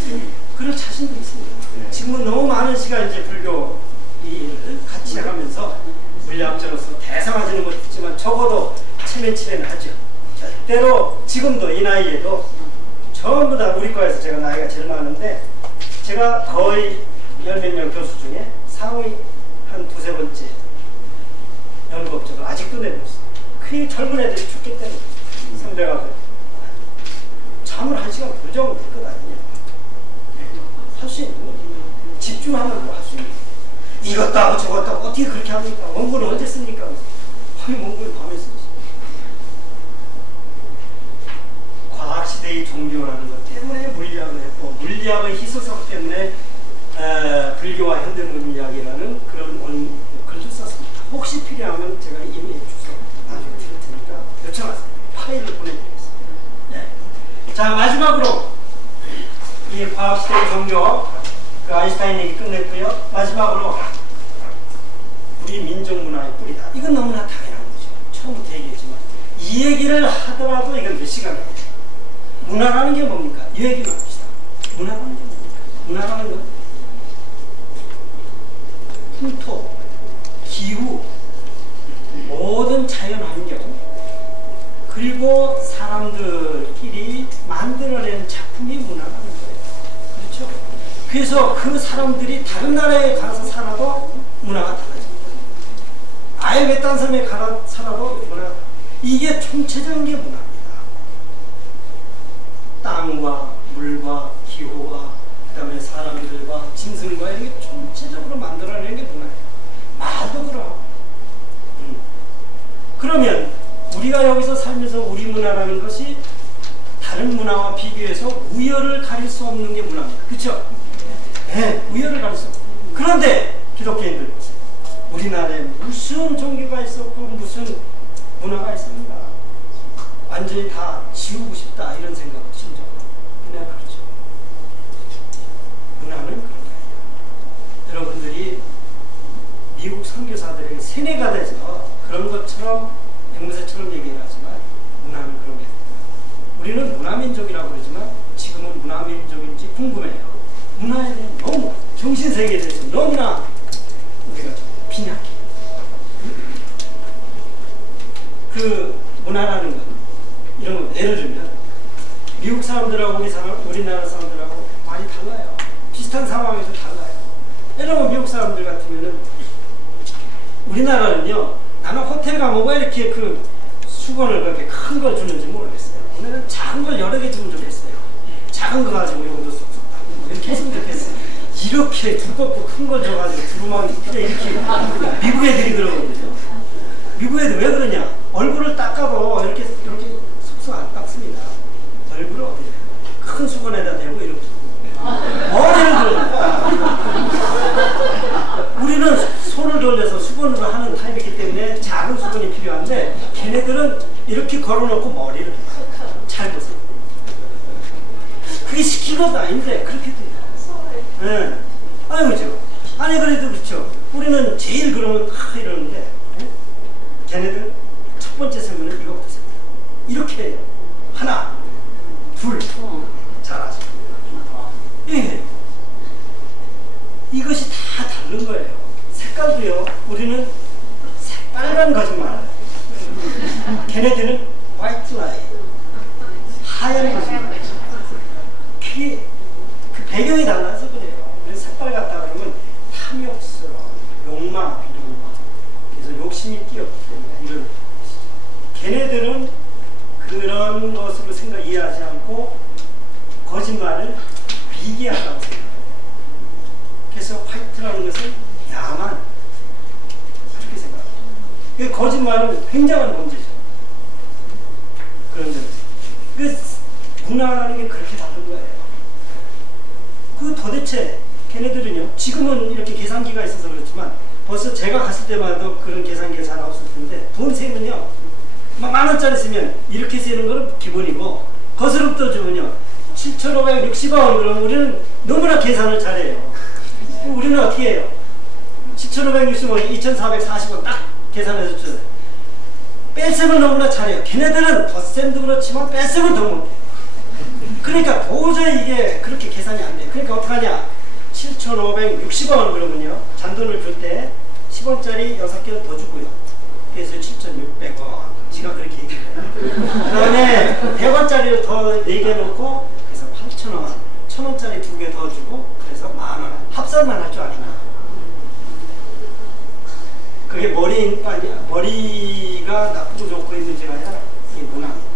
그럴 자신도 있습니다. 지금은 너무 많은 시간 이제 불교 일을 같이 하면서 물리학자로서 대상하지는 못했지만 적어도 체면치레는 하죠. 절대로 지금도 이 나이에도 전부 다 우리 과에서 제가 나이가 제일 많은데 제가 거의 10몇 명 교수 중에 상위 한 두세 번째 연구업적을 아직도 내고 있어요. 그 젊은 애들이 죽기 때문에 선배가 잠을 1시간 부정은 될 것 아니냐. 할 수 있는 거지. 집중하면 할 수 있는 거지. 이것도 하고 저것도 하고 어떻게 그렇게 합니까? 원고를 언제 씁니까? 원고를 밤에 쓰지. 과학시대의 종교라는 것 때문에 물리학을 했고 물리학의 희소성 때문에 불교와 현대문리학이라는 그런 글도 썼습니다. 혹시 필요하면 제가 이메일 주소 나중에 드릴 테니까 요청하세요. 파일을 보내드리겠습니다. 자, 마지막으로 이 과학시대의 종교 그 아인슈타인 얘기 끝냈고요. 마지막으로 우리 민족문화의 뿌리다. 이건 너무나 당연한 거죠. 처음부터 얘기했지만 이 얘기를 하더라도 이건 몇 시간이에요. 문화라는 게 뭡니까? 이 얘기만 합시다. 문화라는 게 뭡니까? 문화라는 건 풍토, 기후, 모든 자연환경, 그리고 사람들끼리 만들어낸 작품이 문화라는 거예요. 그렇죠? 그래서 그 사람들이 다른 나라에 가서 살아도 문화가 달라집니다. 아예 외딴 섬에 가서 살아도 문화가 달라집니다. 이게 총체적인 게 문화입니다. 땅과 물과 기후와 그다음에 사람들과 짐승과 이렇게 전체적으로 만들어내는 게 문화예요. 말도 그럼. 그러면 우리가 여기서 살면서 우리 문화라는 것이 다른 문화와 비교해서 우열을 가릴 수 없는 게 문화입니다. 그렇죠? 네, 우열을 가릴 수 없어요. 그런데 기독교인들 우리나라에 무슨 종교가 있었고 무슨 문화가 있습니다. 완전히 다 지우고 싶다 이런 생각 심정. 그냥 그렇죠. 문화는 그런 거예요. 여러분들이 미국 선교사들에게 세뇌가 돼서 그런 것처럼 앵무새처럼 얘기를 하지만 문화는 그런 게 아닙니다. 우리는 문화민족이라고 그러지만 지금은 문화민족인지 궁금해요. 문화에 대한 너무 정신세계에 대해서 너무나 우리가 좀 빈약해요. 그 문화라는 건 이런 거 예를 들면 미국 사람들하고 우리나라 사람들하고 많이 달라요. 비슷한 상황에서 달라요. 여러분 미국 사람들 같으면은 우리나라는요. 나는 호텔 가면 왜 이렇게 그 수건을 그렇게 큰 걸 주는지 모르겠어요. 오늘은 작은 걸 여러 개 주면 좋겠어요. 작은 거 가지고 이것도 쏙쏙 이렇게 했으면 좋겠어요. 이렇게 두껍고 큰 걸 줘가지고 두루마기 이렇게 미국 애들이 그러거든요. 미국 애들 왜 그러냐? 얼굴을 닦아도 이렇게 쏙쏙 안 닦습니다. 얼굴을 어디 큰 수건에다 대고 이렇게 머리를 들어요. 우리는 손을 돌려서 수건으로 하는 타입이기 때문에 작은 수건이 필요한데 걔네들은 이렇게 걸어놓고 머리를 잘 보세요. 그게 시킨 것도 아닌데 그렇게 돼요. 네. 아니 그죠? 아니 그래도 그렇죠. 우리는 제일 그러면 이러는데 네? 걔네들 첫 번째 세면은 이거부터 셉니다. 이렇게 해요. 하나 둘 잘하죠. 예. 이것이 다 다른 거예요. 색깔도요. 우리는 새빨간 거짓말. 걔네들은 화이트 라이. 하얀 거짓말. 그게 그 배경이 달라서 그래요. 우리 새빨갛다 그러면 탐욕스러워, 욕망, 그래서 욕심이 끼었기 때문에 이런 걔네들은 그런 것으로 이해하지 않고 거짓말을 비계하다고 생각해요. 그래서 화이트라는 것은 야만 그렇게 생각합니다. 거짓말은 굉장한 범죄죠. 그런데 그 문화라는 게 그렇게 다른 거예요. 그 도대체 걔네들은요. 지금은 이렇게 계산기가 있어서 그렇지만 벌써 제가 갔을 때마다 그런 계산기가 잘 없을 텐데 돈 세면요. 막 10,000원짜리 쓰면 이렇게 세는 거는 기본이고 거스름돈 주면요. 7,560원 그러면 우리는 너무나 계산을 잘해요. 우리는 어떻게 해요? 7,560원, 2,440원 딱 계산해서 줘요. 뺄셈을 너무나 잘해요. 걔네들은 덧셈도 그렇지만 뺄셈은 더 못해요. 그러니까 도저히 이게 그렇게 계산이 안 돼요. 그러니까 어떡하냐? 7,560원 그러면요. 잔돈을 줄 때 10원짜리 6개 더 주고요. 그래서 7,600원. 지가 그렇게 얘기해요. 그 다음에 100원짜리를 더 4개 놓고 그래서 8,000원. 1,000원짜리 2개 더 주고 그래서 10,000원. 합산만 할 줄 아니나. 그게 머리가 나쁘고 좋고 있는지가 아니라 이 문화입니다.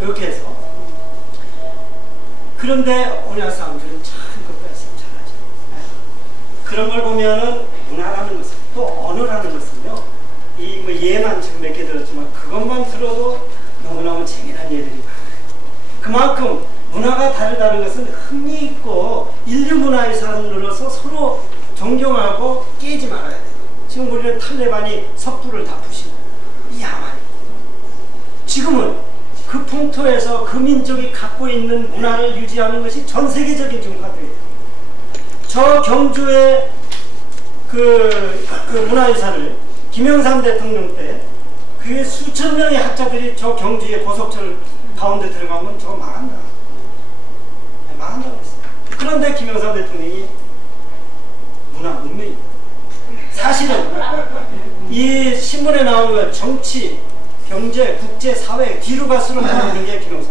이렇게 해서 그런데 우리나라 사람들은 참 그걸 잘하죠. 그런 걸 보면은 문화라는 것은 또 언어라는 것은요. 이 뭐 예만 지금 몇 개 들었지만 그것만 들어도 너무너무 재미난 예들이 많아요. 그만큼 문화가 다르다는 것은 흥미있고 인류 문화유산으로서 서로 존경하고 깨지 말아야 돼요. 지금 우리는 탈레반이 석부를 다 부시고 야만이 지금은 그 풍토에서 그 민족이 갖고 있는 문화를 유지하는 것이 전 세계적인 지금 화두예요. 저 경주의 그 문화유산을 김영삼 대통령 때 그게 수천 명의 학자들이 저 경주의 고속철 가운데 들어가면 저거 망한다. 네, 망한다고 했어요. 그런데 김영삼 대통령이 문화 문명입니다. 사실은 이 신문에 나오는 정치, 경제, 국제, 사회 뒤로 갈수록 모르는 게 김영삼.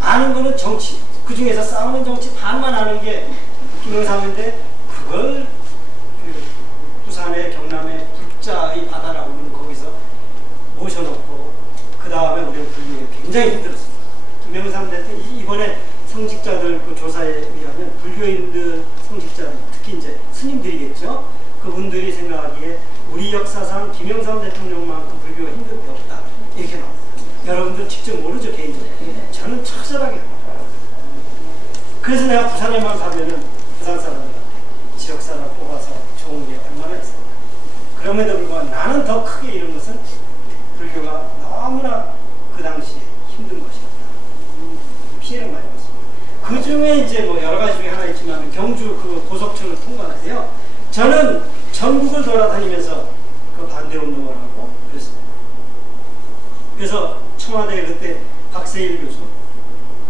아는 거는 정치. 그 중에서 싸우는 정치 반만 아는 게 김영삼인데 그걸 부산의 경남의 불자의 바다라고 하는 거기서 모셔놓고 그 다음에 우리는 불리에 굉장히 힘들었습니다. 김영삼 대통령 이번에 성직자들 그 조사에 의하면 불교인들 성직자들 특히 이제 스님들이겠죠. 그분들이 생각하기에 우리 역사상 김영삼 대통령만큼 불교가 힘든 데 없다 이렇게 나옵니다. 여러분들 직접 모르죠 개인적으로. 저는 처절하게 그래서 내가 부산에만 가면은 부산 사람들한테 지역 사람 뽑아서 좋은 게 얼마나 있습니까. 그럼에도 불구하고 나는 더 크게 이룬 것은 불교가 너무나 그 당시에 힘든 것이었다. 피해를 많이 봤습니다. 그 중에 이제 뭐 여러 가지 중에 하나 있지만 경주 그 고속철을 통과하세요. 저는 전국을 돌아다니면서 그 반대 운동을 하고 그랬습니다. 그래서 청와대 그때 박세일 교수,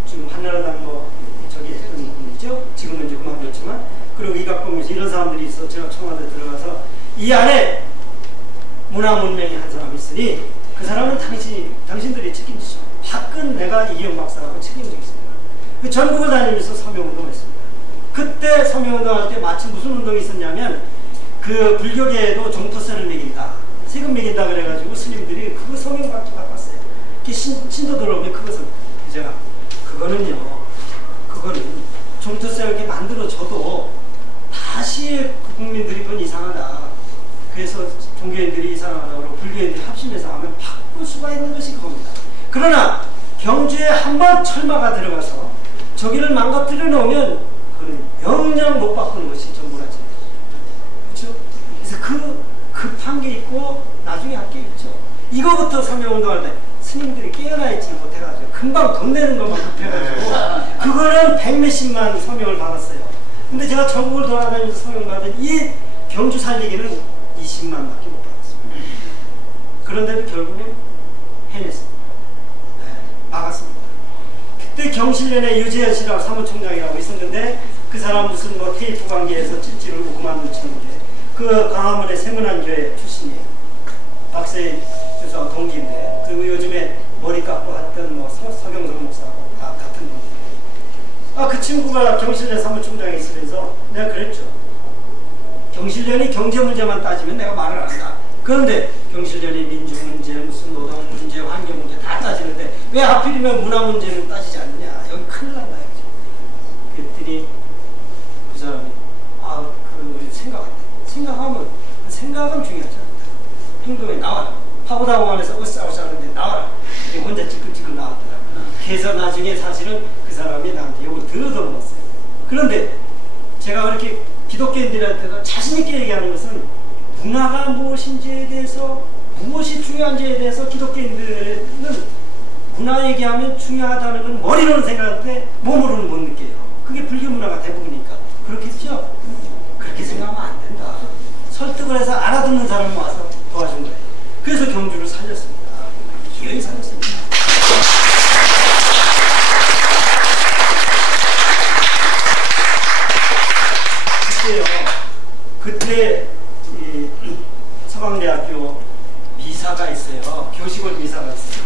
지금 한나라당 뭐 저기 했던 분이죠. 지금은 이제 그만뒀지만, 그리고 이각봉에서 이런 사람들이 있어. 제가 청와대 들어가서 이 안에 문화문명이 한 사람이 있으니 그 사람은 당신들이 책임지죠. 박근 내가 이기영 박사하고 책임지겠습니다. 그 전국을 다니면서 서명운동을 했습니다. 그때 서명운동할 때 마침 무슨 운동이 있었냐면 그 불교계에도 종토세를 매긴다, 세금 매긴다 그래가지고 스님들이 그거 서명 바꿨어요. 신도 들어오면 그것은 제가 그거는 종토세 이렇게 만들어줘도 다시 국민들이 그건 이상하다. 그래서 종교인들이 이상하다고 불교인들이 합심해서 하면 바꿀 수가 있는 것이 그겁니다. 그러나 경주에 한번 철마가 들어가서 저기를 망가뜨려 놓으면 그건 영영 못 바꾸는 것이 전부라지. 그렇죠? 그래서 그 판게 있고 나중에 할 게 있죠. 이거부터 서명운동할 때 스님들이 깨어나 있지 못해가지고 금방 돈 내는 것만 급해가지고 그거는 100몇십만 서명을 받았어요. 근데 제가 전국을 돌아다니면서 서명 받은 이 경주 살리기는 20만밖에 못 받았습니다. 그런데도 결국은 해냈습니다. 막았습니다. 그때 경실련에 유재현 씨라고 사무총장이라고 있었는데 그 사람 무슨 뭐 테이프 관계에서 찔찔을 울고 그만둔 친구인데 그 강화문의 세문안교회 출신이에요. 박세인 교수하고 동기인데, 그리고 요즘에 머리 깎고 했던 뭐 서경석 목사하고 다 같은 동기. 그 친구가 경실련 사무총장에 있으면서 내가 그랬죠. 경실련이 경제 문제만 따지면 내가 말을 안 한다. 그런데 경실련이 민주 문제, 무슨 노동 문제, 환경 문제 다 따지는데 왜 하필이면 문화 문제는 따지지 않느냐. 여기 큰일 난다. 그랬더니 그 사람이 우리 생각하면 생각은 중요하지 않다. 행동에 나와라. 파고다공원에서 으쌰으쌰 하는데 나와라. 근데 혼자 찌끈찌끈 나왔더라. 그래서 나중에 사실은 그 사람이 나한테 욕을 들어들어봤어요. 그런데 제가 그렇게 기독교인들한테도 자신있게 얘기하는 것은 문화가 무엇인지에 대해서, 무엇이 중요한지에 대해서 기독교인들은 문화 얘기하면 중요하다는 건 머리로는 생각하는데 몸으로는 못 느껴요. 그게 불교 문화가 대부분이니까. 그렇겠죠? 그렇게 생각하면 안 된다. 설득을 해서 알아듣는 사람이 와서 도와준 거예요. 그래서 경주를 살렸습니다. 기어이 살렸습니다. 그때 서강대학교 미사가 있어요. 교직원 미사가 있어요.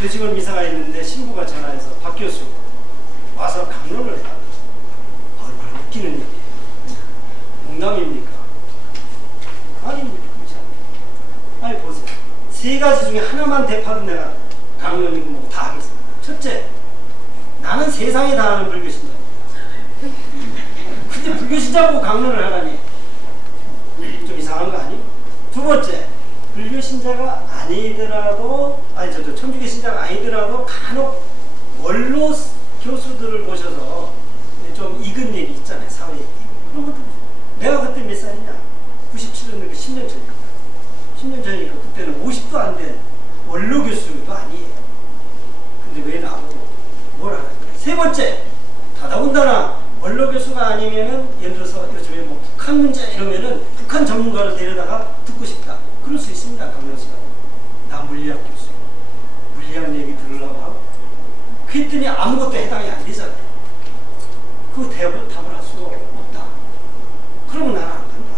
교직원 미사가 있는데 신부가 전화해서 박 교수 와서 강론을 해라. 얼마나 웃기는 얘기예요. 농담입니까? 아닙니다. 그렇지 않아요. 아니 보세요. 세 가지 중에 하나만 대파도 내가 강론이고 뭐 다 하겠습니다. 첫째, 나는 세상에 다 아는 불교신자입니다. 근데 불교신자고 강론을 하라니 좀 이상한 거 아니에요? 두 번째, 불교신자가 아니더라도, 천주교 신자가 아니더라도 간혹 원로 교수들을 모셔서 좀 익은 얘기 있잖아요. 사회 얘기. 그런 것도 내가 그때 몇 살이냐? 97년이니까 10년 전이니까. 10년 전이니까 그때는 50도 안 된 원로 교수도 아니에요. 근데 왜 나보고 뭘 하는 거야? 세 번째, 더더군다나 원로 교수가 아니면은 예를 들어서 요즘에 뭐 북한 문제 이러면은 북한 전문가를 데려다가 듣고 싶다. 그럴 수 있습니다. 강연시간. 나 물리학 교수. 물리학 얘기 들으려고 하고. 그랬더니 아무것도 해당이 안 되잖아요. 그 답을 할 수가 없다. 그러면 나는 안 간다.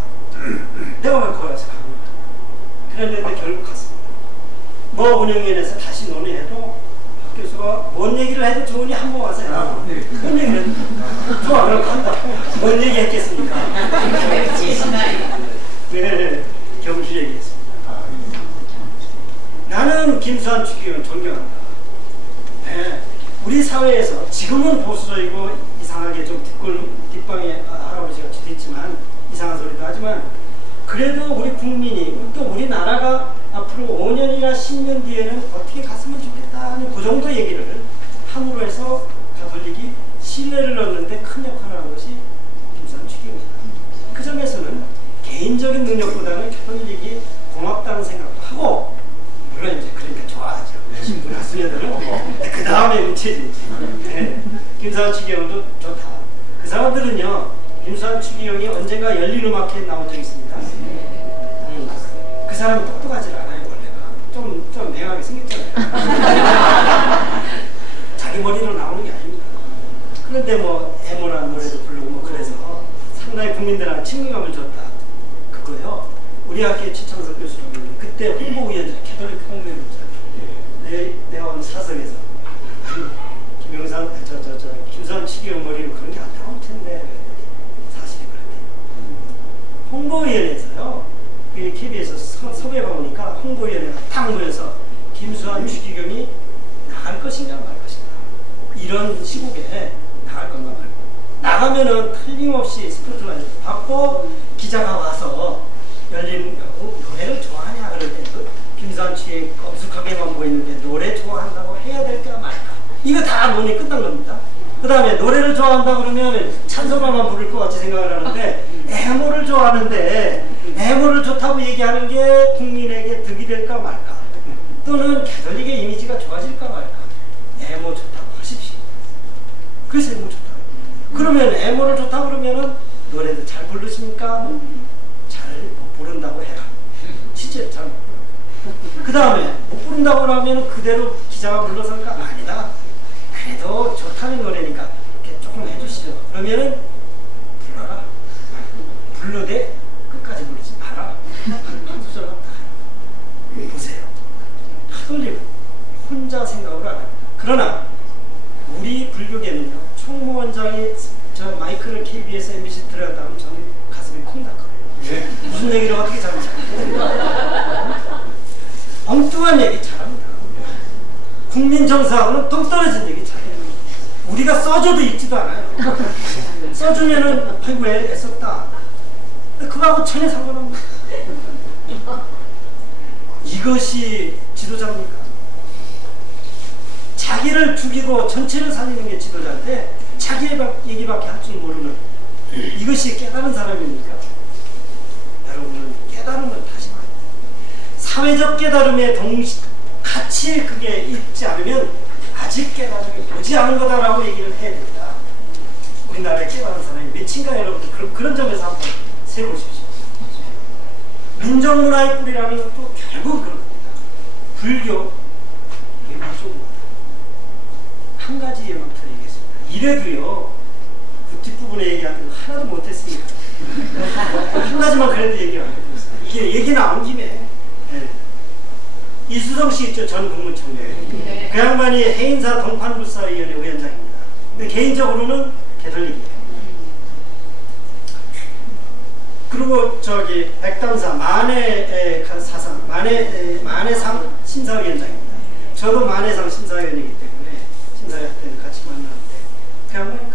내가 왜 거기 가서 갑니다. 그랬는데 결국 갔습니다. 뭐 운영위원회에서 다시 논의해도 박 교수가 뭔 얘기를 해도 좋으니 한번 와서 해라. 뭔 얘기를 해도 좋아, 그럼 간다. 뭔 얘기 했겠습니까? 네, 경주 얘기했습니다. 나는 김수환 추기경을 존경한다. 네. 우리 사회에서 지금은 보수적이고 이상하게 좀 뒷방에 할아버지가 뒤댔지만 이상한 소리도 하지만 그래도 우리 국민이 또 우리나라가 앞으로 5년이나 10년 뒤에는 어떻게 갔으면 좋겠다 하는 그 정도 얘기를 함으로 해서 가톨릭이 신뢰를 얻는데 큰 역할을 한 것이 김수환 추기입니다. 그 점에서는 개인적인 능력보다는 가톨릭이 고맙다는 생각도 하고 물론 이제 그러니까 좋아하죠. 신분한 수녀들은 그 다음에 문체지. 네. 김수환 추기형도 좋다. 그 사람들은요 김수환 추기형이 언젠가 열린음악회에 나온 적이 있습니다. 그 사람은 똑똑하지 않아요 원래가. 좀 맹하게 생겼잖아요. 자기 머리로 나오는 게 아닙니다. 그런데 뭐 애모란 노래도 부르고 뭐 그래서 상당히 국민들한테 친밀감을 줬다. 그거요. 우리 학교의 최창석 교수라고 있는데 그때 홍보위원장, 캐톨릭 홍보위원장 내가 오늘 사석에서 김영삼, 김수환 추기형 머리로 그런 게 안 나올 텐데 사실이 그렇대요. 홍보위원회에서요. KBS에서 섭외가 오니까 홍보위원회가 딱 모여서 김수환 추기경이 나갈 것인가 말 것인가 이런 시국에 나갈 건가 말고 나가면은 틀림없이 스포트라이트 받고 기자가 와서 열린 노래를 좋아하냐 그럴 때 김수환 추기경이 엄숙하게만 보이는데 노래 좋아한다고 해야 될까 말까 이거 다 논의 끝난 겁니다. 그 다음에 노래를 좋아한다 그러면 찬송가만 부를 것 같이 생각을 하는데 애모를 좋아하는데 애모를 좋다고 얘기하는 게 국민에게 득이 될까 말까 또는 가톨릭의 이미지가 좋아질까 말까 애모 좋다고 하십시오. 그래서 애모 좋다고 그러면 애모를 좋다고 그러면은 노래도 잘 부르십니까? 잘 못 부른다고 해라. 실제 잘 못 부른다. 그 다음에 못 부른다고 하면 그대로 기자가 불러서니까 아니다. 그래도 좋다는 노래니까 조금 해주시죠. 그러면은 불러라. 불러대 끝까지 부르지 마라. 한 소절만 다 해요. 보세요. 가톨릭은 혼자 생각을 안 합니다. 그러나 우리 불교계는요. 총무원장이 저 마이크를 KBS, MBC 들어갔다 하면 저는 가슴이 콩닥거려요. 네. 무슨 얘기를 어떻게 잘하는지 엉뚱한 얘기 잘합니다. 국민 정서하고는 동떨어진 얘기 잘해요. 우리가 써줘도 읽지도 않아요. 써주면은 아이고 애썼다. 그거하고 전혀 상관없는 이것이 지도자입니까? 자기를 죽이고 전체를 살리는 게 지도자인데 자기 얘기밖에 할 줄 모르는 이것이 깨달은 사람입니까? 여러분은 깨달음을 다시 말합니다. 사회적 깨달음에 같이 그게 있지 않으면 아직 깨달음이 오지 않은 거다라고 얘기를 해야 됩니다. 우리나라에 깨달은 사람이 몇인가 여러분들 그런 점에서 한번 세보십시오. 민족문화의 뿌리라는 것도 결국 그런 겁니다. 불교, 이게 민족문화. 한 가지 예만 더 얘기했습니다. 이래도요, 그 뒷부분에 얘기하는 거 하나도 못했으니까. 한 가지만 그래도 얘기 안 해드렸어요. 이게 얘기 나온 김에. 네. 이수성 씨 있죠, 전 국무총리. 네. 그 양반이 해인사 동판불사위원회 위원장입니다. 근데 개인적으로는 개돌릭이에요. 그리고 저기 백담사 만해 사상 만해상 심사위원장입니다. 저도 만해상 심사위원이기 때문에 심사위원 때는 같이 만나는데 그 양반이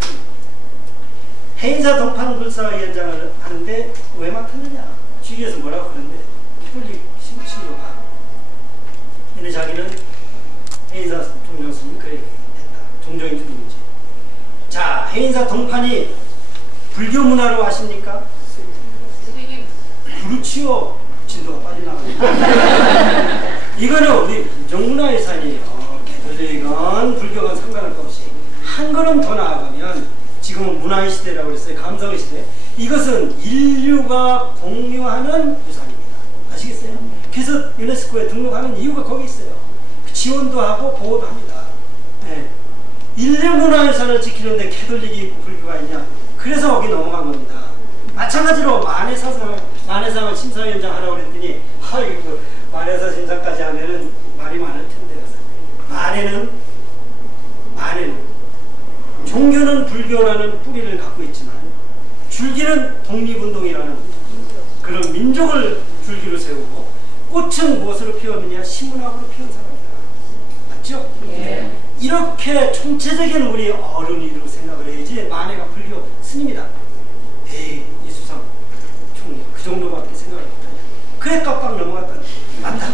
해인사 동판불사위원장을 하는데 왜 맡았느냐? 주위에서 뭐라고 그러는데 개돌릭 신조가 근데 자기는 해인사 종정스님이 그래 했다. 종정이 누구인지. 자, 해인사 동판이 불교 문화로 아십니까? 그렇지요. 진도가 빨리 나가요. 이거는 우리 민족문화유산이에요. 개돌릭은 불교건 상관할 것 없이 한 걸음 더 나아가면 지금은 문화의 시대라고 그랬어요. 감성의 시대. 이것은 인류가 공유하는 유산입니다. 아시겠어요? 그래서 유네스코에 등록하는 이유가 거기 있어요. 지원도 하고 보호도 합니다. 네. 인류 문화유산을 지키는데 개돌릭이 있고 불교가 있냐? 그래서 거기 넘어간 겁니다. 마찬가지로 만해상을 심사위원장 하라고 그랬더니 아이고 만해사 심사까지 하면은 말이 많을 텐데 만해는 종교는 불교라는 뿌리를 갖고 있지만 줄기는 독립운동이라는 그런 민족을 줄기로 세우고 꽃은 무엇으로 피웠느냐? 신문학으로 피운 사람이다. 맞죠? 예. 이렇게 이렇게 총체적인 우리 어른이라고 생각을 해야지 만해가 불교 스님이다. 에이 이수성 총리 그 정도밖에 생각을 못하냐. 그래 깜빡 넘어갔다는 맞다.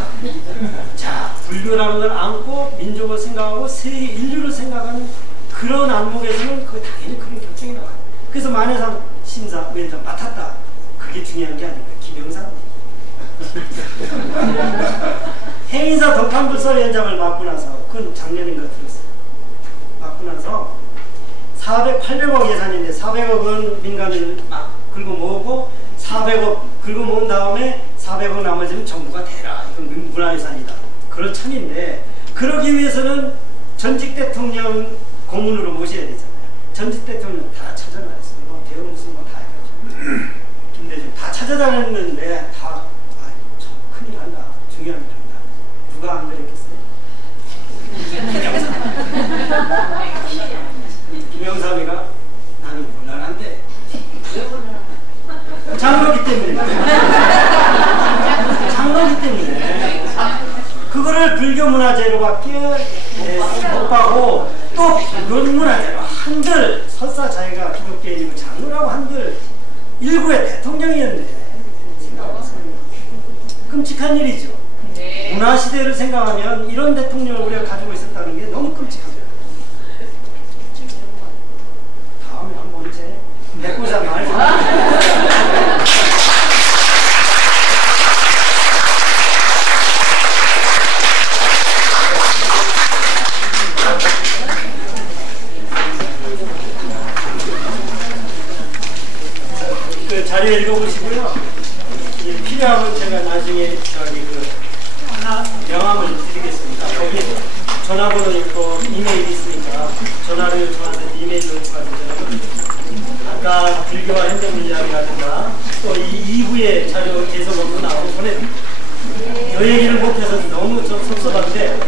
자 불교라는 걸 안고 민족을 생각하고 세계 인류를 생각하는 그런 안목에서는 그 당연히 그런 결정이 나와요. 그래서 만해상 심사위원장 맡았다. 그게 중요한 게 아닙니다. 김영삼 행인사 덕한불설위원장을 맡고 나서 그건 작년인가 들었어요. 맡고 나서 800억 예산인데 400억은 민간을 막 긁어 모으고 400억 긁어 모은 다음에 400억 나머지는 정부가 대라. 이건 문화유산이다. 그런 참인데 그러기 위해서는 전직 대통령 고문으로 모셔야 되잖아요. 전직 대통령 다 찾아다녔어요. 뭐 대응 무슨 뭐 다 해가지고 김대중 다 찾아다녔는데 다 참 큰일 난다. 중요한 일 한다. 누가 안 그랬겠어요? 김영삼이가 나는 곤란한데 장로기 때문에 장로기 때문에 그거를 불교문화재로밖에 못 가고 또 불교문화재로 한들 설사 자기가 기독교인이고 장로라고 한들 일부의 대통령이었는데 생각해보세요. 끔찍한 일이죠. 네. 문화시대를 생각하면 이런 대통령을 우리가 가지고 있었다는 게 너무 끔찍합니다. 다음에 한번 이제 내꼬자 말고 그 자료 읽어보시고요. 필요하면 제가 나중에 하나 명함을 드리겠습니다. 거기 전화번호 있고 이메일이 있으니까 전화를 저한테 이메일로 받으세요. 아까 불교와 행정물 이야기라든가 또 이 이후에 자료 계속으로 나오고 보내드립니다. 이 얘기를 못해서 너무 좀 섭섭한데